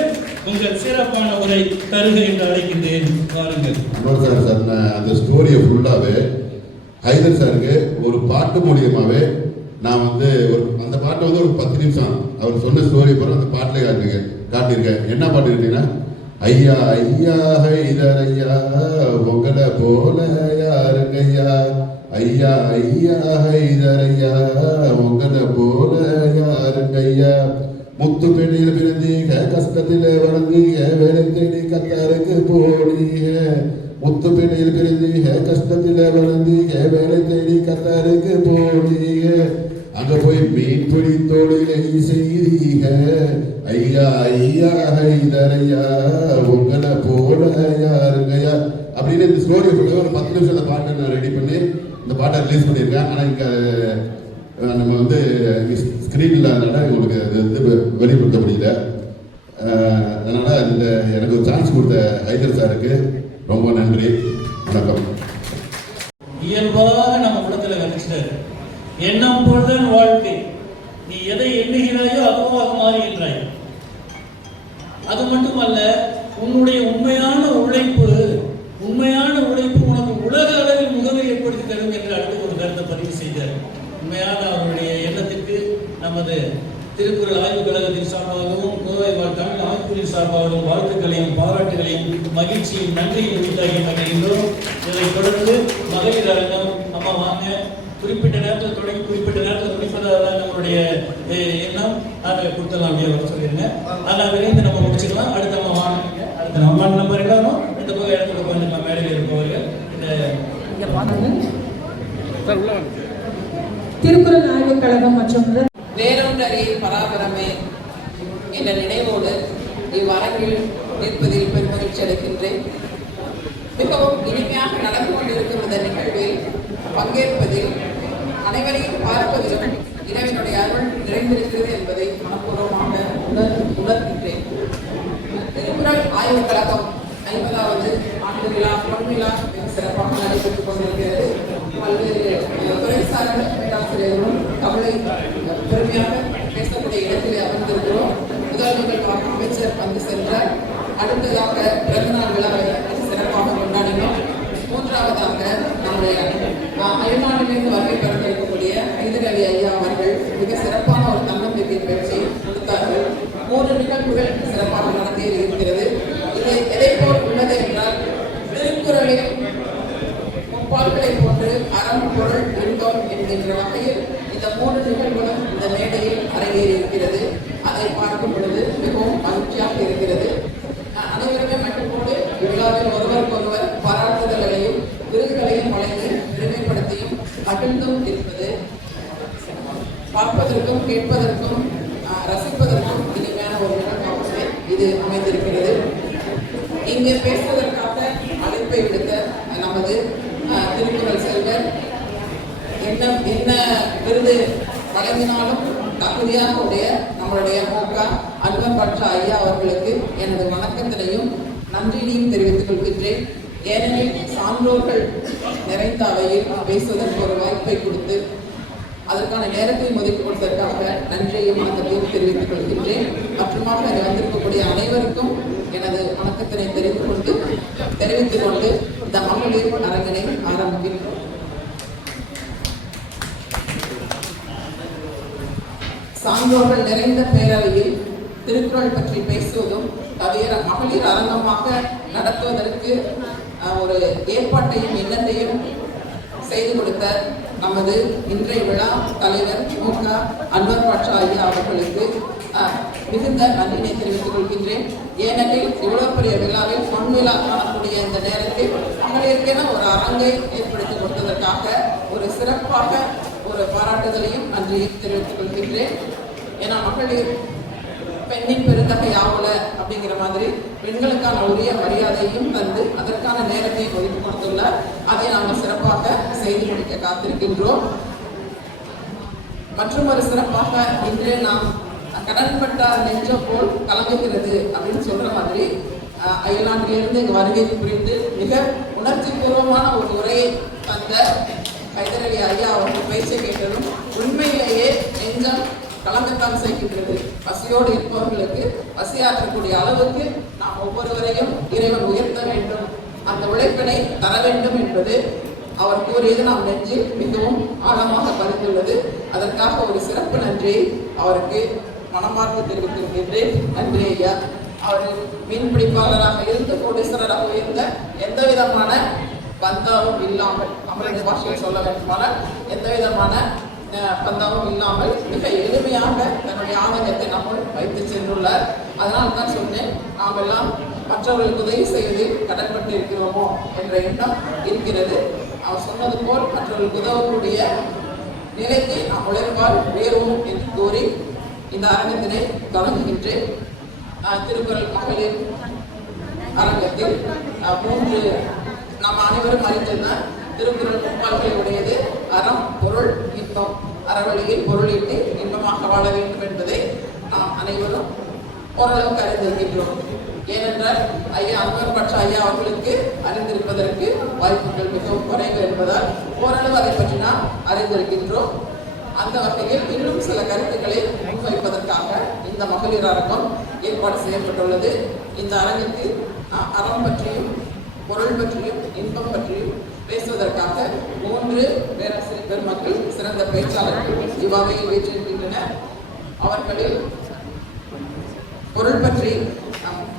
உங்கள் சிறப்பான உரை தருக என்று அழைக்கின்றேன். வாருங்கள். அந்த ஸ்டோரியை ஃபுல்லாவே ஹைதர் சாருக்கு ஒரு பாட்டு மூலியமாவே நான் வந்து அந்த பாட்டை வந்து ஒரு 10 நிமிஷம் அவர் சொன்ன ஸ்டோரி போற அந்த பாட்டில் காட்டியிருக்கேன். என்ன பாட்டு கேட்டீங்கன்னா, ஐயா ஐயா ஹைதர் ஐயா உங்களை போல யாருங்கய்யா, ஐயா ஐயா ஹைதர் ஐயா உங்களை போல யாருங்கய்யா, முத்துப்பேட்டையில் பிறந்தீங்க, கஷ்டத்தில் வளர்ந்தீங்க, வேலை தேடி கத்தாருக்கு போனீங்க, முத்துப்பேட்டையில் பிறந்தீங்க, கஷ்டத்தில் வளர்ந்தீங்க, வேலை தேடி கத்தாருக்கு போனீங்க, அங்க போய் மீன்பிடி தொழிலை செய்தீங்க, ஐயா ஐயா ஹைதர் ஐயா உங்களை போல யாருங்கய்யா அப்படின்னு இந்த ஸ்டோரி ஒரு 10 நிமிஷம் அந்த பாட்டை நான் ரெடி பண்ணி இந்த பாட்டை ரிலீஸ் பண்ணியிருக்கேன். ஆனால் இங்கே நம்ம வந்து ஸ்க்ரீன் இல்லாதனால உங்களுக்கு அது வந்து வெளிப்படுத்த முடியல. இந்த எனக்கு ஒரு சான்ஸ் கொடுத்த ஹைதர் சாருக்கு ரொம்ப நன்றி. வணக்கம். இயல்பாக நம்ம குடத்தில் விதைச்சிட்டாரு. எண்ணம் போல்தான் வாழ்க்கை, நீ எதை எண்ணுகிறாயோ அதுவாக மாறுகின்றாய். அது மட்டுமல்ல, உன்னுடைய உண்மையான உழைப்பு உனக்கு உலக அளவில் முகவை ஏற்படுத்தி தரும் என்று அடுத்து ஒரு கருத்தை பதிவு செய்தார். உண்மையான அவருடைய எண்ணத்திற்கு நமது திருக்குறள் ஆய்வு கழகத்தின் சார்பாகவும் கோவை தமிழ் அமைப்புகளின் சார்பாகவும் வாழ்த்துக்களையும் பாராட்டுகளையும் மகிழ்ச்சியும் நன்றியும் உரித்தாகி மகிழ்கின்றோம். இதைத் தொடர்ந்து மகளிர் அரங்கம் அம்மா வாங்க, குறிப்பிட்ட நேரத்தில் தொடங்கி குறிப்பிட்ட நேரத்தில் முடிப்பதாக நம்மளுடைய எண்ணம். அதை கொடுத்தலாம் அப்படியே வர சொல்லிடுங்க. ஆனால் விரைந்து நம்ம முடிச்சுக்கலாம். அடுத்த அம்மா வாங்க, அடுத்த நம்ம நம்பர் எல்லாரும் இந்த போய் இடத்துல வந்து நம்ம மேடையில் இருப்பவர்கள் திருக்குறள் ஆய்வுக் கழகம் மற்றும் வேறொன்றறிய பராபரமே என்ற நினைவோடு இவ்வரங்கில் நிற்பதில் பெருமகிழ்ச்சி அடைகின்றேன். மிகவும் இனிமையாக நடந்து கொண்டிருக்கும் இந்த நிகழ்வில் பங்கேற்பதில் அனைவரையும் பார்ப்பதிலும் இறைவனுடைய அருள் நிறைந்திருக்கிறது என்பதை மனப்பூர்வமாக உணர்கின்றேன். திருக்குறள் ஆய்வுக் கழகம் 50வது ஆண்டு விழா பொன்விழா மிக சிறப்பாக நடைபெற்றுக் கொண்டிருக்கிறது. பல்வேறு துறைசார் பேராசிரியர்களும் தமிழை பெருமையாக பேசக்கூடிய இடத்திலே அமர்ந்திருக்கிறோம். முதல்வர்கள் அமைச்சர் வந்து சென்றார். அடுத்ததாக பிறந்தநாள் விழாவை சிறப்பாக கொண்டாடினோம். மூன்றாவதாக நம்முடைய அயல்நாட்டிலிருந்து வருகை பெறக்கூடிய ஹைதர் அலி ஐயா அவர்கள் மிக சிறப்பான ஒரு தன்னம்பிக்கை பேச்சை கொடுத்தார்கள். 3 நிகழ்வுகள் சிறப்பாக நடத்தி இருக்கிறது. இது எதை போல் உள்ளது என்றால், திருக்குறளில் முப்பால்களை போன்று அறம் பொருள் இன்பம் என்கின்ற வகையில் இந்த 3 நிகழ்வுகளும் இந்த மேடையில் அரங்கேறி இருக்கிறது. அதை பார்க்கும் பொழுது மிகவும் மகிழ்ச்சியாக இருக்கிறது. அனைவருமே மட்டும்போது விழாவில் ஒருவருக்கொருவர் பாராட்டுதல்களையும் விருதுகளையும் வழங்கி பெருமைப்படுத்தியும் மகிழ்ந்தும் இருப்பது பார்ப்பதற்கும் கேட்பதற்கும் ரசிப்பதற்கும் இனிமையான ஒரு நிகழ்வாகவே இது அமைந்திருக்கிறது. இங்கே பேசுவதற்காக அழைப்பை விடுத்த நமது திருக்குறள் செல்வர் என்ன விருது வழங்கினாலும் தகுதியாக உடைய நம்மளுடைய மோகா அன்வர் பாட்சா ஐயா அவர்களுக்கு எனது வணக்கத்தினையும் நன்றியையும் தெரிவித்துக் கொள்கின்றேன். ஏனெனில் சான்றோர்கள் நிறைந்த அவையில் பேசுவதற்கு ஒரு வாய்ப்பை கொடுத்து அதற்கான நேரத்தையும் ஒதுக்கி கொடுத்ததற்காக நன்றியையும் வணக்கத்தையும் தெரிவித்துக் கொள்கின்றேன். மற்றுமாக வந்திருக்கக்கூடிய அனைவருக்கும் எனது வணக்கத்தினை தெரிவித்துக் கொண்டு இந்த மகளிர் அரங்கினை ஆரம்பிக்கின்றோம். சான்றோர்கள் நிறைந்த பேரவையில் திருக்குறள் பற்றி பேசுவதும் தவிர மகளிர் அரங்கமாக நடத்துவதற்கு ஒரு ஏற்பாட்டையும் எண்ணத்தையும் செய்து கொடுத்த நமது இன்றைய விழா தலைவர் மோகா அன்வர் பாட்சா ஐயா அவர்களுக்கு மிகுந்த நன்றினை தெரிவித்துக் கொள்கின்றேன். ஏனெனில் இவ்வளவு பெரிய விழாவில் பொன்விழா காணக்கூடிய இந்த நேரத்தில் மகளிருக்கென ஒரு அரங்கை ஏற்படுத்தி கொடுத்ததற்காக ஒரு சிறப்பாக ஒரு பாராட்டுதலையும் நன்றியையும் தெரிவித்துக் கொள்கின்றேன். ஏன்னா மகளிர் பெண்ணின் பெருந்தகை ஆவல அப்படிங்கிற மாதிரி பெண்களுக்கான உரிய மரியாதையும் தந்து அதற்கான நேரத்தையும் ஒதுக்கி கொடுத்துள்ளார். அதை நாங்கள் சிறப்பாக செய்து முடிக்க காத்திருக்கின்றோம். மற்றும் ஒரு சிறப்பாக இன்று நாம் கடன்பட்டார் நெஞ்ச போல் கலங்குகிறது அப்படின்னு சொல்ற மாதிரி அயல்நாட்டிலிருந்து இங்கு வருகை புரிந்து மிக உணர்ச்சி பூர்வமான ஒரு உரையை தந்த ஹைதர் அலி ஐயா அவர்கள் பேச்சை கேட்டதும் உண்மையிலேயே நெஞ்சம் கலங்கத்தான் செய்கின்றது. பசியோடு இருப்பவர்களுக்கு பசியாற்றக்கூடிய அளவுக்கு நாம் ஒவ்வொருவரையும் இறைவன் உயர்த்த வேண்டும், அந்த உழைப்பினை தர வேண்டும் என்பது அவர் கூறியது நாம் நெஞ்சில் மிகவும் ஆழமாக பதிந்துள்ளது. அதற்காக ஒரு சிறப்பு நன்றியை அவருக்கு மனமார்ந்து தெரிவித்திருக்கின்றேன். நன்றி ஐயா. அவர் மீன்பிடிப்பாளராக இருந்து கோடீஸ்வரராக இருந்த எந்த விதமான பந்தாவும் இல்லாமல், நம்மளுடைய பாஷையில் சொல்ல வேண்டுமானால் எந்த விதமான பந்தாவும் இல்லாமல் மிக எளிமையாக தன்னுடைய ஆதங்கத்தை நம்மள் வைத்து சென்றுள்ளார். அதனால் தான் சொன்னேன், நாம் எல்லாம் மற்றவர்களுக்கு உதவி செய்து கடன்பட்டு இருக்கிறோமோ என்ற எண்ணம் இருக்கிறது. அவர் சொன்னது போல் மற்றவர்களுக்கு உதவக்கூடிய நிலைக்கு நாம் உழைப்பால் உயர்வோம் என்று கூறி இந்த அரங்கத்தினை தொடங்குகின்றேன். திருக்குறள் மகளிர் அரங்கத்தில் 3 நாம் அனைவரும் அறிந்ததுதான். திருக்குறள் முப்பால்களை உடையது அறம் பொருள் இன்பம். அறவழியில் பொருளீட்டு இன்பமாக வாழ வேண்டும் என்பதை நாம் அனைவரும் ஓரளவுக்கு அறிந்திருக்கின்றோம். ஏனென்றால் ஐயா அன்வர் பாட்ஷா ஐயா அவர்களுக்கு அறிந்திருப்பதற்கு வாய்ப்புகள் மிகவும் குறைவு என்பதால் ஓரளவு அதை பற்றி நாம் அறிந்திருக்கின்றோம். அந்த வகையில் இன்னும் சில கருத்துக்களை முன்வைப்பதற்காக இந்த மகளிர் அரங்கம் ஏற்பாடு செய்யப்பட்டுள்ளது. இந்த அரங்குக்கு அறம் பற்றியும் பொருள் பற்றியும் இன்பம் பற்றியும் பேசுவதற்காக 3 பேராசிரியர் பெருமக்கள் சிறந்த பேச்சாளர்கள் இவ்வகையில் வீற்றிருக்கின்றனர். அவர்களில் பொருள் பற்றி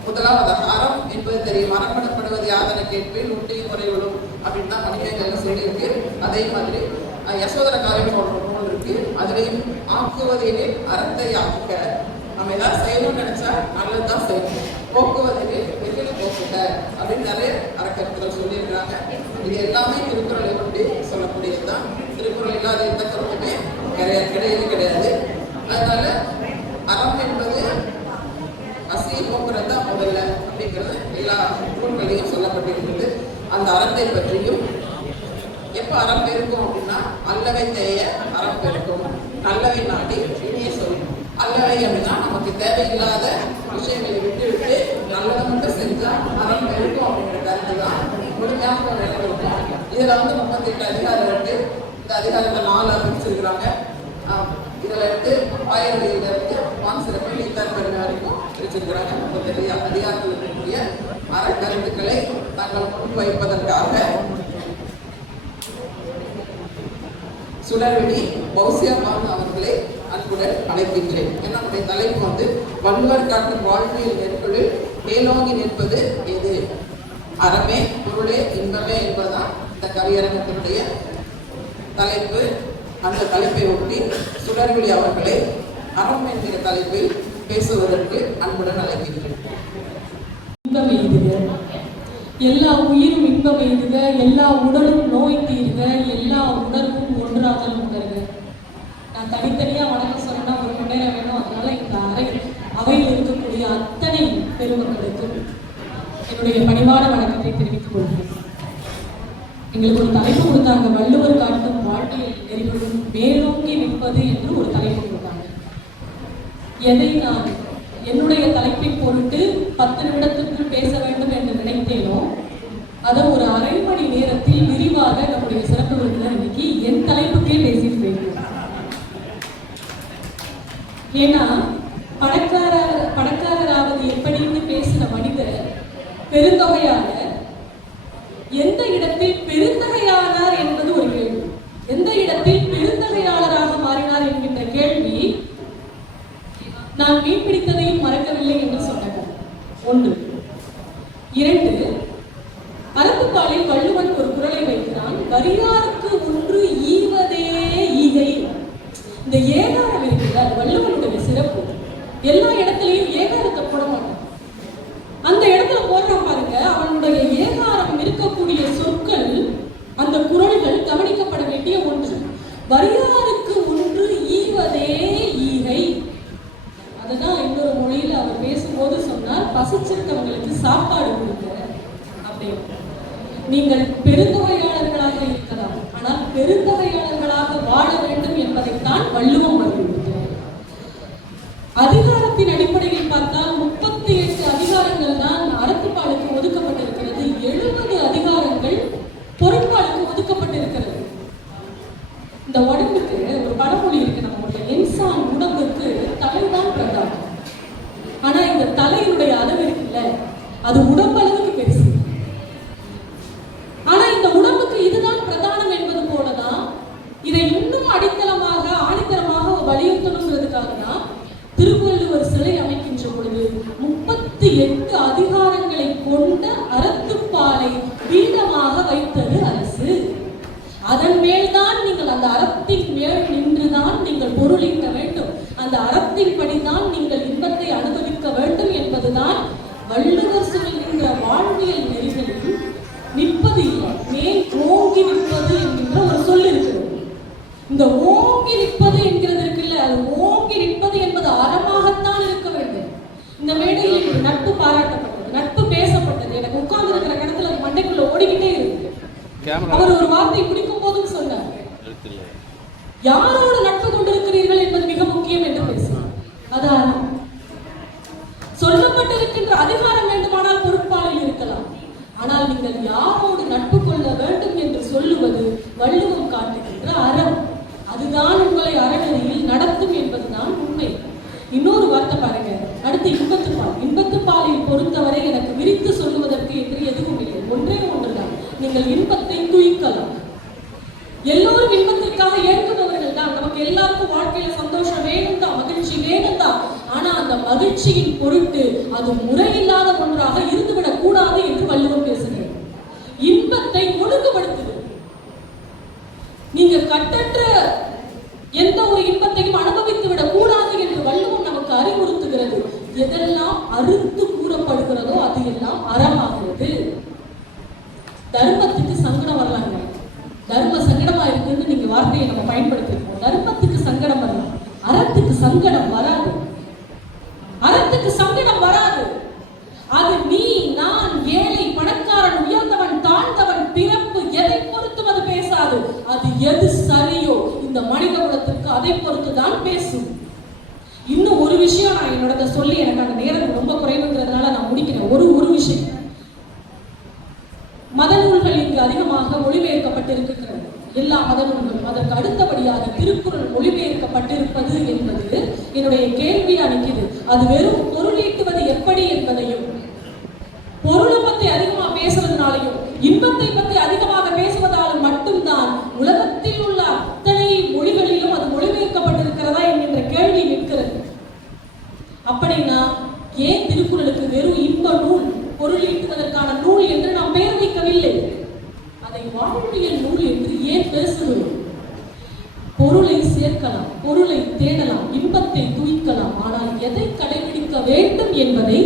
முதலாவது அறம் என்பது தெரியும். அறப்படப்படுவது யாதனை கேட்பேன் உண்டியும் முறைகளும் அப்படின்னு தான் மணிமேகலை சொல்லியிருக்கு. அதே மாதிரி யசோதர காவியம் ஒரு நூல் இருக்கு. அதுலேயும் ஆக்குவதிலே அறத்தை ஆக்குக. நம்ம ஏதாவது செய்யணும்னு நினைச்சா நல்லதுதான் செய்யணும். போக்குவதிலே வெகுளி போக்குக அப்படின்னு நிறைய அறக்கருத்துக்கள் சொல்லியிருக்கிறாங்க. இது எல்லாமே திருக்குறளை கொண்டு சொல்லக்கூடியதுதான். திருக்குறள் இல்லாத எந்த கருத்துமே கிடையாது. அதனால அறம் என்பது பசியை போக்குறது தான் முதல்ல அப்படிங்கிறது எல்லா நூல்களையும் சொல்லப்பட்டிருக்கிறது. அந்த அறத்தை பற்றியும் எப்போ அறம் பெருக்கும் அப்படின்னா அல்லவை தேய அறம் பெருக்கும், நல்லவை நாடி இனிய சொல்லணும். அல்லவை அப்படின்னா நமக்கு தேவையில்லாத விஷயங்களை விட்டு நல்லதை மட்டும் செஞ்சா அறம் பெருக்கும் அப்படிங்கிற கருத்து தான் முழுமையாக இருக்கும். இதில் 38 அதிகாரம் இருக்கு. இந்த அதிகாரத்தை 4 பிரிச்சிருக்கிறாங்க. இதில் எடுத்து ஆயுர்வேதிலிருந்து வான் சிறப்பு நீத்தார் பெருமை வரைக்கும் பிரிச்சிருக்கிறாங்க. 38 அதிகாரத்தில் இருக்கக்கூடிய அறக்கருத்துக்களை தாங்கள் முன்வைப்பதற்காக சுடர்விழி பௌசியா பானு அவர்களை அன்புடன் அழைக்கின்றேன். என்னுடைய தலைப்பு வள்ளுவர் காட்டும் வாழ்வியல் நெற்களில் மேலோங்கி நிற்பது எது? அறமே பொருளே இன்பமே என்பதுதான் இந்த கவியரங்கத்தினுடைய தலைப்பு. அந்த தலைப்பை ஒட்டி சுடர்விழி அவர்களை அறம் என்கிற தலைப்பில் பேசுவதற்கு அன்புடன் அழைக்கின்றேன். எல்லா உயிரும் இன்பம் எய்துக, எல்லா உடலும் நோய் தீர்க, எல்லா உணர்வும் ஒன்றாதல் உணர்க. நான் தனித்தனியா வணக்கம் சொன்னா 1 மணி நேரம் வேணும். அதனால இந்த அவையில் இருக்கக்கூடிய அத்தனை பெருமக்களுக்கும் என்னுடைய பணிவான வணக்கத்தை தெரிவித்துக் கொள்கிறேன். எங்களுக்கு ஒரு தலைப்பு கொடுத்தாங்க, வள்ளுவர் காட்டும் வாழ்வியல் நெறிகளும் மேலோங்கி நிற்பது என்று ஒரு தலைப்பு கொடுத்தாங்க. எதை நான் என்னுடைய தலைப்பின் பொருட்டு 10 நிமிடத்திற்குள் பேச வேண்டும் என்று நினைத்தேனோ அதை ஒரு அரை மணி நேரத்தில் விரிவாக நம்முடைய சிறப்பு விருந்தினர் இன்னைக்கு என் தலைப்புக்கே பேசிட்டு போயிருக்கோம். ஏன்னா பணக்காரராவது எப்படின்னு பேசின மனிதர் பெருந்தொகையாளர் எந்த இடத்தில் பெருந்தகையானார் என்பது ஒரு கேள்வி. எந்த இடத்தில் பெருந்தகையாளராக மாறினார் என்கின்ற கேள்வி நான் மீன் பிடித்ததையும் மறக்கவில்லை என்று சொன்னார். 1. 2, அறத்துப்பாலில் வள்ளுவன் ஒரு குறளை வைக்கிறான், வரியாருக்கு ஒன்று ஈவதே ஈகை. இந்த ஏகாரம் இருக்கிறது, அது வள்ளுவனுடைய சிறப்பு. எல்லா இடத்துலையும் ஏகாரத்தை போட மாட்டான். அந்த இடத்துல போடுறான் பாருங்க, அவனுடைய ஏகாரம் இருக்கக்கூடிய சொற்கள் அந்த குறள்கள் கவனிக்கப்பட வேண்டிய ஒன்று. வரியாருக்கு ஒன்று ஈவதே ஈகை. அதுதான் இன்னொரு மொழியில் அவர் பேசும்போது சொன்னார், பசிச்சிருக்கவங்களுக்கு சாப்பாடு கொடுங்க அப்படின்னு. நீங்கள் பெருந்தொகையாளர்களாக இருக்கலாம், ஆனால் பெருந்தொகையாளர்களாக வாழ வேண்டும் என்பதைத்தான் வள்ளுவம் வலியுறுத்துகிறது. அதிகாரத்தின் அடிப்படையில் பார்த்தால் 38 அதிகாரங்கள் தான் அறத்துப்பாலுக்கு ஒதுக்கப்பட்டிருக்கிறது. 70 அதிகாரங்கள் பொருட்பாலுக்கு ஒதுக்கப்பட்டிருக்கிறது. இந்த உடம்புக்கு ஒரு பழமொழி இருக்கு, நம்மளுடைய இன்சான் உடம்புக்கு தலைதான் பிரதானம். ஆனா இந்த தலையினுடைய அளவு இருக்குல்ல, அது உடம்பளவுக்கு பெருசு. ஆனா இந்த உடம்புக்கு இதுதான் பிரதானம் என்பது போலதான் இதை இன்னும் அடித்தளமாக ஆணித்தரமாக வலியுறுத்தணுங்கிறதுக்காக தான் திருவள்ளுவர் சிலை அமைக்கின்ற பொழுது 38 அதிகாரங்களை கொண்ட அறத்துப்பாலை பீடமாக வைத்தது அரசு. அதன் மேல்தான் நீங்கள் அந்த அறத்தின் மேல் நின்றுதான் நீங்கள் பொருள் ஈட்ட வேண்டும். அந்த அறத்தின் படிதான் நீங்கள் இன்பத்தை அனுபவிக்க வேண்டும் என்பதுதான் வள்ளுவர் சொல்கின்ற வாழ்வியல் நெறிகளில் நிற்பது இல்லை, மேல் ஓங்கி நிற்பது என்கின்ற ஒரு சொல் இருக்கிறது. இந்த ஓங்கி நிற்பது என்கிறது இருக்குல்ல, அது ஓங்கி நிற்பது என்பது அறமாகத்தான் இருக்க வேண்டும். இந்த மேடையில் நட்பு பாராட்டப்பட்டது, நட்பு பேசப்பட்டது. எனக்கு உட்கார்ந்து இருக்கிற இடத்துல மண்டைக்குள்ள ஓடிக்கிட்டே இருக்கு. அவர் ஒரு வார்த்தை பிடிக்கும் போதும் சொன்னார், யாரோடு நட்பு கொண்டிருக்கிறீர்கள் என்பது மிக முக்கியம் என்று பேசினார். அதான் சொல்லப்பட்டிருக்கின்ற அதிகாரம் வேண்டுமானால் பொறுப்பாளில் இருக்கலாம். ஆனால் நீங்கள் யாரோடு நட்பு கொள்ள வேண்டும் என்று சொல்லுவது வள்ளுவம் காட்டுகின்ற அறம். அதுதான் உங்களை அறநெறியில் நடத்தும் என்பதுதான் உண்மை. இன்னொரு வார்த்தை பாருங்க, அடுத்து இன்பத்துப்பால். இன்பத்துப்பாலில் பொறுத்தவரை எனக்கு விரித்து சொல்லுவதற்கு என்று எதுவும் இல்லை. ஒன்றே ஒன்றுதான், நீங்கள் இன்பத்தை துய்க்கலாம். எல்லோரும் இன்பத்திற்காக ஏற்குபவர்கள் தான். நமக்கு எல்லாருக்கும் வாழ்க்கையில சந்தோஷம் வேணும் தான், மகிழ்ச்சி வேணும் தான். ஆனா அந்த மகிழ்ச்சியின் பொருட்டு அது முறையில்லாத ஒன்றாக இருந்துவிடக் கூடாது என்று வள்ளுவம் பேசுகிறது. இன்பத்தை ஒழுங்குபடுத்துது. நீங்க கட்டற்ற எந்த ஒரு இன்பத்தையும் அனுபவித்து விடக் கூடாது என்று வள்ளுவம் நமக்கு அறிவுறுத்துகிறது. எதெல்லாம் அறுத்து கூறப்படுகிறதோ அது எல்லாம் அறமாகிறது. தர்மத்துக்கு சங்கடம் வரலாங்க. தர்ம சங்கடமா இருக்குன்னு நீங்க வார்த்தையை நம்ம பயன்படுத்திருக்கோம். தர்மத்துக்கு சங்கடம் வரலாம், அறத்துக்கு சங்கடம் வராது. அறத்துக்கு சங்கடம் வராது. அது நீ நான் ஏழை பணக்காரன் உயர்ந்தவன் தாழ்ந்தவன் பிறப்பு எதை பொறுத்தும் அது பேசாது. அது எது சரியோ இந்த மனித குலத்திற்கு அதை பொறுத்து தான் பேசும். இன்னும் ஒரு விஷயம் நான் என்னோட சொல்லி எனக்கு அந்த நேரம் ரொம்ப குறைவுங்கிறதுனால நான் முடிக்கிறேன். ஒரு விஷயம், மத நூல்கள் இங்கு அதிகமாக மொழிபெயர்க்கப்பட்டிருக்கின்றன. எல்லா மத நூல்களும். அதற்கு அடுத்தபடியாக திருக்குறள் மொழிபெயர்க்கப்பட்டிருப்பது என்பது என்னுடைய கேள்வியா நிற்கிறது. அது வெறும் பொருளீட்டுவது எப்படி என்பதையும், பொருளை பற்றி அதிகமா பேசுவதனாலையும் இன்பத்தை பற்றி அதிகமாக பேசுவதாலும் மட்டும்தான் உலகத்தில் உள்ள அத்தனை மொழிகளிலும் அது மொழிபெயர்க்கப்பட்டிருக்கிறதா என்கின்ற கேள்வி நிற்கிறது. அப்படின்னா ஏன் திருக்குறளுக்கு வெறும் இன்ப நூல், பொருளீட்டுவதற்கான நூல் என்று நாம் பெயர் வைக்கவில்லை? அதை வாழ்வியல் நூல் என்று ஏன் பேசுகிறோம்? பொருளை சேர்க்கலாம், பொருளை தேடலாம், இன்பத்தை துய்க்கலாம். ஆனால் எதை கடைபிடிக்க வேண்டும் என்பதை,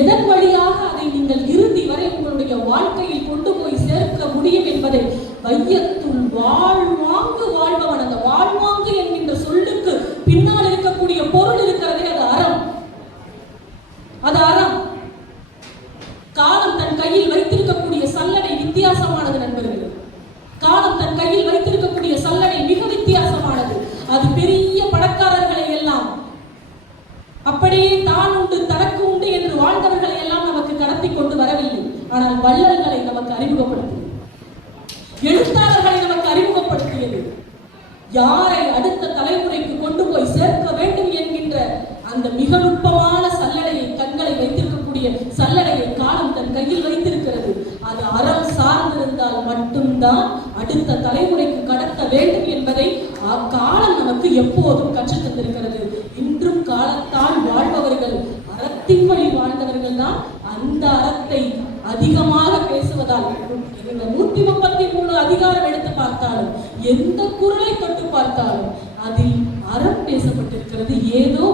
எதன் வழியாக அதை நீங்கள் இறுதி வரை உங்களுடைய வாழ்க்கையில் கொண்டு போய் சேர்க்க முடியும் என்பதை வையத்துள் வாழ்வாங்கு வாழ்பவன். அந்த வாழ்வாங்கு என்கின்ற சொல்லுக்கு பின்னால் இருக்கக்கூடிய பொருள் இருக்கிறதே அது அறம். அது அறம். காலம் தன் கையில் வைத்திருக்கக்கூடிய சல்லடை வித்தியாசமானது நண்பர்கள். காலம் தன் கையில் வைத்திருக்கக்கூடிய சல்லடை மிக வித்தியாசமானது. அது பெரிய பணக்காரர்களை எல்லாம், அப்படியே தான் உண்டு தனக்கு உண்டு என்று வாழ்ந்தவர்களை எல்லாம் நமக்கு கடத்தி கொண்டு வரவில்லை. ஆனால் வள்ளல்களை நமக்கு அறிமுகப்படுத்தியது, எழுத்தாளர்களை நமக்கு அறிமுகப்படுத்தியது. யாரை அடுத்த தலைமுறைக்கு கொண்டு போய் சேர்க்க வேண்டும் என்கின்ற அந்த மிக நுட்பமான சல்லடையை, கண்களை வைத்திருக்கக்கூடிய சல்லடையை காலம் தன் கையில் வைத்திருக்கிறது. அது அறம் சார்ந்திருந்தால் மட்டும்தான் அடுத்த தலைமுறைக்கு கடத்த வேண்டும் என்பதை காலம் நமக்கு எப்போதும் கற்றுத் தந்திருக்கிறது. இன்றும் காலத்தால் வாழ்பவர்கள், அறத்தின் வழி வாழ்ந்தவர்கள் தான் அந்த அறத்தை அதிகமாக பேசுவதால். இந்த 133 அதிகாரம் எடுத்து பார்த்தாலும், எந்த குறளை தொட்டு பார்த்தாலும் அதில் அறம் பேசப்பட்டிருக்கிறது. ஏதோ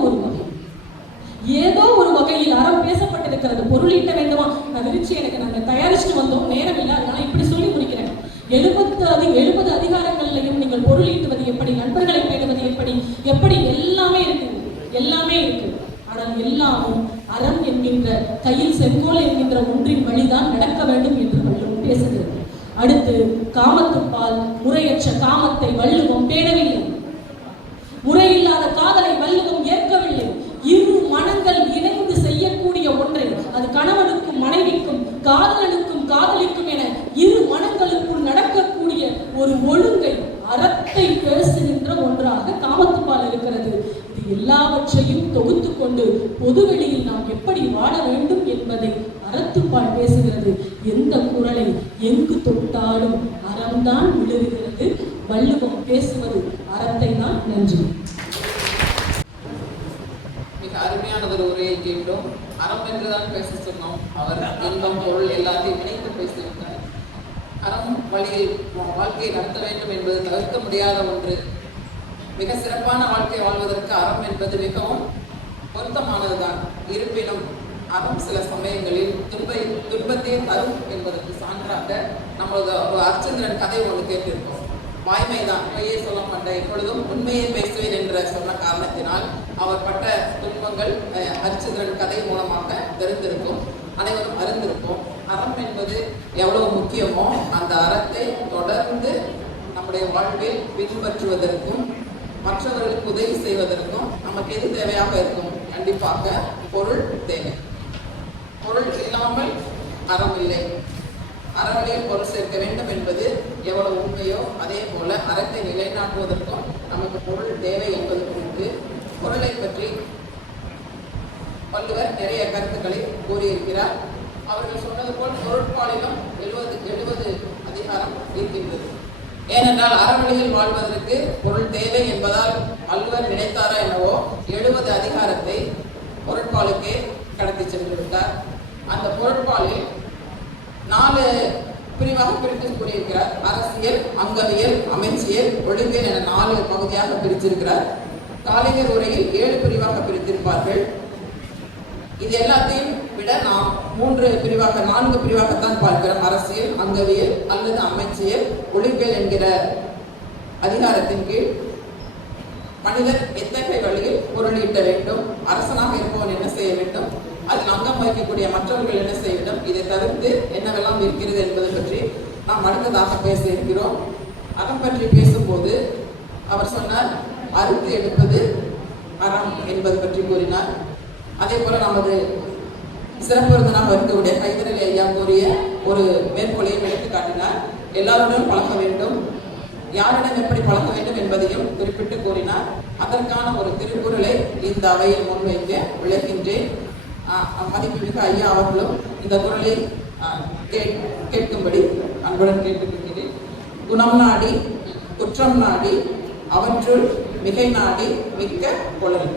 ஒரு வகையில் அறம் பேசப்பட்டிருக்கிறது. பொருளீட்ட வேண்டுமா? நான் விரிச்சு எனக்கு நாங்கள் தயாரிச்சுட்டு வந்தோம், நேரம் இல்லை, அதனால இப்படி சொல்லி முடிக்கிறேன். 70 அதிகாரங்கள்லையும் நீங்கள் பொருளீட்டுவது எப்படி, நண்பர்களை பேணுவது எப்படி எல்லாமே இருக்கு. ஆனால் எல்லாமும் அறம் என்கின்ற, கையில் செங்கோல் என்கின்ற ஒன்றின் வழிதான் நடக்க வேண்டும் என்று வள்ளுவம் பேசுகிறது. அடுத்து காமத்துப்பால். முறையற்ற காமத்தை வள்ளுவம் பேணவில்லை. முறையில்லாத காதலை வள்ளுவம் ஏற்கவில்லை. இரு மனங்கள் இணைந்து செய்யக்கூடிய ஒன்றை, அது கணவனுக்கும் மனைவிக்கும், காதலனுக்கும் காதலிக்கும் என இரு மனங்களுக்குள் நடக்கக்கூடிய ஒரு ஒழுங்கை, அறத்தை பேசுகின்ற ஒன்றாக காமத்துப்பால் இருக்கிறது. இது எல்லாவற்றையும் தொகுத்து கொண்டு பொதுவெளியில் நாம் எப்படி வாழ வேண்டும் என்பதை அறத்துப்பால் பேசுகிறது. எந்த குறளை எங்கு தொட்டாலும் அறம்தான் விழுகிறது. வள்ளுவம் பேசுவது அறத்தை தான். நன்றி. மிக அருமையான ஒரு உரையை கேட்டோம். அறம் என்றுதான் பேச சொன்னோம். அவர் இன்பம், பொருள் எல்லாத்தையும் இணைத்து பேசியிருக்கிறார். அறம் வழியில் வாழ்க்கையை நடத்த வேண்டும் என்பது தவிர்க்க முடியாத ஒன்று. மிக சிறப்பான வாழ்க்கை வாழ்வதற்கு அறம் என்பது மிகவும் பொருத்தமானதுதான். இருப்பினும் அறம் சில சமயங்களில் துன்பத்தையே தரும் என்பதற்கு சான்றாக நம்மளது ஒரு அர்ச்சந்திரன் கதை ஒன்று கேட்டிருக்கோம். வாய்மைதான், பொய்யே சொல்ல மாட்டேன், எப்பொழுதும் உண்மையை பேசுவேன் என்ற சொன்ன காரணத்தினால் அவர் பட்ட துன்பங்கள் அரிச்சந்திரன் கதை மூலமாக தெரிந்திருக்கும், அனைவரும் அறிந்திருக்கும். அறம் என்பது எவ்வளவு முக்கியமோ அந்த அறத்தை தொடர்ந்து நம்முடைய வாழ்வில் பின்பற்றுவதற்கும் மற்றவர்களுக்கு உதவி செய்வதற்கும் நமக்கு எது தேவையாக இருக்கும்? கண்டிப்பாக பொருள் தேவை. அறம் இல்லை. அறவழியில் பொருள் சேர்க்க வேண்டும் என்பது எவ்வளவு உண்மையோ அதே போல அறத்தை நிலைநாட்டுவதற்கும் நமக்கு பொருள் தேவை என்பது குறித்து பொருளை பற்றி வள்ளுவர் நிறைய கருத்துக்களை கூறியிருக்கிறார். அவர்கள் சொன்னது போல் பொருட்பாலிலும் 70 அதிகாரம் இருக்கின்றது. ஏனென்றால் அறவழியில் வாழ்வதற்கு பொருள் தேவை என்பதால் வள்ளுவர் நினைத்தாரா என்னவோ 70 அதிகாரத்தை பொருட்பாலுக்கே கடத்தி சென்று விட்டார். அந்த பொருட்பாலில் 4 பிரிவாக பிரித்து கூறியிருக்கிறார். அரசியல், அங்கவியல், அமைச்சியல், ஒழுங்கியல் என 4 பகுதியாக பிரித்திருக்கிறார். காலிங்கர் உரையில் 7 பிரிவாக பிரித்திருப்பார்கள். இது எல்லாத்தையும் விட நாம் 4 பிரிவாகத்தான் பார்க்கிறோம். அரசியல், அங்கவியல் அல்லது அமைச்சியல், ஒழுங்கியல் என்கிற அதிகாரத்தின் கீழ் மனிதர் எத்தகைய வழியில் பொருளீட்ட வேண்டும், அரசனாக இருப்பவன் என்ன செய்ய வேண்டும், அதில் அங்கம் வகிக்கக்கூடிய மற்றவர்கள் என்ன செய்ய வேண்டும், இதை தவிர்த்து என்னவெல்லாம் இருக்கிறது என்பது பற்றி நாம் அடுத்ததாக பேச இருக்கிறோம். அறம் பற்றி பேசும்போது அவர் சொன்னார், அறுத்து எடுப்பது அறம் என்பது பற்றி கூறினார். அதே போல நமது சிறப்பு விருந்தினராக இருக்கக்கூடிய ஹைதர் அலி ஐயா கூறிய ஒரு மேற்கோளையும் எடுத்து காட்டினார். எல்லாருடன் பழக வேண்டும், யாரிடம் எப்படி பழக வேண்டும் என்பதையும் குறிப்பிட்டு கூறினார். அதற்கான ஒரு திருக்குறளை இந்த அவையில் முன்வைக்க விளக்கின்றேன். மதிப்புமிகு ஐயா அவர்களும் இந்த குறளை கேட்கும்படி அன்புடன் கேட்டுக்கொள்கிறேன். குணம் நாடி குற்றம் நாடி அவற்றுள் மிகை நாடி மிக்க குழல்.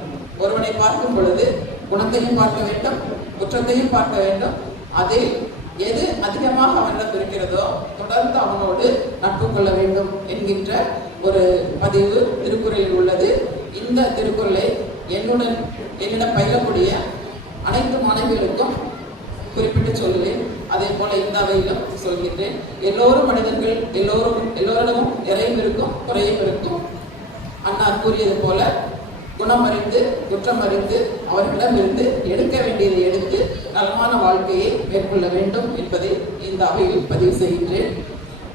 ஒருவனை பார்க்கும் பொழுது குணத்தையும் பார்க்க வேண்டும், குற்றத்தையும் பார்க்க வேண்டும். அதில் எது அதிகமாக அவனிடம் இருக்கிறதோ தொடர்ந்து அவனோடு நட்பு கொள்ள வேண்டும் என்கின்ற ஒரு பதிவு திருக்குறளில் உள்ளது. இந்த திருக்குறளை என்னிடம் பயிலக்கூடிய அனைத்து மாணவிகளுக்கும் குறிப்பிட்டு சொல்லுவேன். அதே போல இந்த அவையிலும் சொல்கின்றேன். எல்லோரும் மனிதர்கள், எல்லோரிடமும் நிறையும் இருக்கும், குறையும் இருக்கும். அண்ணார் கூறியது போல குணம் அறிந்து குற்றம் அறிந்து அவர்களிடமிருந்து எடுக்க வேண்டியதை எடுத்து நலமான வாழ்க்கையை மேற்கொள்ள வேண்டும் என்பதை இந்த அவையில் பதிவு செய்கின்றேன்.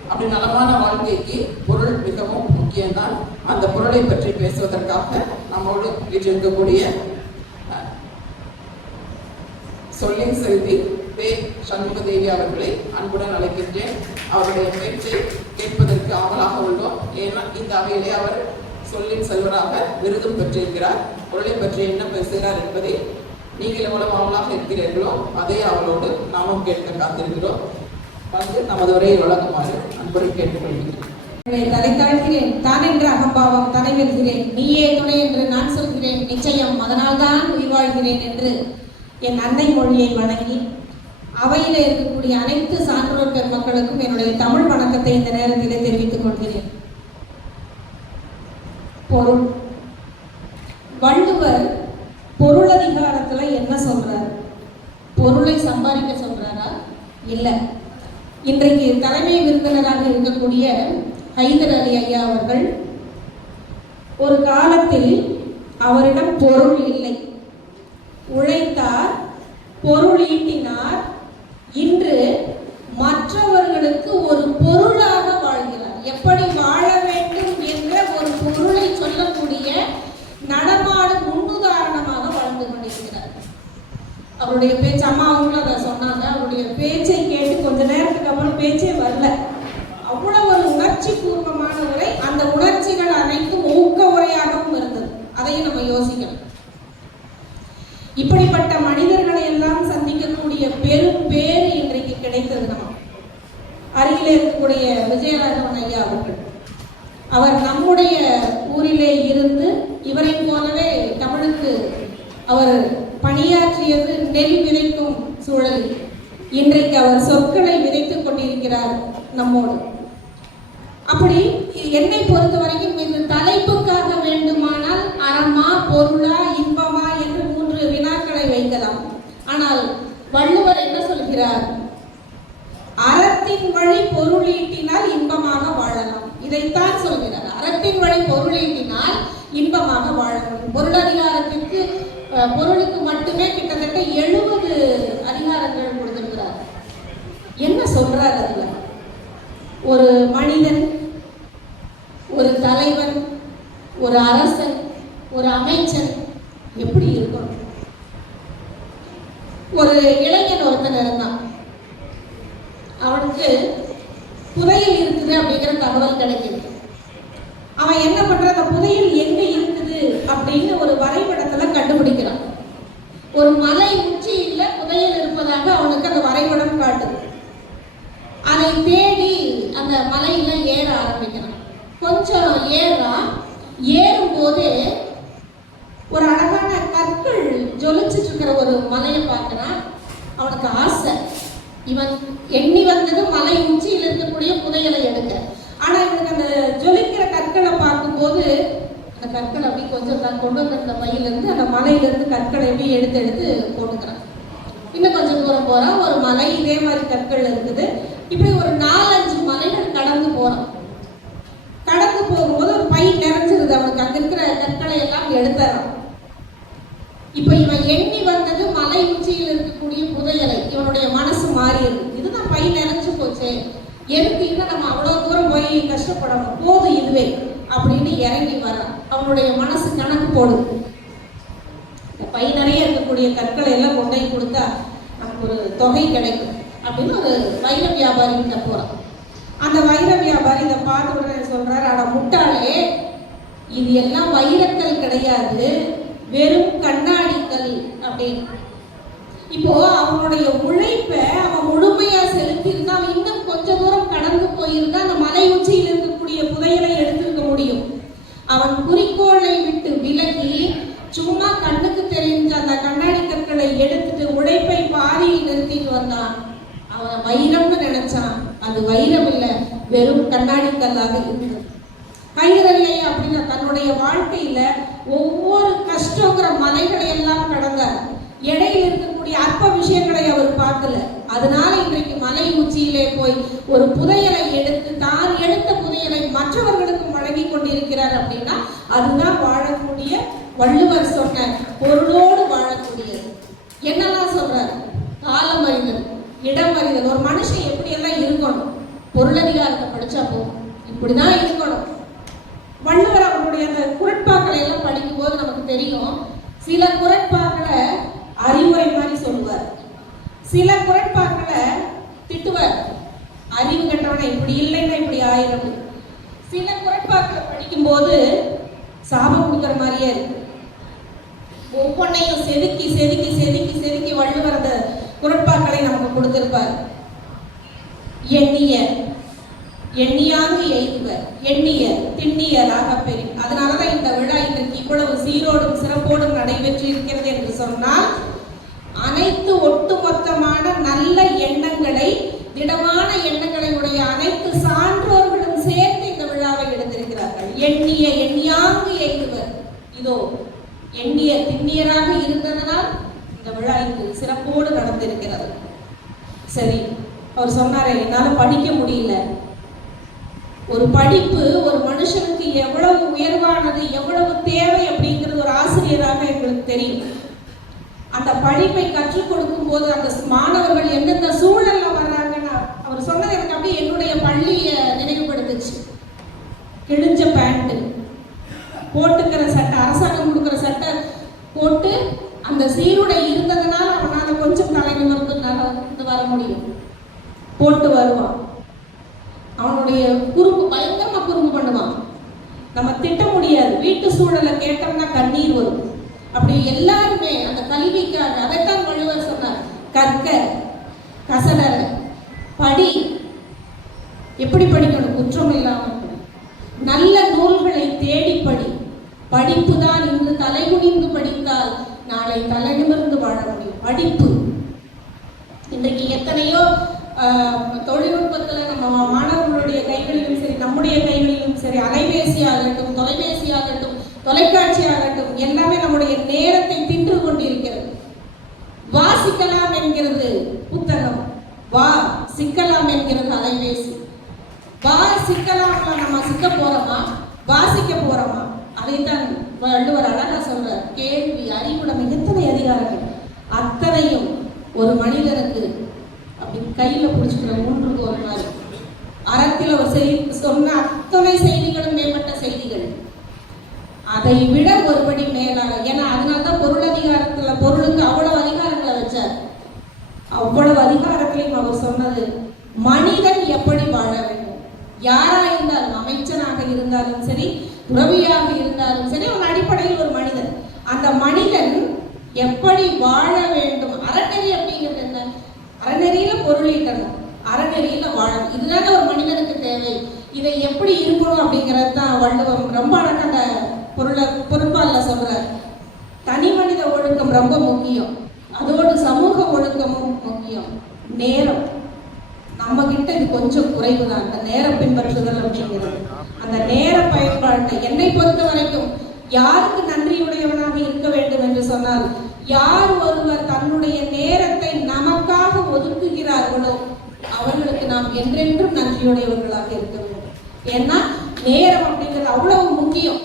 அப்படி நலமான வாழ்க்கைக்கு பொருள் மிகவும் முக்கியம்தான். அந்த பொருளை பற்றி பேசுவதற்காக நம்மோடு வீற்றிருக்கக்கூடிய சொல்லின் செல்வி வே. சண்முகதேவி அவர்களை அன்புடன் அழைக்கின்றேன். அவருடைய பேச்சை கேட்பதற்கு ஆவலாக உள்ளோம். ஏன்னா இந்த அவையிலே அவர் சொல்லின் செல்வராக விருதும் பெற்றிருக்கிறார். பொருளை பற்றி என்ன பேசுகிறார் என்பதை நீங்கள் எவ்வளவு ஆவலாக இருக்கிறீர்களோ அதே அவளோடு நாமும் கேட்க காத்திருக்கிறோம். வந்து நமது உரையை வழங்குமாறு அன்புடன் கேட்டுக்கொள்கிறேன். தலை தாழ்கிறேன், தான் என்ற அகம்பாவம் தலை வெல்கிறேன், நீயே துணை என்று நான் சொல்கிறேன் நிச்சயம், அதனால் தான் உயிர் வாழ்கிறேன் என்று என் அன்னை மொழியை வணங்கி அவையில் இருக்கக்கூடிய அனைத்து சான்றோர் பெருமக்களுக்கும் என்னுடைய தமிழ் வணக்கத்தை இந்த நேரத்திலே தெரிவித்துக் கொள்கிறேன். பொருள். வள்ளுவர் பொருளதிகாரத்துல என்ன சொல்றார்? பொருளை சம்பாதிக்க சொல்றாரா? இல்ல. இன்றைக்கு தலைமை விருந்தினராக இருக்கக்கூடிய ஹைதர் அலி ஐயா அவர்கள் ஒரு காலத்தில் அவரிடம் பொருள் இல்லை, உழைத்தார், பொருள் ஈட்டினார். இன்று மற்றவர்களுக்கு ஒரு பொருளாக வாழ்கிறார். எப்படி வாழ வேண்டும் என்ற ஒரு பொருளை சொல்லக்கூடிய நடமாடும் முன்னுதாரணமாக வாழ்ந்து கொண்டிருக்கிறார். அவருடைய பேச்சு, அம்மா அவங்களும் அதை சொன்னாங்க, அவருடைய பேச்சை கேட்டு கொஞ்ச நேரத்துக்கு அப்புறம் பேச்சே வரல. அவ்வளவு ஒரு உணர்ச்சி பூர்வமான உரை. அந்த உணர்ச்சிகள் அனைத்தும் ஊக்க உரையாகவும் இருந்தது. அதையும் நம்ம யோசிக்கணும். இப்படிப்பட்ட மனிதர்களை எல்லாம் சந்திக்கக்கூடிய பெரும் பேரு இன்றைக்கு கிடைத்தது. நம்ம அருகிலே இருக்கக்கூடிய விஜயராகவன் ஐயா அவர்கள், அவர் நம்முடைய ஊரிலே இருந்து இவரை போலவே தமிழுக்கு அவர் பணியாற்றியது நெல் விதைக்கும் சூழலில். இன்றைக்கு அவர் சொற்களை விதைத்துக் கொண்டிருக்கிறார் நம்மோடு. அப்படி என்னை பொறுத்த வரைக்கும் இது தலைப்புக்காக வேண்டுமானால் அறமா, பொருளா, இன்பமா என்று 3 வினாக்களை வைக்கலாம். ஆனால் வள்ளுவர் என்ன சொல்கிறார்? அறத்தின் வழி பொருள் ஈட்டினால் இன்பமாக வாழலாம். இதைத்தான் சொல்கிறார். அறத்தின் வழி பொருள் ஈட்டினால் இன்பமாக வாழலாம். பொருளதிகாரத்திற்கு பொருளுக்கு மட்டுமே கிட்டத்தட்ட 70 அதிகாரங்கள் கொடுத்திருக்கிறார். என்ன சொல்றார் அதுல? ஒரு மனிதன், ஒரு தலைவன், ஒரு அரசன், ஒரு அமைச்சன் எப்படி இருக்கணும்? ஒரு இளைஞன் ஒருத்தன் இருந்தான். அவனுக்கு புதையல் இருக்குது அப்படிங்கிற தகவல் கிடைக்குது. அவன் என்ன பண்றான், அந்த புதையல் எங்க இருக்குது அப்படின்னு ஒரு வரைபடத்துல கண்டுபிடிக்கிறான். ஒரு மலை உச்சியில புதையல் இருப்பதாக அவனுக்கு அந்த வரைபடம் காட்டுது. அதை தேடி அந்த மலையில ஏற ஆரம்பிக்கிறான். கொஞ்சம் ஏறும்போது ஒரு அழகான கற்கள் ஜொலிச்சுட்டு இருக்கிற ஒரு மலையை பார்க்கிறான். அவனுக்கு ஆசை, இவன் எண்ணி வந்தது மலை உச்சியில் இருக்கக்கூடிய புதையலை எடுக்க. ஆனா இவனுக்கு அந்த ஜொலிக்கிற கற்களை பார்க்கும்போது அந்த கற்கள் அப்படி கொஞ்சம் தான் கொண்டு வந்த பையிலிருந்து அந்த மலையிலிருந்து கற்களை எப்படி எடுத்து போட்டுக்கிறான். இன்னும் கொஞ்சம் தூரம் போறான், ஒரு மலை இதே மாதிரி கற்கள் இருக்குது. இப்படி ஒரு 4-5 மலைகள் கடந்து போறான். கடந்து போகும்போது ஒரு பை நிறைஞ்சிருது. அவனுக்கு அங்க இருக்கிற கற்களை எல்லாம் எடுத்துறான். இப்ப இவன் எண்ணி வந்தது மலை உச்சியில் இருக்கக்கூடிய புதையலை. இவனுடைய மனசு மாறிடுது. இதுதான் பை நிறைஞ்சு போச்சு, எதுக்கு இன்னும் நம்ம அவ்வளவு தூரம் போய் கஷ்டப்படணும், போதும் இதுவே அப்படின்னு இறங்கி வர்றான். அவனுடைய மனசு கணக்கு போடுது. பை நிறைய இருக்கக்கூடிய கற்களை எல்லாம் கொண்டு போய் கொடுத்தா நமக்கு ஒரு தொகை கிடைக்கும் அப்படின்னு ஒரு வைர வியாபாரி கிட்ட போறான். அந்த வைர வியாபாரி இதை பார்த்த உடனே சொல்றாரு, அட முட்டாளே, இது எல்லாம் வைரக்கல் கிடையாது, வெறும் கண்ணாடிக்கல் அப்படின்னு. இப்போ அவனுடைய உழைப்பை அவன் முழுமையா செலுத்தியிருந்தா அவன் இன்னும் கொஞ்ச தூரம் கடந்து போயிருந்தா அந்த மலை உச்சியில் இருக்கக்கூடிய புதையலை எடுத்திருக்க முடியும். அவன் குறிக்கோளை விட்டு விலகி சும்மா கண்ணுக்கு தெரிஞ்ச அந்த கண்ணாடி கற்களை எடுத்துட்டு உழைப்பை பாதியில் நிறுத்திட்டு வந்தான். அவன் வைரம்னு நினைச்சான், அது வைரம் இல்லை, வெறும் கண்ணாடி கல்லாக இருந்தது. ஹைதர் அலி ஐயா அப்படின்னா தன்னுடைய வாழ்க்கையில ஒவ்வொரு கஷ்டங்கிற மலைகளை எல்லாம் கடந்தார். இடையில் இருக்கக்கூடிய அற்ப விஷயங்களை அவர் பார்க்கல. அதனால இன்றைக்கு மலை உச்சியிலே போய் ஒரு புதையலை எடுத்து தான் எடுத்த புதையலை மற்றவர்களுக்கு வழங்கி கொண்டிருக்கிறார். அப்படின்னா அதுதான் வாழக்கூடிய, வள்ளுவர் சொன்ன பொருளோடு வாழக்கூடியது. என்னெல்லாம் சொல்றாரு, காலம் அறிதல், இடம் அறிதல். ஒரு மனுஷன் எப்படியெல்லாம் இருக்கணும், பொருளதிகாரத்தை படிச்சா போகும், இப்படிதான் இருக்கணும். வள்ளுவர் அவருடைய அந்த குறட்பாக்களை எல்லாம் படிக்கும் போது நமக்கு தெரியும், சில குறட்பாக்களை அறிவுரை மாதிரி சொல்லுவார், சில குறட்பாக்களை திட்டுவார், அறிவு கட்டவன இப்படி இல்லைன்னா இப்படி ஆயிரம். சில குறட்பாக்களை படிக்கும் போது சாபம் கொடுக்குற மாதிரியே இருக்கு. ஒவ்வொன்னையும் செதுக்கி செதுக்கி செதுக்கி செதுக்கி வள்ளுவர் அந்த குறட்பாக்களை நமக்கு கொடுத்திருப்பார். எண்ணியாங்கு எய்துவர், எண்ணிய திண்ணியராக பெறும். அதனாலதான் இந்த விழா இன்றைக்கு இவ்வளவு சீரோடும் சிறப்போடும் நடைபெற்று இருக்கிறது என்று சொன்னால், அனைத்து ஒட்டுமொத்தமான நல்ல எண்ணங்களை, திடமான எண்ணங்களை உடைய அனைத்து சான்றோர்களும் சேர்த்து இந்த விழாவை எடுத்திருக்கிறார்கள். எண்ணியாங்கு எய்துவர், இதோ எண்ணிய திண்ணியராக இருந்ததனால் இந்த விழா இங்கு சிறப்போடு நடந்திருக்கிறது. சரி, அவர் சொன்னாரே, என்னால படிக்க முடியல. ஒரு படிப்பு ஒரு மனுஷனுக்கு எவ்வளவு உயர்வானது, எவ்வளவு தேவை அப்படிங்கிறது ஒரு ஆசிரியராக எங்களுக்கு தெரியும். அந்த படிப்பை கற்றுக் கொடுக்கும் போது அந்த மாணவர்கள் எந்தெந்த சூழல்ல வர்றாங்கன்னா, அவர் சொன்னது எனக்கு அப்படியே என்னுடைய பள்ளியை நினைவுபடுத்துச்சு. கிழிஞ்ச பேண்ட் போட்டுக்கிற சட்டை, அரசாங்கம் கொடுக்கிற சட்டை போட்டு அந்த சீருடை இருந்ததுனால அவனால கொஞ்சம் தலை நிமிர்ந்து வர முடியும், போட்டு வருவான். அவனுடைய குறும்பு, பயங்கரமா குறும்பு பண்ணுவான். நம்ம திட்ட முடியாது, வீட்டு சூழலை கேட்டோம்னா கண்ணீர் வரும். அப்படி எல்லாருமே அந்த கல்விக்காக, அதைத்தான் வள்ளுவர் சொன்னார், கற்க கசடர படி. எப்படி படிக்கணும், குற்றம் இல்லாமல் நல்ல நூல்களை தேடி படி. படிப்பு தான் இன்று தலைகுனிந்து படித்தால் நாளை தலை நிமிர்ந்து வாழ முடியும். படிப்பு இன்றைக்கு எத்தனையோ தொழில்நுட்பத்தில் நம்ம மாணவர்களுடைய கைகளிலும் சரி, நம்முடைய கைகளிலும் சரி, அலைபேசி ஆகட்டும், தொலைபேசி ஆகட்டும், தொலைக்காட்சி ஆகட்டும், எல்லாமே நம்முடைய நேரத்தை தின்று கொண்டிருக்கிறது. வாசிக்கலாம் என்கிறது புத்தகம், சிக்கலாம் என்கிறது அலைபேசி. சிக்கலாம்ல நம்ம சிக்க போறோமா, வாசிக்க போறோமா? அதைத்தான் வள்ளுவர் அழகா சொல்றார். கேள்வி, அறிவுடைமை, எத்தனை அதிகாரங்கள், அத்தனையும் ஒரு மனிதனுக்கு அப்படி கையில பிடிச்சிக்கிற ஊன்றுகோல் மாதிரி. அறத்தில் அவர் சொன்ன அத்தனை செய்திகளும் மேம்பட்ட செய்திகள். அதை விட ஒருபடி மேலாக, ஏன்னா அதனால்தான் பொருளதிகாரத்துல பொருளுக்கு அவ்வளவு அதிகாரங்களை வச்சார். அவ்வளவு அதிகாரத்திலையும் அவர் சொன்னது மனிதன் எப்படி வாழ வேண்டும், யாரா இருந்தாலும், அமைச்சராக இருந்தாலும் சரி, துறவியாக இருந்தாலும் சரி, அவன் அடிப்படையில் ஒரு மனிதன். அந்த மனிதன் எப்படி வாழ வேண்டும், அறநெறி அப்படிங்கிறது என்ன? அறநெறியில பொருளீட்டணும், அறநெறியில வாழணும், இதுதானே ஒரு மனிதனுக்கு தேவை. இதை எப்படி இருக்கணும் அப்படிங்கிறது தான் வள்ளுவம் ரொம்ப அழகாக அந்த பொருட்பால்ல சொல்றார். தனி மனித ஒழுக்கம் ரொம்ப முக்கியம், அதோடு சமூக ஒழுக்கமும் முக்கியம். நேரம் நம்ம கிட்ட இது கொஞ்சம் குறைவுதான், அந்த நேரம் பின்பற்றுதல் அப்படிங்கிறது. அந்த நேர பயன்பாட்டை என்னை பொறுத்த வரைக்கும் யாருக்கு நன்றியுடையவனாக இருக்க வேண்டும் என்று சொன்னால், யார் ஒருவர் தன்னுடைய நேரத்தை நமக்காக ஒதுக்குகிறார்களோ அவர்களுக்கு நாம் என்றென்றும் நன்றியுடையவர்களாக இருக்க வேண்டும். ஏன்னா நேரம் அப்படிங்கிறது அவ்வளவு முக்கியம்.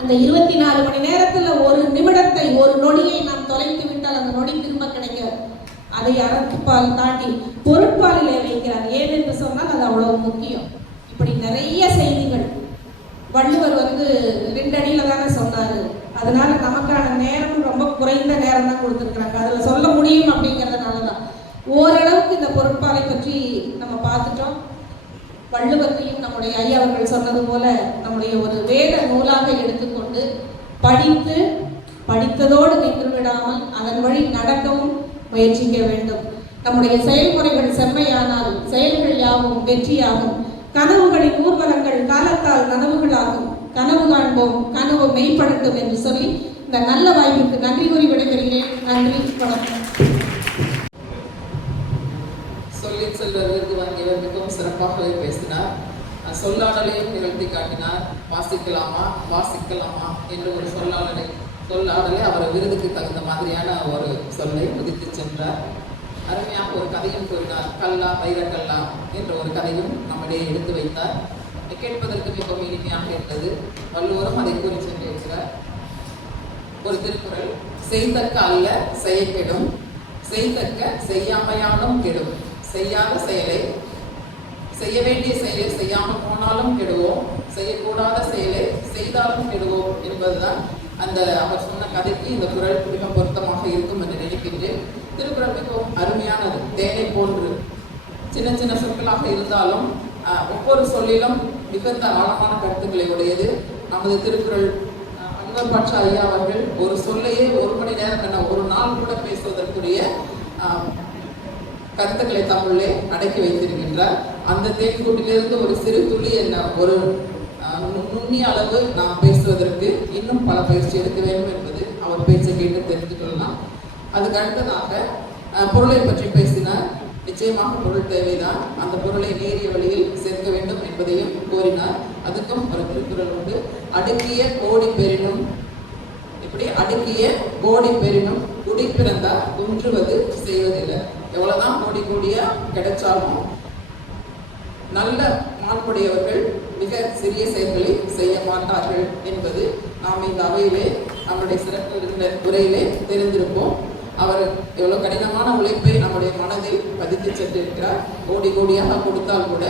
அந்த 24 மணி நேரத்துல ஒரு நிமிடத்தை, ஒரு நொடியை நாம் தொலைத்து விட்டால் அந்த நொடி திரும்ப கிடைக்காது. அதை அறப்பால் தாண்டி பொருட்பாலிலே வைக்கிறார். ஏன் என்று சொன்னால் அது அவ்வளவு முக்கியம். இப்படி நிறைய செய்திகள் வள்ளுவர் 2 அடியில தானே சொன்னாரு. அதனால நமக்கான நேரம் ரொம்ப குறைந்த நேரம் தான் கொடுத்துருக்குறாங்க. அதுல சொல்ல முடியும் அப்படிங்கிறதுனாலதான் ஓரளவுக்கு இந்த பொருட்பாலை பற்றி நம்ம பார்த்துட்டோம். வள்ளுவத்தையும் நம்முடைய ஐயா அவர்கள் சொன்னது போல நம்முடைய ஒரு வேத நூலாக எடுத்துக்கொண்டு படித்ததோடு நின்று விடாமல் அதன் வழி நடக்கவும் முயற்சிக்க வேண்டும். நம்முடைய செயல்முறைகள் செம்மையானால் செயல்கள் யாவும் வெற்றியாகும். கனவுகளின் ஊர்வலங்கள் காலத்தால் நனவுகளாகும். கனவு காண்போம், கனவு மெய்ப்படட்டும் என்று சொல்லி இந்த நல்ல வாய்ப்புக்கு நன்றி கூறி விடைபெறுகிறேன். நன்றி, வணக்கம். சொல்லின் செல்வர் விருது வாங்கியவர் மிகவும் சிறப்பாகவே பேசினார். சொல்லாடலையும் நிகழ்த்தி காட்டினார். வாசிக்கலாமா வாசிக்கலாமா என்று ஒரு சொல்லாடலை அவர் விருதுக்கு தகுந்த மாதிரியான ஒரு சொல்லை உதித்து சென்றார். அருமையாக ஒரு கதையும் கூறினார். கல்லா வைரக்கல்லா என்ற ஒரு கதையும் நம்மிடையே எடுத்து வைத்தார். கேட்பதற்கு மிகவும் இனிமையாக இருந்தது. வள்ளுவரும் அதை கூறி சென்றிருக்கிறார். ஒரு திருக்குறள், செய்தக்க அல்ல செய்யக்கெடும், செய்தக்க செய்யாமையாலும் கெடும். செய்யாத செயலை, செய்ய வேண்டிய செயலை செய்யாமல் போனாலும் கெடுவோம், செய்யக்கூடாத செயலை செய்தாலும் கெடுவோம் என்பதுதான் அந்த அவர் சொன்ன கதைக்கு இந்த குறள் மிக பொருத்தமாக இருக்கும் என்று நினைக்கின்றேன். திருக்குறள் மிகவும் அருமையானது. தேனை போன்று சின்ன சின்ன சொற்களாக இருந்தாலும் ஒவ்வொரு சொல்லிலும் மிகுந்த ஆழமான கருத்துக்களை உடையது. நமது திருக்குறள் அன்வர் பாட்ஷா ஐயா அவர்கள் ஒரு சொல்லையே 1 மணி நேரம் என ஒரு நாள் கூட பேசுவதற்குரிய கருத்துக்களை தமிழிலே அடக்கி வைத்திருக்கின்றார். அந்த தேன்கூட்டிலிருந்து ஒரு சிறு துளி என்ன ஒரு நுண்ணிய அளவு நாம் பேசுவதற்கு இன்னும் பல பயிற்சி எடுக்க வேண்டும் என்பது அவர் பேச்சை கேட்டு தெரிந்து கொள்ளலாம். அதுக்கு அடுத்ததாக பொருளை பற்றி பேசினார். நிச்சயமாக பொருள் தேவைதான். அந்த பொருளை நேரிய வழியில் சேர்க்க வேண்டும் என்பதையும் கோரினார். அதுக்கும் ஒரு திருக்குறள் உண்டு. அடுக்கிய கோடி பெறினும், இப்படி அடுக்கிய கோடி பெறினும் குடி பிறந்தா குன்றுவது செய்வதில்லை. எவ்வளவுதான் கோடி கோடியா கிடைச்சாலும் நல்ல மாண்புடையவர்கள் மிக சிறிய செயல்களை செய்ய மாட்டார்கள் என்பது நாம் இந்த அவையிலே நம்முடைய சிறப்பு உரையிலே தெரிந்திருப்போம். அவர் எவ்வளவு கடினமான உழைப்பை நம்முடைய மனதில் பதித்து சென்றிருக்கிறார். கோடி கோடியாக கொடுத்தால் கூட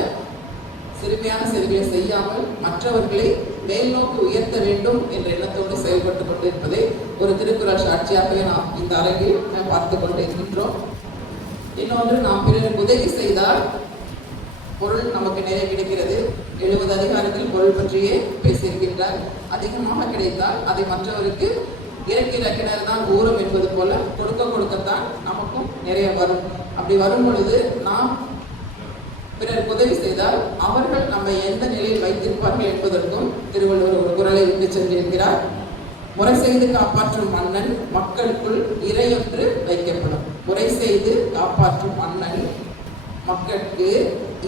சிறுமையான செயல்களை செய்யாமல் மற்றவர்களை மேல் நோக்கி உயர்த்த வேண்டும் என்ற எண்ணத்தோடு செயல்பட்டு கொண்டிருப்பதை ஒரு திருக்குறள் சாட்சியாகவே நாம் இந்த அரங்கில் பார்த்து கொண்டிருக்கின்றோம். இன்னொன்று, நாம் பிறருக்கு உதவி செய்தால் பொருள் நமக்கு நிறைய கிடைக்கிறது. 70 அதிகாரத்தில் பொருள் பற்றியே பேசியிருக்கின்றார். அதிகமாக கிடைத்தால் அதை மற்றவருக்கு இறக்கிற கிணறு தான் ஊறும் என்பது போல கொடுக்க கொடுக்கத்தான் நமக்கும் நிறைய வரும். அப்படி வரும் பொழுது நாம் பிறருக்கு உதவி செய்தால் அவர்கள் நம்மை எந்த நிலையில் வைத்திருப்பார்கள் என்பதற்கும் திருவள்ளுவர் ஒரு குறளை விட்டு சென்றிருக்கிறார். முறை செய்து காப்பாற்றும் மன்னன் மக்களுக்குள் இறையொன்று வைக்கப்படும். முறை செய்து காப்பாற்றும் மன்னன் மக்களுக்கு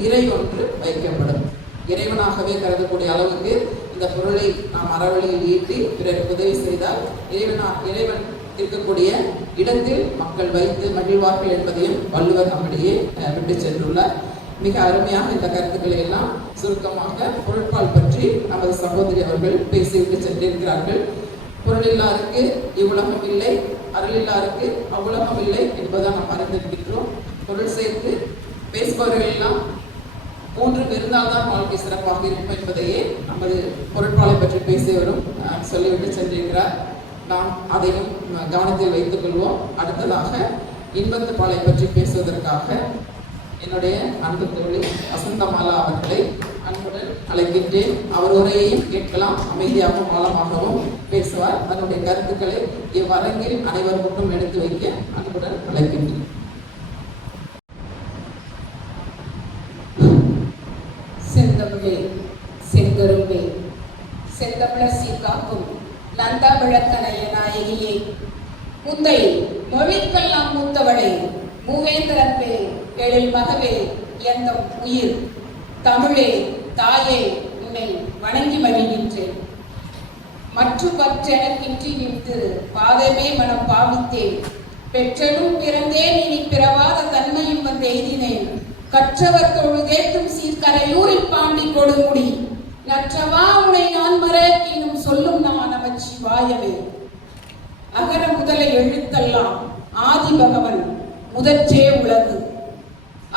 இறை ஒன்று வைக்கப்படும். இறைவனாகவே கருதக்கூடிய அளவுக்கு இந்த பொருளை நாம் அறவழியில் ஈட்டி பிறருக்கு உதவி செய்தால் இறைவன் இருக்கக்கூடிய இடத்தில் மக்கள் வைத்து மகிழ்வார்கள் என்பதையும் வள்ளுவர் நம்மிடையே விட்டு சென்றுள்ளார். மிக அருமையாக இந்த கருத்துக்களை எல்லாம் சுருக்கமாக பொருட்பால் பற்றி நமது சகோதரி அவர்கள் பேசிவிட்டு சென்றிருக்கிறார்கள். பொருளில்லாருக்கு இவ்வுலகம் இல்லை, அருளில்லாருக்கு அவ்வுலகம் இல்லை என்பதை நாம் அறிந்திருக்கின்றோம். பொருள் சேர்த்து பேசுபவர்கள் எல்லாம் 3 இருந்தால்தான் வாழ்க்கை சிறப்பாக இருக்கும் என்பதையே நமது பொருட்பாலை பற்றி பேசியவரும் சொல்லிவிட்டு சென்றிருக்கிறார். நாம் அதையும் கவனத்தில் வைத்துக் கொள்வோம். அடுத்ததாக இன்பத்து பாலை பற்றி பேசுவதற்காக என்னுடைய அன்பு தோழி வசந்தமாலா அவர்களை அன்புடன் அழைக்கின்றேன். அவர் உரையையும் கேட்கலாம். அமைதியாகவும் ஆழமாகவும் பேசுவார். தன்னுடைய கருத்துக்களை இவ்வரங்கில் அனைவர் முன்னும் எடுத்து வைக்க அன்புடன் அழைக்கின்றேன். செந்தமிழே, செங்கரும்பே, செந்தமிழர் சீர்காக்கும் நந்தா விளக்கணைய நாயகியே, முந்தை மொழிக்கெல்லாம் மூத்தவளே, மூவேந்தரன்பே, எழில் மகவே, எந்தம் உயிர் தமிழே, தாயே, உன்னை வணங்கி மகிழ்கின்றேன். மற்றெனக்கின்றி நின்று பாதமே மனம் பாவித்தேன். பெற்றலும் பிறந்தேன், இனி பிறவாத தன்மையும் வந்து எய்தினேன். கற்றவர் தொழுதேற்றும் சீர்கரையூரில் பாண்டி கொடுமுடி நற்றவா உனை நான் மறக்கினும் சொல்லும் நான் நமச்சிவாயவே. அகர முதலை எழுத்தெல்லாம் ஆதி பகவன் முதற்றே உலகு.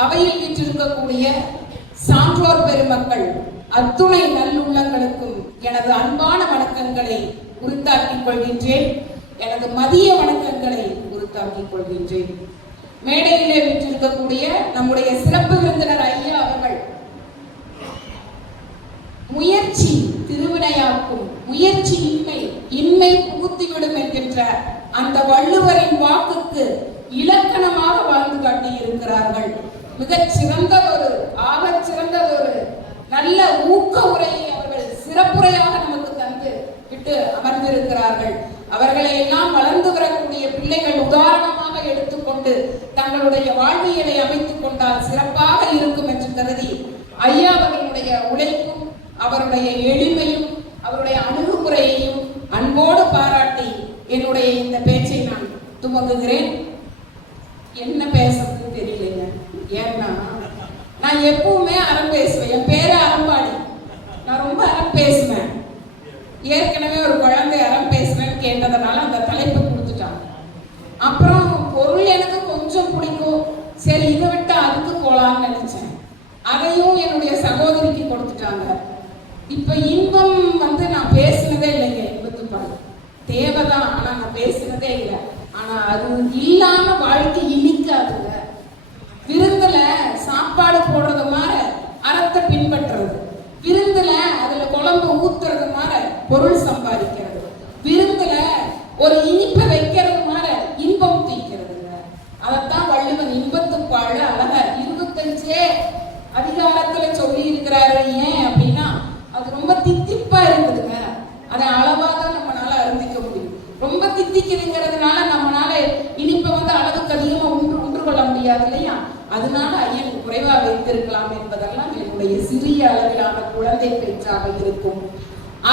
அவையில் வீற்றிருக்கக்கூடிய சான்றோர் பெருமக்கள் அத்துணை நல்லுள்ளங்களுக்கும் எனது அன்பான வணக்கங்களை உரித்தாக்கிக் கொள்கின்றேன். எனது மதிய வணக்கங்களை உரித்தாக்கிக் கொள்கின்றேன். மேடையிலே வீற்றிருக்கக்கூடிய நம்முடைய சிறப்பு விருந்தினர் ஐயா அவர்கள் முயற்சி திருவினையாக்கும், முயற்சி இன்மை புகுத்திவிடும் என்கின்ற அந்த வள்ளுவரின் வாக்குக்கு இலக்கணமாக வாழ்ந்து காட்டியிருக்கிறார்கள். மிகச் சிறந்ததொரு ஆகச் சிறந்ததொரு நல்ல ஊக்க உரையை அவர்கள் சிறப்புரையாக நமக்கு தந்து விட்டு அமர்ந்திருக்கிறார்கள். அவர்களை எல்லாம் வளர்ந்து வரக்கூடிய பிள்ளைகள் உதாரணமாக எடுத்துக்கொண்டு தங்களுடைய வாழ்வியலை அமைத்துக் கொண்டால் சிறப்பாக இருக்கும் என்று கருதி ஐயா அவர்களுடைய உழைப்பும் அவருடைய எளிமையும் அவருடைய அணுகுமுறையையும் அன்போடு பாராட்டி என்னுடைய இந்த பேச்சை நான் துவங்குகிறேன். என்ன பேசுறதுன்னு தெரியலைங்க. ஏன்னா நான் எப்பவுமே அறம் பேசுவேன். என் பேரு அறம்பாடி. நான் ரொம்ப அறம் பேசுவேன். ஏற்கனவே ஒரு குழந்தை அறம் பேசுறேன்னு கேட்டதுனால அந்த தலைப்பு கொடுத்துட்டாங்க. அப்புறம் பொருள் எனக்கு கொஞ்சம் பிடிக்கும், சரி இதை விட்டு அதுக்கு போலான்னு நினைச்சேன். அதையும் என்னுடைய சகோதரிக்கு கொடுத்துட்டாங்க. இப்ப இன்பம் வந்து நான் பேசினதே இல்லைங்க. இன்பத்துப்பாடு தேவைதான், ஆனா நான் பேசினதே இல்லை. ஆனா அது இல்லாம வாழ்க்கை இனிக்காதுங்க. விருந்துல சாப்பாடு போடுறது மாதிரி அறத்தை பின்பற்றுறது, விருந்துல அதுல குழம்பு ஊத்துறது மாதிரி பொருள் சம்பாதிக்கிறது, விருந்துல ஒரு இனிப்பை வைக்கிறது மாதிரி இன்பம் தீக்கிறதுங்க. அதைத்தான் வள்ளுவன் இன்பத்துப்பாடு அழகா 25 அதிகாரத்துல சொல்லி இருக்கிறாரு. ஏன் அப்படின்னா அது ரொம்ப தித்திப்பா இருக்குதுங்க. அதை அளவாதான் நம்மளால அருந்திக்க முடியும். ரொம்ப தித்திக்குதுங்கிறதுனால நம்மளால இனிப்பை வந்து அளவுக்கு அதிகமா உண்டு கொள்ள முடியாது இல்லையா? அதனால ஐயன் குறைவா வைத்திருக்கலாம் என்பதெல்லாம் என்னுடைய சிறிய அளவிலான குழந்தை பேச்சாக இருக்கும்.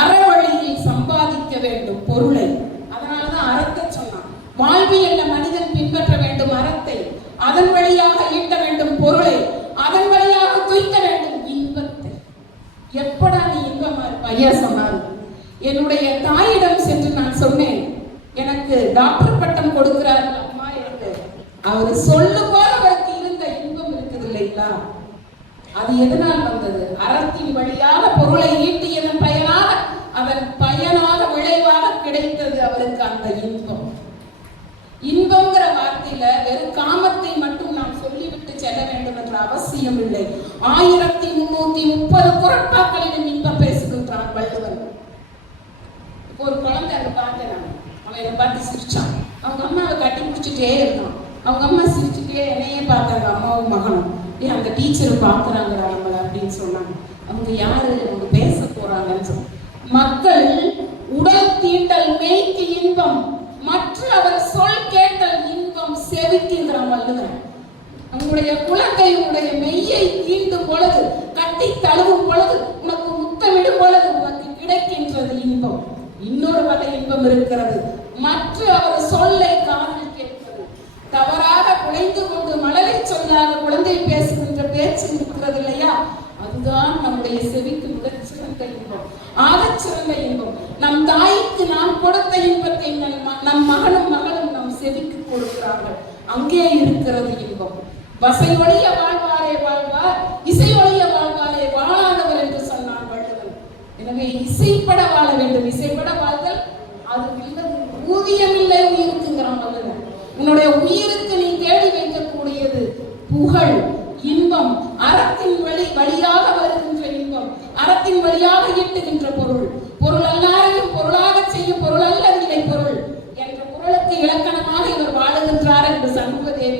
அறவழியில் சம்பாதிக்க வேண்டும் பொருளை. அதனாலதான் அறத்தை சொன்னான். வாழ்வியல்ல மனிதன் பின்பற்ற வேண்டும் அறத்தை, அதன் வழியாக ஈட்ட வேண்டும் பொருளை, அதன் வழியாக துய்க்க வேண்டும் இன்பத்தை. எப்படா நீ இன்பமா இருப்ப? ஐயா சொன்னார். என்னுடைய தாயிடம் சென்று நான் சொன்னேன், எனக்கு டாக்டர் பட்டம் கொடுக்கிறார் அம்மா என்று. அவர் சொல்லும் போது அவருக்கு இருந்த இன்பம் இருக்குது இல்லைங்களா? அது எதனால் வந்தது? அறத்தின் வழியாக பொருளை ஈட்டியதன் பயனாக, அதன் பயனாக விளைவாக கிடைத்தது அவருக்கு அந்த இன்பம். இன்பம்ங்கிற வார்த்தையில வெறும் காமத்தை மட்டும் நாம் சொல்லிவிட்டு செல்ல வேண்டும் என்ற அவசியம் இல்லை. 1330 குறட்பாக்களிலும் இன்பம் பேசுகின்றான் வள்ளுவன். இப்போ ஒரு குழந்தை அங்க பார்த்தேன் நான். அவன் என்னை பார்த்து சிரிச்சான். அவங்க அம்மாவை கட்டி பிடிச்சிட்டே இருக்கான். அவங்க அம்மா சிரிச்சுட்டே என்னையே பார்த்தாங்க, அம்மாவும் மகனும். அந்த டீச்சர் பார்க்குறாங்கடா நம்மளை அப்படின்னு சொன்னாங்க. அவங்க யாரு? அவங்க பேச போறாங்கன்னு சொன்னாங்க. மக்கள் உடல் தீண்டல் மெய்க்கு இன்பம், மற்ற அவர் சொல் கேட்டல் இன்பம் செவிக்குங்கிறான் வள்ளுவன். உங்களுடைய குழந்தை உன்னுடைய மெய்யை தீண்டும் பொழுது, கட்டி தழுவும் பொழுது, உனக்கு முத்தமிடும் பொழுது உனக்கு கிடைக்கின்றது இன்பம். இன்னொரு வகை இன்பம் இருக்கிறது, மற்ற அவர் சொல்லை காதில் கேட்பது. தவறாக குலைந்து கொண்டு மலரை சொல்லாத குழந்தை பேசுகின்ற பேச்சு இருக்கிறது இல்லையா? அதுதான் நம்முடைய செவிக்கு மிகச் சிறந்த இன்பம், ஆகச் சிறந்த இன்பம். நம் தாய்க்கு நாம் கொடுத்த இன்பத்தை நம் மகனும் மகளும் நம் செவிக்கு கொடுக்கிறார்கள். அங்கே இருக்கிறது இன்பம். வசை ஒழிய வாழ்வாரே வாழ்வார், இசை ஒழிய வாழ்வாரே வாழாதவர் என்று சொன்னான் வள்ளுவன். எனவே இசைப்பட வாழ வேண்டும். இசைப்பட வாழ்தல் அது ஊதியம் இல்லை உயிருக்குங்கிறான் வள்ளுவன். உன்னுடைய உயிருக்கு நீ தேடி வைக்கக்கூடியது புகழ், இன்பம்.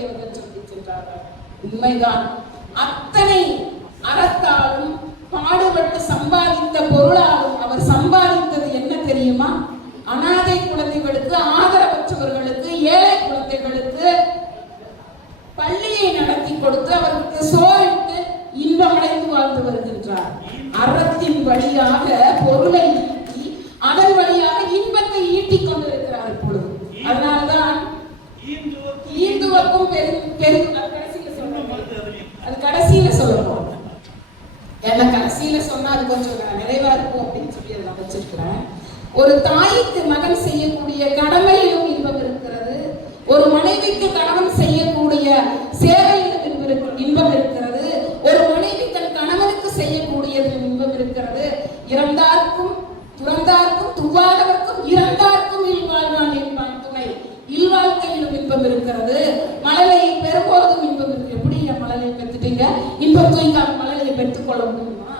பெரியவர்கள் சொல்லிச்சிருக்கிறார்கள். உண்மைதான். அத்தனை அறத்தாலும் பாடுபட்டு சம்பாதித்த பொருளாலும் அவர் சம்பாதித்தது என்ன தெரியுமா? அனாதை குழந்தைகளுக்கு, ஆதரவற்றவர்களுக்கு, ஏழை குழந்தைகளுக்கு பள்ளியை நடத்தி கொடுத்து அவர்களுக்கு சோறிட்டு இன்பமடைந்து வாழ்ந்து வருகின்றார். அறத்தின் வழியாக பொருளை ஈட்டி அதன் வழியாக இன்பத்தை ஈட்டிக் கொண்டிருக்கிறார் இப்பொழுது. அதனால்தான் ஈந்துவக்கும் அது கடைசியில சொல்லணும். ஏன்னா கடைசியில சொன்னா அது கொஞ்சம் நிறைவா இருக்கும் அப்படின்னு சொல்லி அதை நான் வச்சிருக்கிறேன். ஒரு தாய்க்கு மகன் செய்யக்கூடிய கடமையிலும் இன்பம் இருக்கிறது. ஒரு மனைவிக்கு கணவன் செய்யக்கூடிய சேவையிலும் இன்பம் இருக்கிறது. ஒரு மனைவி தன் கணவனுக்கு செய்யக்கூடியது இன்பம் இருக்கிறது. இறந்தார்க்கும் துறந்தார்க்கும் துவாதவர்க்கும் இறந்தார்க்கும் இல்வாழ்வான் என்பான் துணை. இல்வாழ்க்கையிலும் இன்பம் இருக்கிறது. மழலையை பெறும்போதும் இன்பம் இருக்கு. எப்படி மழலையை பெற்றுட்டீங்க, இன்பம் தூய்க்காம மழலையை பெற்றுக்கொள்ள முடியுமா?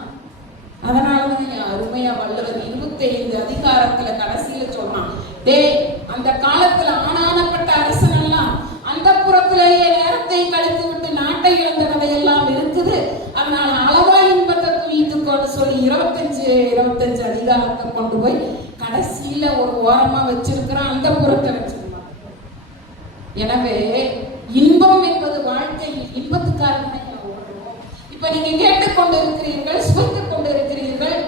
அதனாலதான் அருமையா வள்ளுவர் 25 அதிகாரத்துல கடைசியில சொன்னான், அந்த காலத்துல ஆனானப்பட்ட அரசன் எல்லாம் அந்த புறத்திலேயே நேரத்தை கழித்து விட்டு நாட்டை இழந்த கதையெல்லாம் இருக்குது. அதனால அளவா இன்பத்தை துய்த்துக்கொண்டு சொல்லி 25 அதிகாரத்தை கொண்டு போய் கடைசியில ஒரு ஓரமா வச்சிருக்கிறான், அந்த புறத்தை வச்சிருக்கான். எனவே இன்பம் என்பது வாழ்க்கையில் இன்பத்துக்காக இப்ப நீங்க கேட்டுக்கொண்டு இருக்கிறீர்கள், சுவைத்துக் கொண்டு இருக்கிறீர்கள்.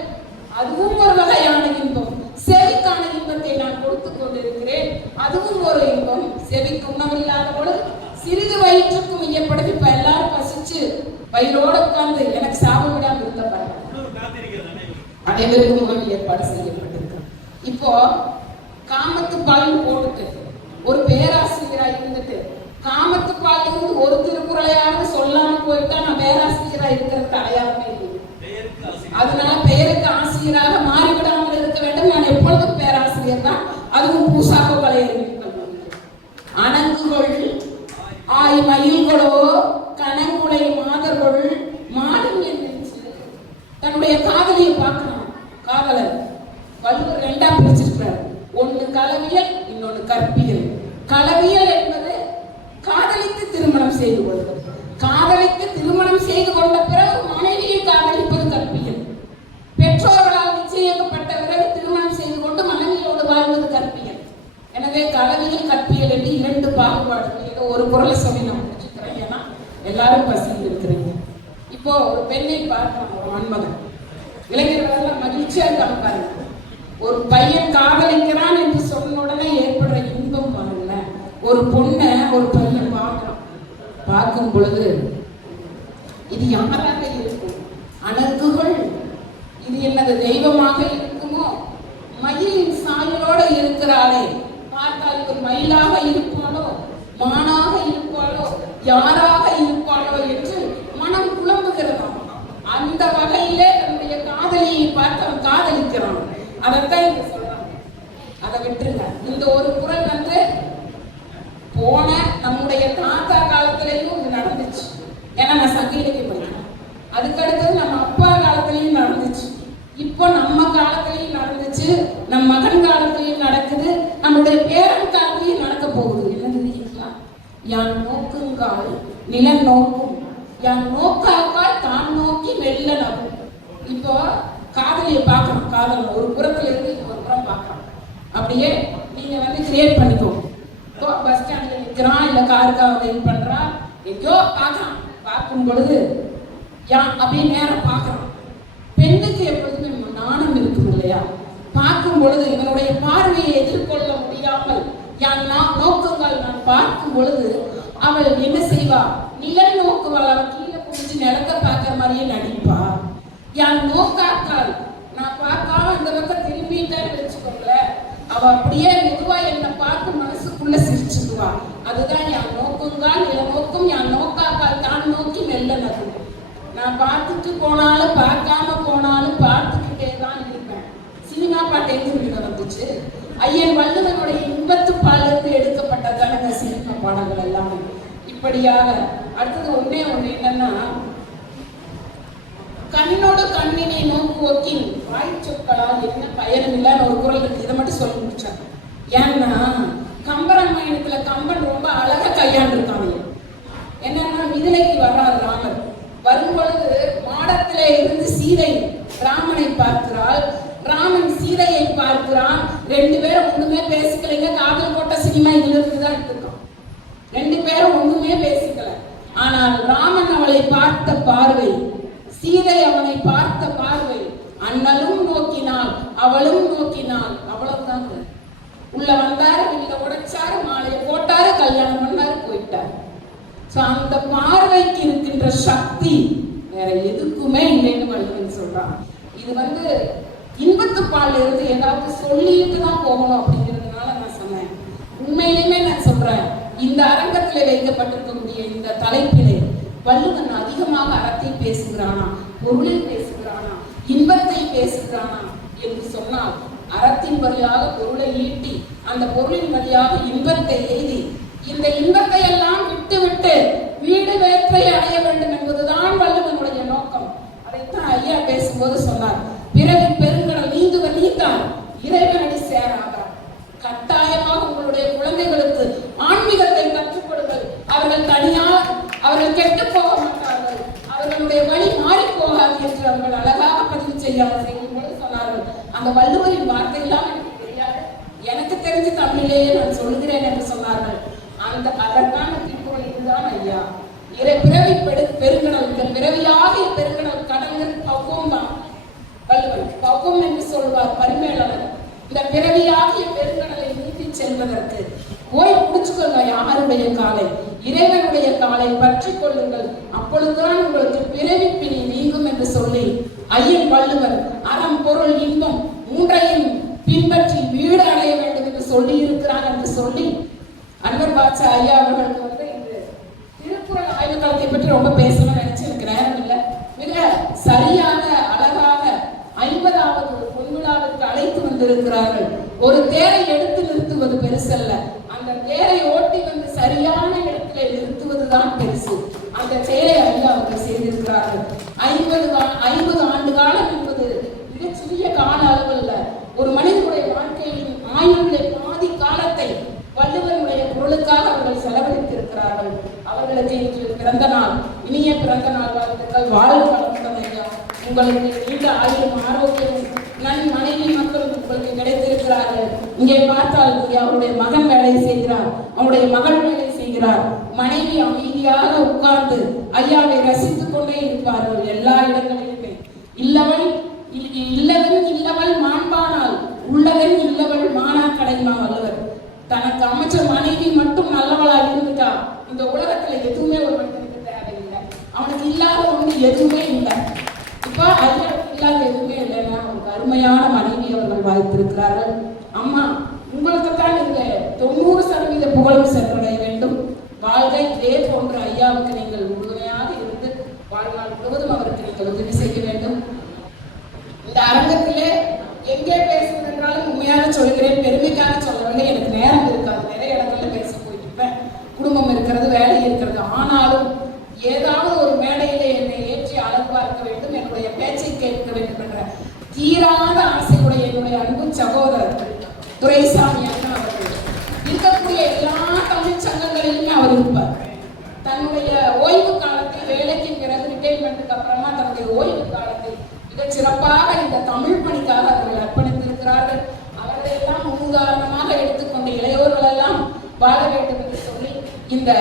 அதுவும் ஒரு வகையான இன்பம். செவிக்கான இன்பத்தை நான் கொடுத்துக் கொண்டிருக்கிறேன், அதுவும் ஒரு இன்பம். செவிக்கு உணவில்லாத பொழுது சிறிது வயிற்றுக்கும் ஐயப்படும். இப்ப எல்லாரும் பசிச்சு வயிறோட உட்கார்ந்து எனக்கு சாப விடாம இருந்தப்பாரு அனைவருக்கும் உணவு ஏற்பாடு செய்யப்பட்டிருக்கு. இப்போ காமத்து பால் போட்டுட்டு ஒரு பேராசிரியரா இருந்துட்டு காமத்து பால் இருந்து ஒரு திருக்குறளையாவது சொல்லாம போயிட்டா நான் பேராசிரியரா இருக்கிறதுக்கு அடையாளமே இல்லை. அதனால பெயருக்கு ஆசிரியராக மாறிவிடாமல் இருக்க வேண்டும். நான் எப்பொழுதும் பேராசிரியர் தான். அதுவும் பூசாக்கோ கலையறிவு அணங்குகள் ஆய் மயில்களோ கணங்குலை மாதர்கள் மாடும் என்று தன்னுடைய காதலியை பார்க்கணும். காதலர் வள்ளுவர் 2ஆ பிரிச்சிருக்கிறார். ஒன்று களவியல், இன்னொன்று கற்பியல். களவியல் என்பது காதலித்து திருமணம் செய்து கொள்வது. காதலித்து திருமணம் செய்து கொண்ட பிறகு மனைவியை காதலிப்பது கற்பியல். பெற்றோர்களால் நிச்சயிக்கப்பட்ட பிறகு திருமணம் செய்து கொண்டு மனைவியோடு வாழ்வது கற்பியல். எனவே களவியல் கற்பியல் என்று 2 பாகுபாடுகள். ஏதோ ஒரு குரலை சொல்லி நான் முடிச்சுக்கிறேன், ஏன்னா எல்லாரும் பசியில் இருக்கிறீங்க. இப்போ ஒரு பெண்ணை பார்க்கலாம், ஒரு மன்மகன். இளைஞர்கள் மகிழ்ச்சியா இருக்காங்க. ஒரு பையன் காதலிக்கிறான் என்று சொன்ன உடனே ஏற்படுற இன்பம் பாருங்க. ஒரு பொண்ணை ஒரு பையன் பார்க்கலாம். பார்க்கும் பொழுது இது யாராக இருக்கும்? அணங்குகள் இது என்னது தெய்வமாக இருக்குமோ? மயிலின் சாயலோட இருக்கிறாளே, பார்த்தால் ஒரு மயிலாக இருப்பாளோ, மானாக இருப்பாளோ, யாராக இருப்பாளோ என்று மனம் குழம்புகிறதாம். அந்த வகையிலே தன்னுடைய காதலியை பார்த்து அவன் காதலிக்கிறான். அதைத்தான் இங்க சொல்றாங்க. அதை விட்டுருங்க. இந்த ஒரு குரல் வந்து போன நம்முடைய தாத்தா காலத்திலையும் இது நடந்துச்சு. ஏன்னா நான் சங்கீதத்தை படிக்கிறேன். அதுக்கடுத்தது நம்ம அப்பா காலத்திலையும் நடந்துச்சு. இப்போ நம்ம காலத்திலையும் நடந்துச்சு, நம் மகன் காலத்திலையும் நடக்குது, நம்முடைய பேரன் காலத்திலையும் நடக்க போகுது. என்ன தெரியுங்களா? யான் நோக்குங்கால் நிலம் நோக்கும், யான் நோக்காக்கால் தான் நோக்கி வெள்ள நகும். இப்போ காதலியை பார்க்கணும். காதல் ஒரு புறத்துல இருந்து ஒரு புறம் பார்க்கணும். அப்படியே நீங்க வந்து கிரியேட் பண்ணிக்கோங்க. பஸ் ஸ்டாண்ட்ல நிற்கிறான், இல்ல காருக்காக வெயிட் பண்றான், எங்கேயோ பார்க்கறான். பார்க்கும் பொழுது அப்படியே நேரம் பார்க்கறான். பெண்ணுக்கு எப்பொழுதுமே நாணம் இருக்கும் இல்லையா? பார்க்கும் பொழுது இவனுடைய பார்வையை எதிர்கொள்ள முடியாமல் யான் நோக்குங்கள் நான் பார்க்கும் பொழுது அவள் என்ன செய்வா? நிலம் நோக்குவாள். அவள் கீழே குடிச்சு நிலத்தை பார்க்க மாதிரியே நடிப்பா. யான் நோக்காக்காள், நான் பார்க்காம இந்த பக்கம் திரும்பிட்டேன்னு வச்சுக்கோங்களேன், அவ அப்படியே மெதுவா என்னை பார்த்து மனசுக்குள்ள சிரிச்சுக்குவா. அதுதான் யான் நோக்குங்கால் நில நோக்கும், யான் நோக்காக்கால் தான் நோக்கி மெல்ல நகும். நான் பார்த்துட்டு போனாலும் பார்க்காம போனாலும் பார்த்துக்கிட்டே தான் இருப்பேன். சினிமா பாட்டு எங்க வந்துச்சு? ஐயன் வள்ளுவனுடைய இன்பத்து பாலிருந்து எடுக்கப்பட்டதான சினிமா பாடல்கள் எல்லாமே. இப்படியாக அடுத்தது ஒண்ணு என்னன்னா, கண்ணோடு கண்ணினை நோக்குவோக்கின் வாய் சொற்களால் என்ன பயனும் இல்லைன்னு ஒரு குரல் இருக்கு. இதை மட்டும் சொல்லி முடிச்சாங்க. ஏன்னா கம்பராமாயணத்துல கம்பன் ரொம்ப அழகா கையாண்டிருக்காங்க. 2 பேரும் ஒண்ணுமே பேசிக்கலைங்க. காதல் கோட்டை சினிமா இதுல இருந்து தான் எடுத்துக்கோம். 2 பேரும் ஒண்ணுமே பேசிக்கல. ஆனால் ராமன் அவளை பார்த்த பார்வை, சீதை அவனை பார்த்த பார்வை, அண்ணலும் நோக்கினாள் அவளும் நோக்கினாள், அவ்வளவுதான். உள்ள வந்தாரு, வீட்டுல உடைச்சாரு, மாலையை போட்டாரு, கல்யாணம் பண்ணாரு, போயிட்டாரு. அந்த பார்வைக்கு இருக்கின்ற சக்தி வேற எதுக்குமே இல்லைன்னு வள்ளுவன் சொல்றான். இது இன்பத்துப்பால் இருந்து ஏதாவது சொல்லிட்டு தான் போகணும் அப்படிங்கிறதுனால நான் சொன்னேன். உண்மையிலுமே நான் சொல்றேன், இந்த அரங்கத்தில் வைக்கப்பட்டிருக்கக்கூடிய இந்த தலைப்பிலே வள்ளுவன் அதிகமாக அறத்தை பேசுகிறானா, பொருளை பேசுகிறானா, இன்பத்தை பேசுகிறானா என்று சொன்னால், அறத்தின் வழியாக பொருளை ஈட்டி அந்த பொருளின் வழியாக இன்பத்தை எய்தி இந்த இன்பத்தை எல்லாம் விட்டு வீடு வேற்றை அடைய வேண்டும் என்பதுதான் வள்ளுவனுடைய நோக்கம். அதைத்தான் ஐயா பேசும்போது சொன்னார், பிறவி பெருங்கடல் நீந்துவன் நீந்தான் இறைவனடி சேராதான். கட்டாயமாக உங்களுடைய குழந்தைகளுக்கு ஆன்மீகத்தை கற்றுக் கொடுங்கள். அவர்கள் கெட்டு போக மாட்டார்கள், அவர்களுடைய வழி மாறி போகாது என்று அவர்கள் அழகாக பதிவு செய்யும்போது சொன்னார்கள். அந்த வள்ளுவரின் வார்த்தை எல்லாம் எனக்கு தெரியாது, எனக்கு தெரிஞ்ச தமிழிலேயே நான் சொல்கிறேன் என்று சொன்னார்கள். அதற்கான திருக்குறள் இதுதான் ஐயா. பிறவி பெருங்கடல், இந்த பிறவியாகிய பெருங்கடல் கடலில் பக்குவம் தான் வள்ளுவன். பக்குவம் என்று சொல்வார் பரிமேலவர். இந்த பிறவியாகிய பெருங்கடலை நீட்டி செல்வதற்கு போய் பிடிச்சுக்கோங்க யாருடைய காலை, இறைவனுடைய காலை பற்றி கொள்ளுங்கள், அப்பொழுதுதான் உங்களுக்கு பிறவி பிணி நீங்கும் என்று சொல்லி ஐயன் வள்ளுவன் அறம் பொருள் இன்பம் 3ஐயும் பின்பற்றி வீடு அடைய வேண்டும் என்று சொல்லி இருக்கிறார் என்று சொல்லி அன்வர் பாட்சா ஐயா அவர்களுக்கு இந்த திருக்குறள் ஆய்வு காலத்தை பற்றி ரொம்ப பேசணும்னு நினைச்சிருக்கிறேன். இல்ல, மிக சரியாக அழகாக 50வது பொன்விழாவிற்கு அழைத்து வந்திருக்கிறார்கள். ஒரு தேரை எடுத்து நிறுத்துவது பெருசல்ல, அந்த தேரை ஓட்டி வந்து சரியான இடத்துல நிறுத்துவதுதான் பெருசு. அந்த செயலை ஐயா அவர்கள் செய்திருக்கிறார்கள். 50 ஆண்டு காலம் என்பது மிகச்சிறிய கால அளவு அல்ல. ஒரு மனிதனுடைய வாழ்க்கையின் ஆயுளிலே பாதி காலத்தை வள்ளுவனுடைய பொருளுக்காக அவர்கள் செலவழித்திருக்கிறார்கள். அவர்களுக்கு இன்று பிறந்த நாள், இனிய பிறந்த நாள் வாழ்த்துக்கள். வாழ்வு வளமுடன் ஐயா. உங்களுக்கு நீண்ட ஆயுளும் ஆரோக்கியமும் நன் மனைவி மக்களும் உங்களுக்கு கிடைத்திருக்கிறார்கள். இங்கே பார்த்தால் அவருடைய மகன் வேலை செய்கிறார், அவருடைய மகள் வேலை செய்கிறார். மனைவி அமைதியாக உட்கார்ந்து ஐயாவை ரசித்துக் கொண்டே இருப்பார்கள் எல்லா இடங்களிலுமே. இல்லவள் மாண்பானால் உள்ளவன் இல்லவள் மானா கடைமா வள்ளுவர். தனக்கு அமைச்ச மனைவி மட்டும் நல்லவளா இருந்துட்டா இந்த உலகத்துல எதுவுமே ஒரு மனிதனுக்கு தேவையில்லை. அவனுக்கு இல்லாத ஒண்ணு எதுவுமே இல்லை. இப்ப ஐயா இல்லாத எதுவுமே இல்லைன்னா ஒரு அருமையான மனைவி அவர்கள் வாய்த்திருக்கிறார்கள். அம்மா, உங்களுக்கு தான் இந்த 90% புகழும் சென்றடைய வேண்டும். வாழ்க்கை இதே போன்ற ஐயாவுக்கு நீங்கள் உறுதுணையாக இருந்து வாழ்நாள் முழுவதும் அவருக்கு நீங்கள் உதவி செய்ய வேண்டும். இந்த அரங்கத்திலே எங்கே பேசுவது என்றாலும் உண்மையாக சொல்கிறேன், பெருமைக்காக சொல்லவில்லை. எனக்கு நேரம் இருக்காது, நிறைய இடங்கள்ல பேச போயிருப்பேன். குடும்பம் இருக்கிறது, வேலை இருக்கிறது. ஆனாலும் ஏதாவது ஒரு மேடையிலே என்னை ஏற்றி அழகு பார்க்க வேண்டும், என்னுடைய பேச்சை கேட்க வேண்டும் என்ற தீராத ஆசையுடைய என்னுடைய அன்பு சகோதரர் துரைசாமி அண்ணா அவர்கள் இருக்கக்கூடிய எல்லா தமிழ் சங்கங்களிலுமே அவர் இருப்பார். தன்னுடைய ஓய்வு காலத்தை, வேலைக்கு பிறகு ரிட்டைர்மெண்ட்டுக்கு அப்புறமா தன்னுடைய ஓய்வு காலத்தை மிகச் சிறப்பாக இந்த தமிழ் பணிக்காக அவர்கள் அர்ப்பணித்திருக்கிறார்கள். அவர்களை எல்லாம் முன்னுதாரணமாக எடுத்துக்கொண்ட இளையோர்கள் எல்லாம் வாழ வேண்டும் என்று சொல்லி இந்த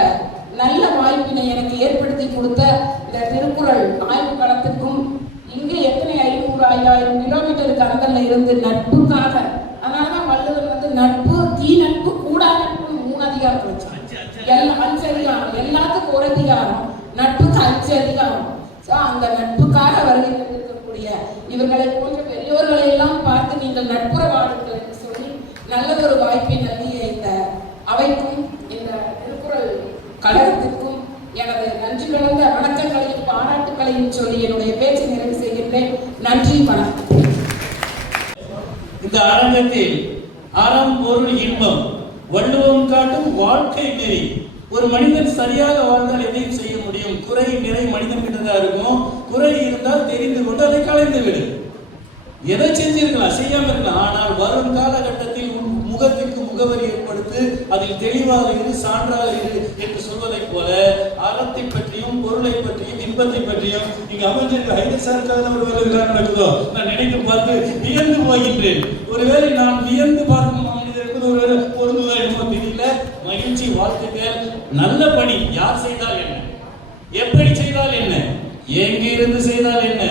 நல்ல வாய்ப்பினை எனக்கு ஏற்படுத்தி கொடுத்த இந்த திருக்குறள் ஆய்வு களத்துக்கும், இங்கே எத்தனை 500-1000 கிலோமீட்டருக்கு அந்தல்ல இருந்து நட்புக்காக, அதனாலதான் வள்ளுவர் நட்பு, தீ நட்பு, கூடா நட்பு 3 அதிகாரம் வச்சாங்க. 5 அதிகாரம், எல்லாத்துக்கும் ஒரு அதிகாரம், நட்புக்கு 5 அதிகாரம். அந்த நட்புக்காக வருகை இருக்கக்கூடிய இவர்களை போன்ற பெரியோர்களை எல்லாம் பார்த்து நீங்கள் நட்புறவாடுங்கள் என்று சொல்லி நல்லதொரு வாய்ப்பை நல்கிய இந்த அவைக்கும் இந்த திருக்குறள் கழகத்திற்கும் எனது நன்றி கலந்த வணக்கங்களையும் பாராட்டுகளையும் சொல்லி என்னுடைய பேச்சை நிறைவு செய்கின்றேன். நன்றி, வணக்கம். இந்த அரங்கத்தில் அறம் பொருள் இன்பம் வள்ளுவம் காட்டும் வாழ்க்கை நெறி. ஒரு மனிதன் சரியாக வாழ்ந்தால் எதையும் செய்ய முடியும். குறை நிறை மனிதன் கிட்டதான் இருக்கும். குறை இருந்தால் தெரிந்து கொண்டு அதை கலைந்து விடு. எதை செஞ்சிருக்கலாம், செய்யாம இருக்கலாம். ஆனால் வரும் காலகட்டத்தில் முகத்திற்கு முகவரி ஏற்படுத்து, அதில் தெளிவாக இரு, சான்றாக இரு என்று சொல்வதை போல அறத்தை பற்றியும் பற்றியும் பொருளை பற்றியும் இன்பத்தை பற்றியும் இங்க அமர்ந்திருக்க ஹைதர் சாருக்காக தான் ஒரு வேலை விழா நடக்குதோ நான் நினைத்து பார்த்து வியந்து போகின்றேன். ஒருவேளை நான் வியந்து பார்க்கும் ஒருவேளை பொருந்துதா என்னமோ தெரியல. மகிழ்ச்சி, வாழ்த்துக்கள். நல்ல பணி யார் செய்தால் என்ன, எப்படி செய்தால் என்ன, எங்கிருந்து செய்தால் என்ன,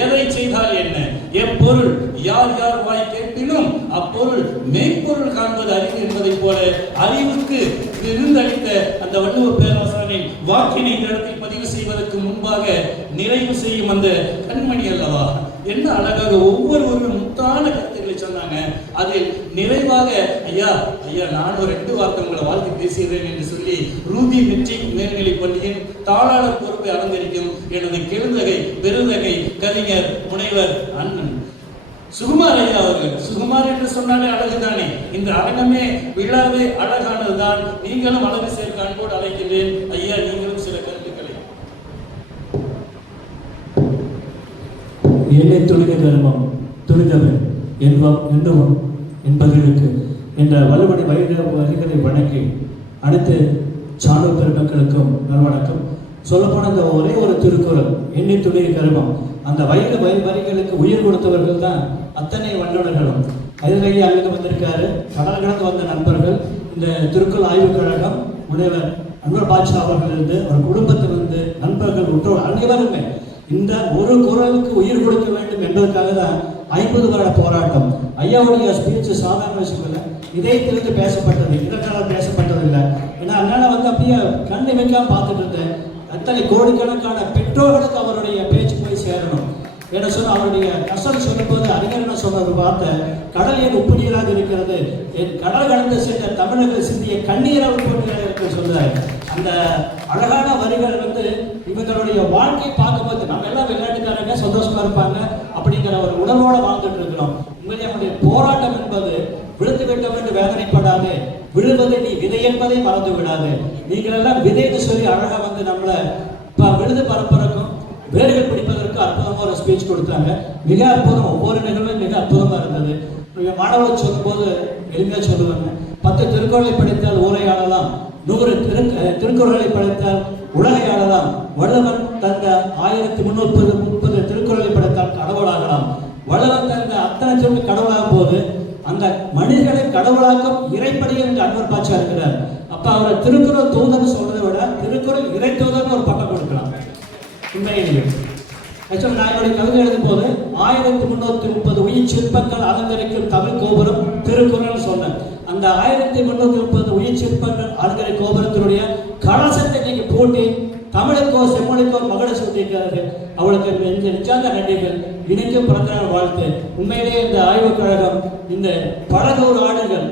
எதை செய்தால் என்ன, எப்பொருள் யார் யார் வாய் கேட்பினும் அப்பொருள் மெய்ப்பொருள் காண்பது அறிவு என்பதை போல அறிவுக்கு விருந்தளித்த அந்த வள்ளுவ பேராசாரின் வாக்கினை இந்த இடத்தில் பதிவு செய்வதற்கு முன்பாக நிறைவு செய்யும் அந்த கண்மணி அல்லவா, என்ன அழகாக ஒவ்வொருவரும் முத்தான கருத்துக்களை சொன்னாங்க. அதில் நிறைவாக ஐயா நான் ஒரு 2 வார்த்தை உங்களை வாழ்த்து பேசுகிறேன் என்று சொல்லி ரூபி மெட்ரிக் மேல்நிலைப் பள்ளியின் தாளாளர் பொறுப்பை அலங்கரிக்கும் எனது கெழுந்தகை பெருந்தகை கவிஞர் முனைவர் அண்ணன் சுகுமார் ஐயா அவர்கள். சுகுமார் என்று சொன்னாலே அழகுதானே, இந்த அரங்கமே விழாவே அழகானதுதான். நீங்களும் அழகு சேர்க்க அன்போடு அழைக்கிறேன். ஐயா, நீங்களும் சில கருத்துக்களை. என்னை துணிக கர்மம் துணிதவன் என்பவன் என்பதற்கு என்ற வலுவனை வரிகளை வணங்கி அனைத்து சான்றோர் பெருமக்களுக்கும் நல்வணக்கம். சொல்லப்போன அந்த ஒரே ஒரு திருக்குறள் எண்ணி துணிக கர்மம், அந்த வரிகளுக்கு உயிர் கொடுத்தவர்கள் தான் அத்தனை வல்லுநர்களும். அதிலேயே அங்கே வந்திருக்காரு கடல் கடந்து வந்த நண்பர்கள். இந்த திருக்குறள் ஆய்வுக் கழகம் முனைவர் அன்வர் பாட்ஷா அவர்களிருந்து அவர் குடும்பத்திலிருந்து நண்பர்கள் உற்றோர் அனைவருமே இந்த ஒரு குரலுக்கு உயிர் கொடுக்க வேண்டும் என்பதற்காக தான் 50 வருட போராட்டம். ஐயாவுடைய ஸ்பீச் சாதாரண விஷயம் இல்லை, இதயத்திலிருந்து பேசப்பட்டது, இதற்காக பேசப்பட்டதில்லை. ஏன்னா அதனால அப்படியே கண்ணு வைக்காம பார்த்துட்டு இருந்தேன். அத்தனை கோடிக்கணக்கான பெற்றோர்களுக்கு அவருடைய பேச்சு போய் சேரணும். என்ன சொன்ன அவருடைய கசல் சொல்லும்போது அறிஞர் சொன்ன ஒரு வார்த்தை, கடல் ஏன் உப்பு நீராக இருக்கிறது, என் கடல் கடந்து சென்ற தமிழர்கள் சிந்திய கண்ணீரை உப்பு நீராக இருக்க சொல்றாரு. அந்த அழகான வரிகள் இவங்களுடைய வாழ்க்கை பார்க்கும்போது நம்ம எல்லாம் விளையாட்டுக்காரங்க சந்தோஷமா இருப்பாங்க அப்படிங்கிற ஒரு உணர்வோட வாழ்ந்துட்டு இருக்கிறோம். உண்மையிலே நம்முடைய போராட்டம் என்பது விழுந்து விட்டோம் என்று வேதனைப்படாது, விழுவதை நீ விதை என்பதை மறந்து விடாது. நீங்கள் எல்லாம் விதைன்னு சொல்லி அழகா நம்மளை விழுது பரப்புறக்கும் வேர்கள் பிடிப்பதற்கு அற்புதமாக ஒரு ஸ்பீச் கொடுத்தாங்க. மிக அற்புதம், ஒவ்வொரு நிகழ்வும் மிக அற்புதமாக இருந்தது. மாணவர்கள் சொல்லும் போது எளிமையாக சொல்லுவாங்க, 10 திருக்குறளை படித்தால் ஊரை ஆளலாம், 100 திருக்குறளை படித்தால் உலகை ஆளலாம், வள்ளுவன் தந்த 1330 திருக்குறளை படித்தால் கடவுளாகலாம். வள்ளுவன் தந்த அத்தனை கடவுளாகும் போது அந்த மனிதர்களை கடவுளாக்கும் இறைப்படியும் என்று அன்வர் பாட்சா இருக்கிறார். அப்ப அவரை திருக்குறள் தூதர்னு சொல்றதை விட திருக்குறள் இறை தூதர்னு ஒரு பட்டம் கொடுக்கலாம். உண்மையிலேயே நான் என்னுடைய கவிதை எழுதும் போது 1330 உயிர் சிற்பங்கள் அலங்கரிக்கும் தமிழ் கோபுரம் திருக்குறள் சொன்னேன். அந்த 1330 உயிர் சிற்பங்கள் அலங்கரி கோபுரத்தினுடைய கலசத்தை நீங்க போட்டி தமிழுக்கோ செம்மொழிக்கோ மகளை சொல்லியிருக்கிறார்கள். அவளுக்கு நிச்சயந்த நன்றிகள், இணைக்கும் பிறந்தநாள் வாழ்த்து. உண்மையிலேயே இந்த ஆய்வுக் கழகம் இந்த பல 100 ஆண்டுகள்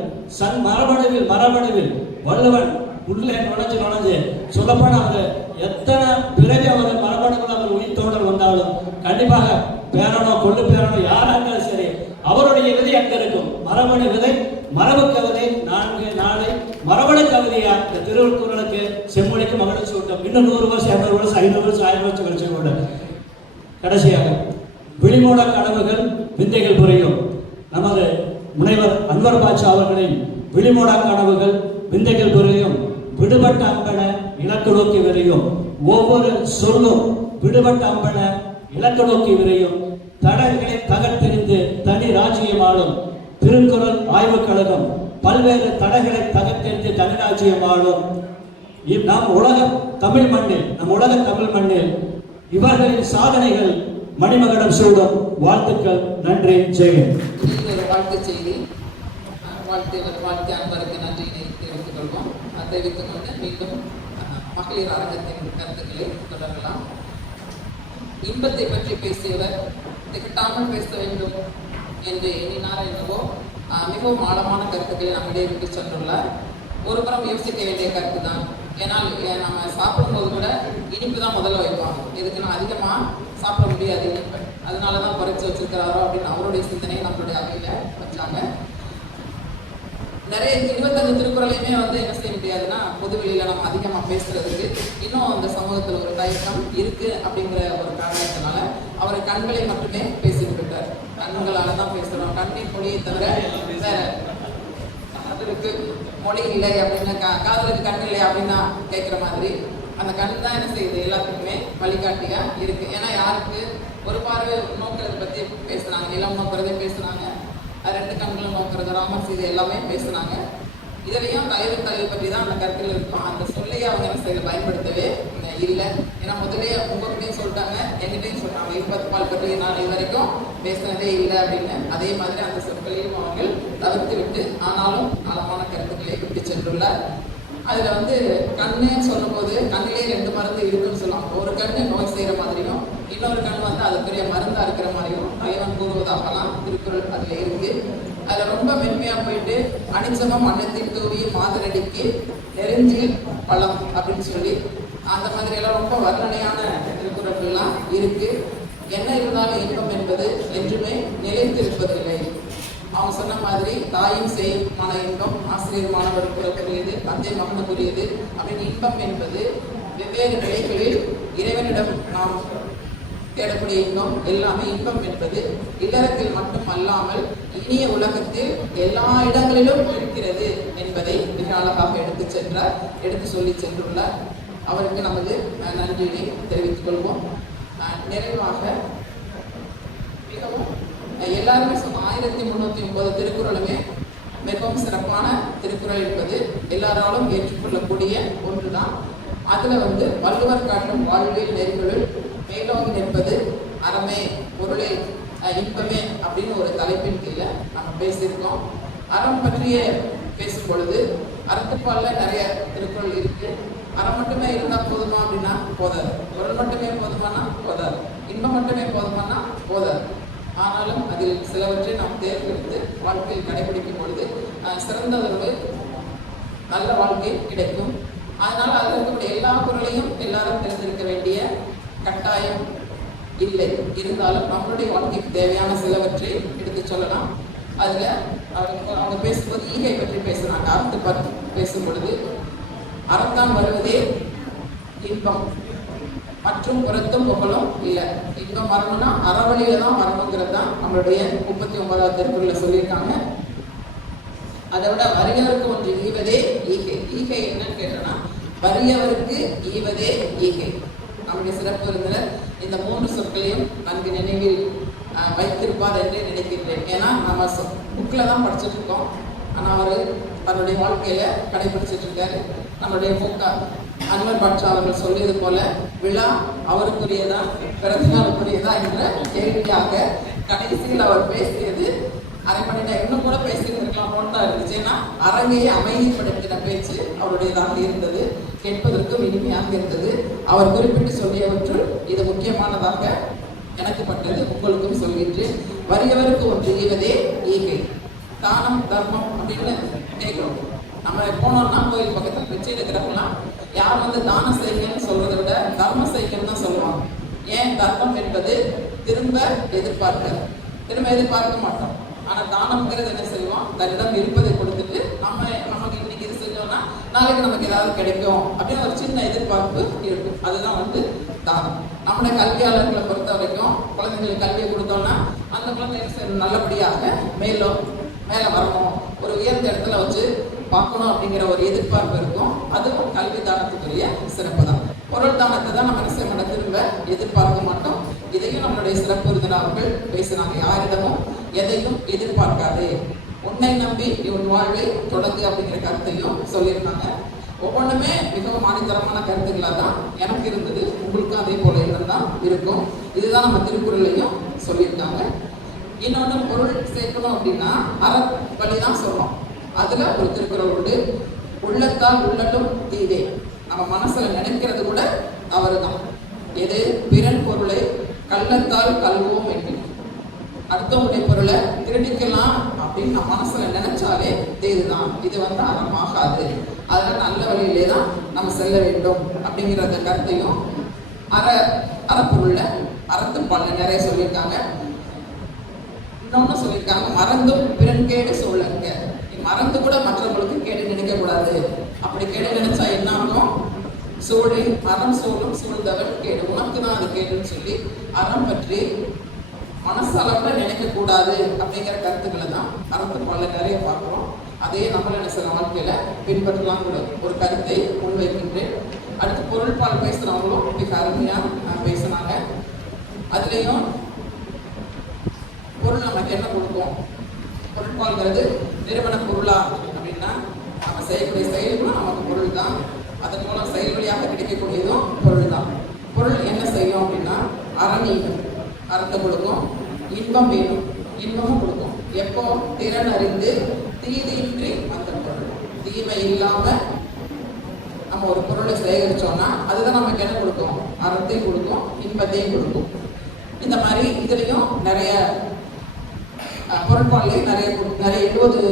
மரபணுவில் வள்ளுவன் உள்ளே நுழைஞ்சு சொல்லப்போன அவர் எத்தனை பிறகு அவர் மரபணுகள் அவர் உயிர் தோன்றல் வந்தாலும் கண்டிப்பாக பேரனோ கொள்ளு பேரனோ யாராக இருந்தாலும் சரி அவருடைய விதை அங்க இருக்கும். மரபணு விதை, மரபு கவிதை 4 நாளை மரபணு கவிதையா இந்த திருக்குறளுக்கு செம்மொழிக்கு மகளிர் சூட்டம். இன்னும் 100 வருஷம் 200 வருஷம் 500 வருஷம் 1000 வருஷம் கழிச்சு கூட கடைசியாக விழிமூட கனவுகள் விந்தைகள் புரியும். நமது முனைவர் அன்வர் பாட்சா அவர்களின் விழிமூட கனவுகள் விந்தைகள் புரியும், விடுபட்ட அம்பன இலக்கு நோக்கி விரையும், ஒவ்வொரு சொல்லும் விடுபட்ட அம்பன இலக்கு நோக்கி விரையும், தடங்களை தகர்த்தெறிந்து தனி ராஜ்யமாடும் திருக்குறள் ஆய்வுக் கழகம் பல்வேறு தடைகளை தகர்த்தெறிந்து தனி ராஜ்யமாடும். நம் உலக தமிழ் மண்ணில் இவர்களின் சாதனைகள் மணிமகடம் சூடும். வாழ்த்துக்கள். நன்றி. ஜெயன். வாழ்த்து செய்தி வாழ்த்து அன்பருக்கு நன்றியை தெரிவித்துக் கொள்வோம். தெரிவித்துக் கொண்டு மீண்டும் மகளிர் அரங்கத்தின் கருத்துக்களை தொடரலாம். இன்பத்தை பற்றி பேசியவர் திகட்டாமல் பேச வேண்டும் என்று எண்ணினார் என்னவோ மிகவும் ஆழமான கருத்துக்களை நம்மிடையே விட்டு சென்றுள்ளார். ஒரு புறம் யோசிக்க வேண்டிய கருத்து தான். ஏன்னால் நம்ம சாப்பிடும்போது கூட இனிப்பு தான் முதல்ல வைப்பாங்க. இதுக்கு அதிகமாக சாப்பிட முடியாது இனிப்பு, அதனால தான் குறைச்சி வச்சிருக்கிறாரோ அப்படின்னு அவருடைய சிந்தனையை நம்மளுடைய அவையில் வச்சாங்க. நிறைய 25 திருக்குறளையுமே என்ன செய்ய முடியாதுன்னா பொதுவெளியில் நம்ம அதிகமாக பேசுறதுக்கு இன்னும் அந்த சமூகத்தில் ஒரு தயக்கம் இருக்கு அப்படிங்கிற ஒரு காரணத்தினால அவர் கண்களை மட்டுமே பேசிட்டு விட்டார். கண்களால் தான் பேசுகிறோம், கண்ணின் மொழியை தவிர வேற அதற்கு மொழி இல்லை அப்படின்னு காதலுக்கு கண் இல்லை அப்படின்னு கேட்குற மாதிரி அந்த கண் தான் என்ன செய்யுது, எல்லாத்துக்குமே வழிகாட்டியா இருக்கு. ஏன்னா யாருக்கு ஒரு பார்வை நோக்கிறத பத்தி பேசுனாங்க, நிலம் நோக்கிறதே பேசுனாங்க, ரெண்டு கண்களும் நோக்கிறது, ராமர் சீதை எல்லாமே பேசுனாங்க. இதுலையும் தலைவர் பற்றி தான் அந்த கருத்தில் இருக்கும். அந்த சொல்லையே அவங்க என்ன செய்யல, பயன்படுத்தவே இல்லை. ஏன்னா முதலே உங்ககிட்டையும் சொல்லிட்டாங்க, எங்கிட்டையும் சொல்றாங்க, 20 பால் பற்றி நான் இது வரைக்கும் பேசுனதே இல்லை அப்படின்னு. அதே மாதிரி அந்த சொற்களையும் அவர்கள் தவிர்த்து விட்டு ஆனாலும் ஆழமான கருத்துக்களை விட்டு சென்றுள்ளார். அதுல கண்ணுன்னு சொல்லும்போது கண்ணிலே 2 மருந்து இருக்குன்னு சொல்லுவாங்க. ஒரு கண்ணு நோய் செய்யற மாதிரியும், இன்னொரு கண் அதுக்குரிய மருந்தா இருக்கிற மாதிரியும் தலைவன் கூறுவதாகலாம் திருக்குறள் அதுல இருக்கு. அதுல ரொம்ப மென்மையா போயிட்டு அணிச்சகம் அன்னத்தில் தூவி மாதரடிக்கு நெருஞ்சில் பழம் அப்படின்னு சொல்லி அந்த மாதிரி எல்லாம் ரொம்ப வர்ணனையான திருக்குறள்லாம் இருக்கு. என்ன இருந்தாலும் இன்பம் என்பது என்றுமே நிலைத்திருப்பதில்லை. அவங்க சொன்ன மாதிரி தாயும் செய் மன இன்பம், ஆசிரியர் மாணவருக்குரியது, தந்தை மகனுக்குரியது அப்படின்னு இன்பம் என்பது வெவ்வேறு நிலைகளில் இறைவனிடம் நாம் தேடக்கூடிய இன்பம் எல்லாமே இன்பம் என்பது இல்லறத்தில் மட்டும் அல்லாமல் இனிய உலகத்தில் எல்லா இடங்களிலும் இருக்கிறது என்பதை மிக அழகாக எடுத்து சொல்லி சென்றுள்ளார். அவருக்கு நமது நன்றியை தெரிவித்துக் கொள்வோம். நிறைவாக மிகவும் எல்லாருமே சொன்ன 1309 திருக்குறளுமே மிகவும் சிறப்பான திருக்குறள் என்பது எல்லாராலும் ஏற்றுக்கொள்ளக்கூடிய ஒன்றுதான். அதுல வள்ளுவர் காட்டும் வாழ்வியல் நெறிகளுள் மேலோங்கி நிற்பது அறமே பொருளே இன்பமே அப்படின்னு ஒரு தலைப்பின் கீழே நம்ம பேசியிருக்கோம். அறம் பற்றிய பேசும் பொழுது அறத்துப்பால்ல நிறைய திருக்குறள் இருக்கு. அறம் மட்டுமே இருந்தால் போதுமா அப்படின்னா போதாது, பொருள் மட்டுமே போதுமானா போதாது, இன்பம் மட்டுமே போதுமானா போதாது. ஆனாலும் அதில் சிலவற்றை நாம் தேர்ந்தெடுத்து வாழ்க்கையில் கடைபிடிக்கும் பொழுது சிறந்ததொரு நல்ல வாழ்க்கை கிடைக்கும். அதனால அதில் இருக்கக்கூடிய எல்லா பொருளையும் எல்லாரும் தெரிந்திருக்க வேண்டிய கட்டாயம் இல்லை. இருந்தாலும் நம்மளுடைய வாழ்க்கைக்கு தேவையான சிலவற்றை எடுத்து சொல்லலாம். அதுல அவங்க பேசும்போது ஈகை பற்றி பேசுறாங்க. அறத்தை பற்றி பேசும் பொழுது அறத்தான் வருவதே இன்பம் மற்றும் புறத்தும் புகழும் இல்லை. இன்பம் வரணும்னா அறவழியில தான் வரணுங்கிறது தான் நம்மளுடைய 39வது திருக்குறள்ல சொல்லியிருக்காங்க. அதை விட வறியவருக்கு ஒன்று ஈவதே ஈகை. ஈகை என்னன்னு கேட்டோம்னா வறியவருக்கு ஈவதே ஈகை. நம்முடைய சிறப்பு விருந்தினர் இந்த 3 சொற்களையும் நன்கு நினைவில் வைத்திருப்பார் என்று நினைக்கின்றேன். ஏன்னா நம்ம புக்கில் தான் படிச்சுட்டு இருக்கோம், ஆனால் அவர் தன்னுடைய வாழ்க்கையில கடைபிடிச்சிட்டு இருக்காரு. நம்மளுடைய அன்வர் பாட்ஷா அவர்கள் சொல்லியது போல விழா அவருக்குரியதா பிறந்தநாளுக்குரியதா என்ற கேள்வியாக கடைசியில் அவர் பேசியது அரை மணி நேரம் இன்னும் கூட பேசியிருக்கலாம் தான் இருந்துச்சு. ஏன்னா அரங்கையை அமைதிப்படுத்தின பேச்சு அவருடையதாக இருந்தது, கேட்பதற்கும் இனிமையாக இருந்தது. அவர் குறிப்பிட்டு சொல்லியவற்றுள் இது முக்கியமானதாக எனக்கு பட்டது, உங்களுக்கும் சொல்கின்றேன். வறியவருக்கு ஒன்று ஈவதே ஈகை. தானம் தர்மம் அப்படின்னு கேட்கிறோம். நம்ம போனோம்னா கோயில் பக்கத்தில் வச்சு இருக்கிறவங்களாம் யார் தானம் செய்யுங்கன்னு சொல்றதை விட தர்மம் செய்யுங்கன்னு தான் சொல்லுவாங்க. ஏன்? தர்மம் என்பது திரும்ப எதிர்பார்க்க மாட்டோம். ஆனா தானம்ங்கிறது என்ன செய்வோம், தன்னிடம் இருப்பதை கொடுத்துட்டு நமக்கு இன்னைக்கு இது செஞ்சோம்னா நாளைக்கு நமக்கு ஏதாவது கிடைக்கும் அப்படின்னு ஒரு சின்ன எதிர்பார்ப்பு இருக்கும். அதுதான் தானம். நம்முடைய கல்வியாளர்களை பொறுத்த வரைக்கும் குழந்தைங்களுக்கு கல்வியை கொடுத்தோம்னா அந்த குழந்தை நல்லபடியாக மேலே வரணும், ஒரு உயர்ந்த இடத்துல வச்சு பார்க்கணும் அப்படிங்கிற ஒரு எதிர்பார்ப்பு இருக்கும். அதுவும் கல்வி தானத்துக்குரிய சிறப்பு தான். பொருள் தானத்தை தான் நம்ம என்ன செய்ய திரும்ப எதிர்பார்க்க மாட்டோம். இதையும் நம்மளுடைய சிறப்பு விருந்தினர் அவர்கள் பேசுனாங்க. யாரிடமும் எதையும் எதிர்பார்க்காது, உன்னை நம்பி உன் வாழ்வை தொடங்கு அப்படிங்கிற கருத்தையும் சொல்லியிருக்காங்க. ஒவ்வொன்றுமே மிகவும் ஆணித்தரமான கருத்துக்களாக தான் எனக்கு இருந்தது, உங்களுக்கும் அதே போல தான் இருக்கும். இதுதான் நம்ம திருக்குறளையும் சொல்லியிருக்காங்க. இன்னொன்று பொருள் சேர்க்கணும் அப்படின்னா அறவழி தான் சொல்றோம். அதுல ஒரு திருக்குறள் உண்டு, உள்ளத்தால் உள்ளட்டும் தீதே. நம்ம மனசுல நினைக்கிறது கூட தவறுதான். எது? பிறன் பொருளை கள்ளத்தால் கல்வோம் என்று. அடுத்தவங்களுடைய பொருளை திருடிக்கலாம் அப்படின்னு நம்ம மனசுல நினைச்சாலே தேதுதான். இது அறமாகாது. அதனால நல்ல வழியிலே தான் நம்ம செல்ல வேண்டும் அப்படிங்கிற அந்த கருத்தையும் அறப்பொருள்ல அறத்துப்பால்ல நிறைய சொல்லியிருக்காங்க. இன்னொன்னு சொல்லியிருக்காங்க, மறந்தும் பிறன் கேடு சொல்லுங்க. மறந்து கூட மற்றவங்களுக்கு கேடு நினைக்க கூடாது. அப்படி கேடு நினைச்சா என்ன ஆகும்? அறம் சூழும் சூழ்ந்தவன் கேடு, உனக்கு தான் அது கேடுன்னு சொல்லி அறம் பற்றி மனசளவுல நினைக்க கூடாது அப்படிங்கிற கருத்துக்களை தான் அறத்துப்பால்ல நிறைய பார்க்கிறோம். அதையே நம்மள நினைச்ச வாழ்க்கையில பின்பற்றலாம் கூட ஒரு கருத்தை முன்வைக்கின்றேன். அடுத்து பொருள்பால் பேசுகிறவங்களும் மிக அருமையாக பேசினாங்க. அதுலேயும் பொருள் நமக்கு என்ன கொடுக்கும், பொருட்பால்ங்கிறது நிறுவன பொருளா அப்படின்னா நம்ம செய்யக்கூடிய செயல்களும் நமக்கு பொருள் தான், அதன் மூலம் செயல் வழியாக கிடைக்கக்கூடியதும் பொருள் தான். பொருள் என்ன செய்யும் அப்படின்னா அறநீகம், அறத்தை கொடுக்கும், இன்பம் வேணும், இன்பமும் கொடுக்கும். எப்போ திறன் அறிந்து தீதியின்றி அந்த பொருள், தீமை இல்லாமல் நம்ம ஒரு பொருளை சேகரித்தோம்னா அதுதான் நமக்கு என்ன கொடுக்கும், அறத்தையும் கொடுக்கும், இன்பத்தையும் கொடுக்கும். இந்த மாதிரி இதுலேயும் நிறைய பொருட்பாலையும் நிறைய 70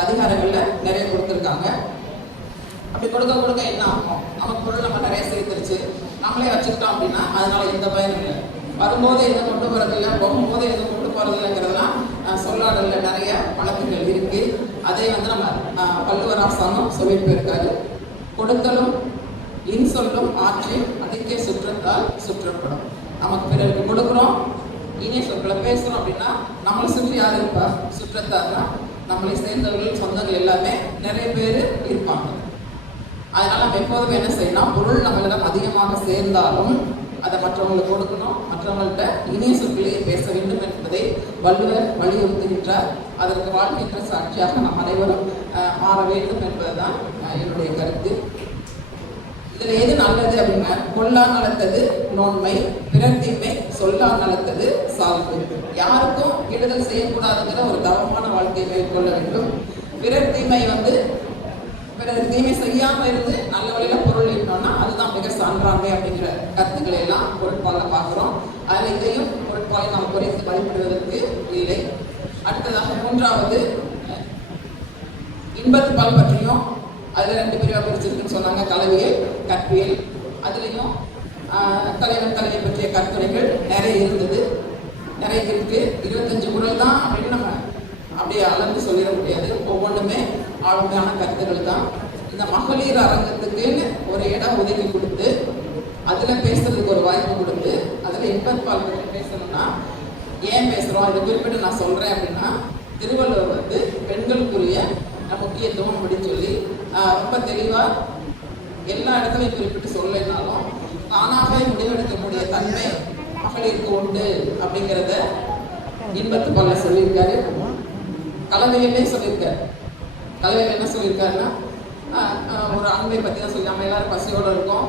அதிகாரங்களில் நிறைய கொடுத்துருக்காங்க. அப்படி கொடுக்க கொடுக்க என்ன ஆகும், நமக்கு பொருள் நம்ம நிறைய சேர்த்துருச்சு, நம்மளே வச்சுக்கிட்டோம் அப்படின்னா அதனால எந்த பயனும் இல்லை. வரும்போது எதுவும் கொண்டு போகிறதில்லை, போகும்போது எதுவும் கொண்டு போகிறதில்லைங்கிறதுலாம் சொல்லாடலில் நிறைய வழக்குகள் இருக்குது. அதை நம்ம பல்லுவராசானம் சொல்லிட்டு போயிருக்காரு. கொடுத்தலும் இன்சொல்லும் ஆற்றி அதிக சுற்றத்தால் சுற்றப்படும். நமக்கு பிறருக்கு கொடுக்குறோம், இனிய சொற்களை பேசுகிறோம் அப்படின்னா நம்மளை சுற்றி யார் இருப்பா, சுற்றத்தார்னா நம்மளை சேர்ந்தவர்கள் சொந்தங்கள் எல்லாமே நிறைய பேர் இருப்பாங்க. அதனால நம்ம எப்போதுமே என்ன செய்யணும், பொருள் நம்மளிடம் அதிகமாக சேர்ந்தாலும் அதை மற்றவங்களுக்கு கொடுக்கணும், மற்றவங்கள்ட்ட இனிய சொற்களே பேச வேண்டும் என்பதை வள்ளுவர் வலியுறுத்துகின்றார். அதற்கு வாழ்கின்ற சாட்சியாக நாம் அனைவரும் மாற வேண்டும் என்பதுதான் என்னுடைய கருத்து. இதுல எது நல்லது அப்படின்னா, கொல்லா நலத்தது நோன்மை, பிறர் தீமை சொல்லா நலத்தது சால்பு. யாருக்கும் கெடுதல் செய்யக்கூடாதுங்கிற ஒரு தவமான வாழ்க்கையை மேற்கொள்ள வேண்டும். பிறர் தீமை பிறர் தீமை செய்யாம இருந்து நல்ல வழியில பொருள் ஈட்டோம்னா அதுதான் மிக சான்றாண்மை அப்படிங்கிற கருத்துக்களை எல்லாம் பொருட்பால பார்க்கிறோம். அதில் இதையும் பொருட்பாலை நாம் குறைத்து வழிபடுவதற்கு இல்லை. அடுத்ததாக 3வது இன்பத்துப்பால் பற்றியும் அதில் 2 பிரிவாக பிரிச்சிருக்குன்னு சொன்னாங்க, கலவியல், கற்பியல். அதுலேயும் தலைவன் தலையை பற்றிய கருத்துரைகள் நிறைய இருந்தது, நிறைய இருக்கு. 25 குறள் தான் அப்படின்னு நம்ம அப்படியே அளந்து சொல்லிட முடியாது, ஒவ்வொன்றுமே ஆளுமையான கருத்துக்கள் தான். இந்த மகளிர் அரங்கத்துக்குன்னு ஒரு இடம் ஒதுக்கி கொடுத்து அதில் பேசுறதுக்கு ஒரு வாய்ப்பு கொடுத்து அதில் இன்பத்துப்பால் பற்றி பேசணும்னா ஏன் பேசுகிறோம், இதை குறிப்பிட்டு நான் சொல்கிறேன் அப்படின்னா, திருவள்ளுவர் பெண்களுக்குரிய முக்கியத்துவம் அப்படின்னு சொல்லி ரொம்ப தெளிவாக எல்லா இடத்துலையும் குறிப்பிட்டு சொல்லலைனாலும் தானாகவே முடிவெடுக்கக்கூடிய தன்மை மகளிருக்கு உண்டு அப்படிங்கிறத இன்பத்துப்பால்ல சொல்லியிருக்காரு. கலவையிலே சொல்லியிருக்காரு. கலவையில் என்ன சொல்லியிருக்காருன்னா, ஒரு அன்பை பற்றி தான் சொல்லி நம்ம எல்லாரும் பசியோடு இருக்கோம்.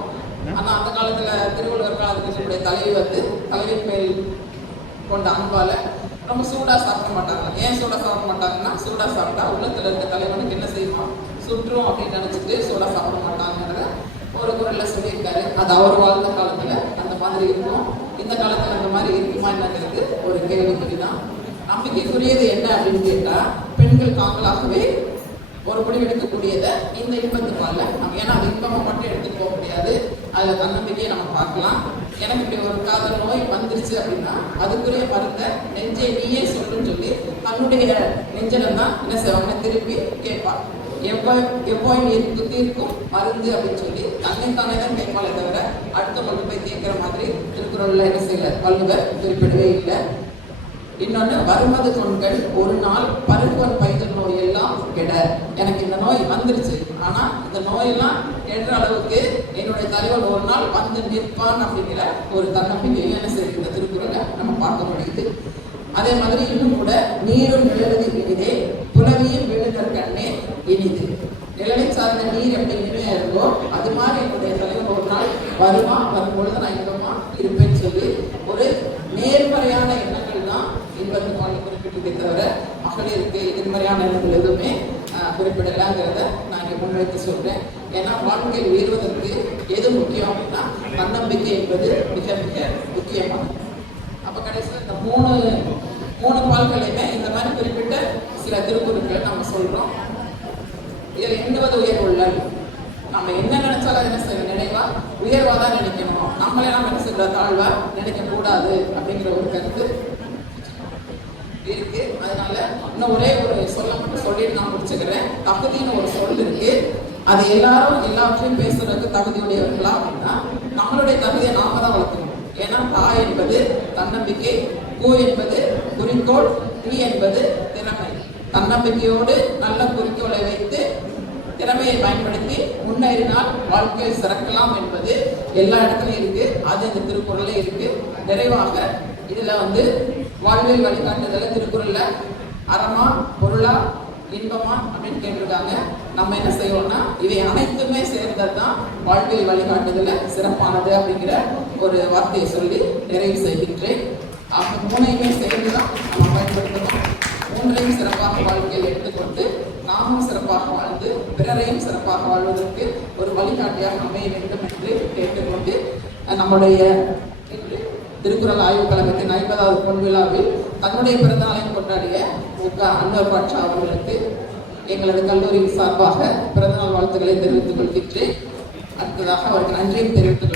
ஆனால் அந்த காலத்தில் திருவள்ளுவர் காலத்துக்கு தலைவி தலைவின் மேல் கொண்ட அன்பால் ரொம்ப சூடாக சாப்பிட மாட்டாங்க. ஏன் சூடாக சாப்பிட மாட்டாங்கன்னா, சூடாக சாப்பிட்டா உள்ளத்தில் இருக்க தலைவனுக்கு என்ன செய்யுமா, சுற்றும் அப்படின்னு நினச்சிட்டு சூடாக சாப்பிட மாட்டாங்கிறத ஒரு குரலில் சொல்லியிருக்காரு. அது அவர் வாழ்ந்த காலத்தில் அந்த மாதிரி இருக்கும், இந்த காலத்தில் அந்த மாதிரி இருக்குமா என்னங்கிறது ஒரு கேள்விக்குறி தான். நம்பிக்கைக்குரியது என்ன அப்படின்னு கேட்டால், பெண்கள் தாங்களாகவே ஒரு முடிவெடுக்கக்கூடியதை இந்த இன்பத்துப்பால்ல நம்ம, ஏன்னா அது இன்பமாக மட்டும் எடுத்துட்டு போக முடியாது, அதில் தன்னம்பிக்கையை நம்ம பார்க்கலாம். எனக்கு இப்படி ஒரு காதல் நோய் வந்துருச்சு அப்படின்னா அதுக்குரிய மருந்தை நெஞ்சே நீயே சொல்லுன்னு சொல்லி தன்னுடைய நெஞ்சலம் தான் என்ன செய்வாங்க, திருப்பி கேட்பாள். எப்போ நீருக்கு தீர்க்கும் மருந்து அப்படின்னு சொல்லி தன்னைத்தானே தான் கேட்பாளே தவிர அடுத்தவங்களுக்கு போய் தீர்க்கிற மாதிரி திருக்குறள்ல என்ன செய்யல வள்ளுவர் குறிப்பிடவே இல்லை. இன்னொன்று, வருமது தொண்கள் ஒரு நாள் பருவன் பைதல் நோய் எல்லாம் கெட. எனக்கு இந்த நோய் வந்துருச்சு, ஆனா இந்த நோயெல்லாம் கெடுற அளவுக்கு என்னுடைய தலைவன் ஒரு நாள் வந்து நிற்பான் அப்படிங்கிற ஒரு தன்னம்பிக்கையும் என்ன செய்யுது இந்த திருக்குறளை நம்ம பார்க்க முடியுது. அதே மாதிரி இன்னும் கூட, நீரும் நிழலது இனிதே புலவியும் விழுதற் கண்ணே இனிது. நிழலை சார்ந்த நீர் எப்படி இனிமையா இருக்கோ அது மாதிரி என்னுடைய தலைவன் ஒரு நாள் வரும்பொழுது நான் இன்பமா இருப்பேன்னு சொல்லி ஒரு நேர்மறையான எண்ணங்கள் தான் இன்பத்துப்பால் குறிப்பிட்டிருக்கே தவிர மகளிருக்கு எதிர்மறையான எண்ணங்கள் எதுவுமே குறிப்பிடலாங்கிறத நான் இங்கே முன்வைத்து சொல்றேன். ஏன்னா வாழ்க்கையில் உயர்வதற்கு எது முக்கியம் அப்படின்னா தன்னம்பிக்கை என்பது மிக மிக முக்கியமானது. அப்போ கடைசியில் இந்த மூணு பால்களையுமே இந்த மாதிரி குறிப்பிட்ட சில திருக்குறள்களை நம்ம சொல்றோம். இதில் எண்ணுவது உயர்வுள்ளல். நம்ம என்ன நினைச்சாலும் அதை என்ன செய்யணும், நினைவா உயர்வா தான் நினைக்கணும். நம்மளே நம்ம என்ன செய்யற தாழ்வா நினைக்க கூடாது அப்படிங்கிற ஒரு கருத்து இருக்கு. அதனால இன்னும் ஒரே ஒரு சொல்ல மட்டும் சொல்லிட்டு நான் முடிச்சுக்கிறேன். தகுதின்னு ஒரு சொல் இருக்கு. அது எல்லாரும் எல்லாவற்றையும் பேசுறதுக்கு தகுதியுடையவர்களா அப்படின்னா நம்மளுடைய தகுதியை நாம தான் வளர்க்கணும். ஏன்னா தா என்பது தன்னம்பிக்கை, கூ என்பது குறிக்கோள், தி என்பது திறமை. தன்னம்பிக்கையோடு நல்ல குறிக்கோளை வைத்து திறமையை பயன்படுத்தி முன்னேறினால் வாழ்க்கையில் சிறக்கலாம் என்பது எல்லா இடத்துலையும் இருக்கு. அது இந்த திருக்குறளே இருக்கு. நிறைவாக இதுல வாழ்வியல் வழிகாட்டுதல திருக்குறள்ல அறமா பொருளா இன்பமா அப்படின்னு கேட்டிருக்காங்க. நம்ம என்ன செய்வோம்னா இவை அனைத்துமே சேர்ந்தது தான் வாழ்வியல் வழிகாட்டுதல சிறப்பானது அப்படிங்கிற ஒரு வார்த்தையை சொல்லி நிறைவு செய்கின்றேன். அப்ப மூணையுமே சேர்ந்துதான் நம்ம பயன்படுத்தணும். மூன்றையும் சிறப்பாக வாழ்க்கையில் எடுத்துக்கொண்டு நாமும் சிறப்பாக வாழ்ந்து பிறரையும் சிறப்பாக வாழ்வதற்கு ஒரு வழிகாட்டியாக அமைய வேண்டும் என்று கேட்டுக்கொண்டு நம்முடைய திருக்குறள் ஆய்வுக் கழகத்தின் 50வது பொன்விழாவில் தன்னுடைய பிறந்தநாளை கொண்டாடிய அன்வர் பாட்சா அவர்களுக்கு எங்களது கல்லூரியின் சார்பாக பிறந்தநாள் வாழ்த்துக்களை தெரிவித்துக் கொள்கின்றேன். அடுத்ததாக அவருக்கு நன்றியும் தெரிவித்துக்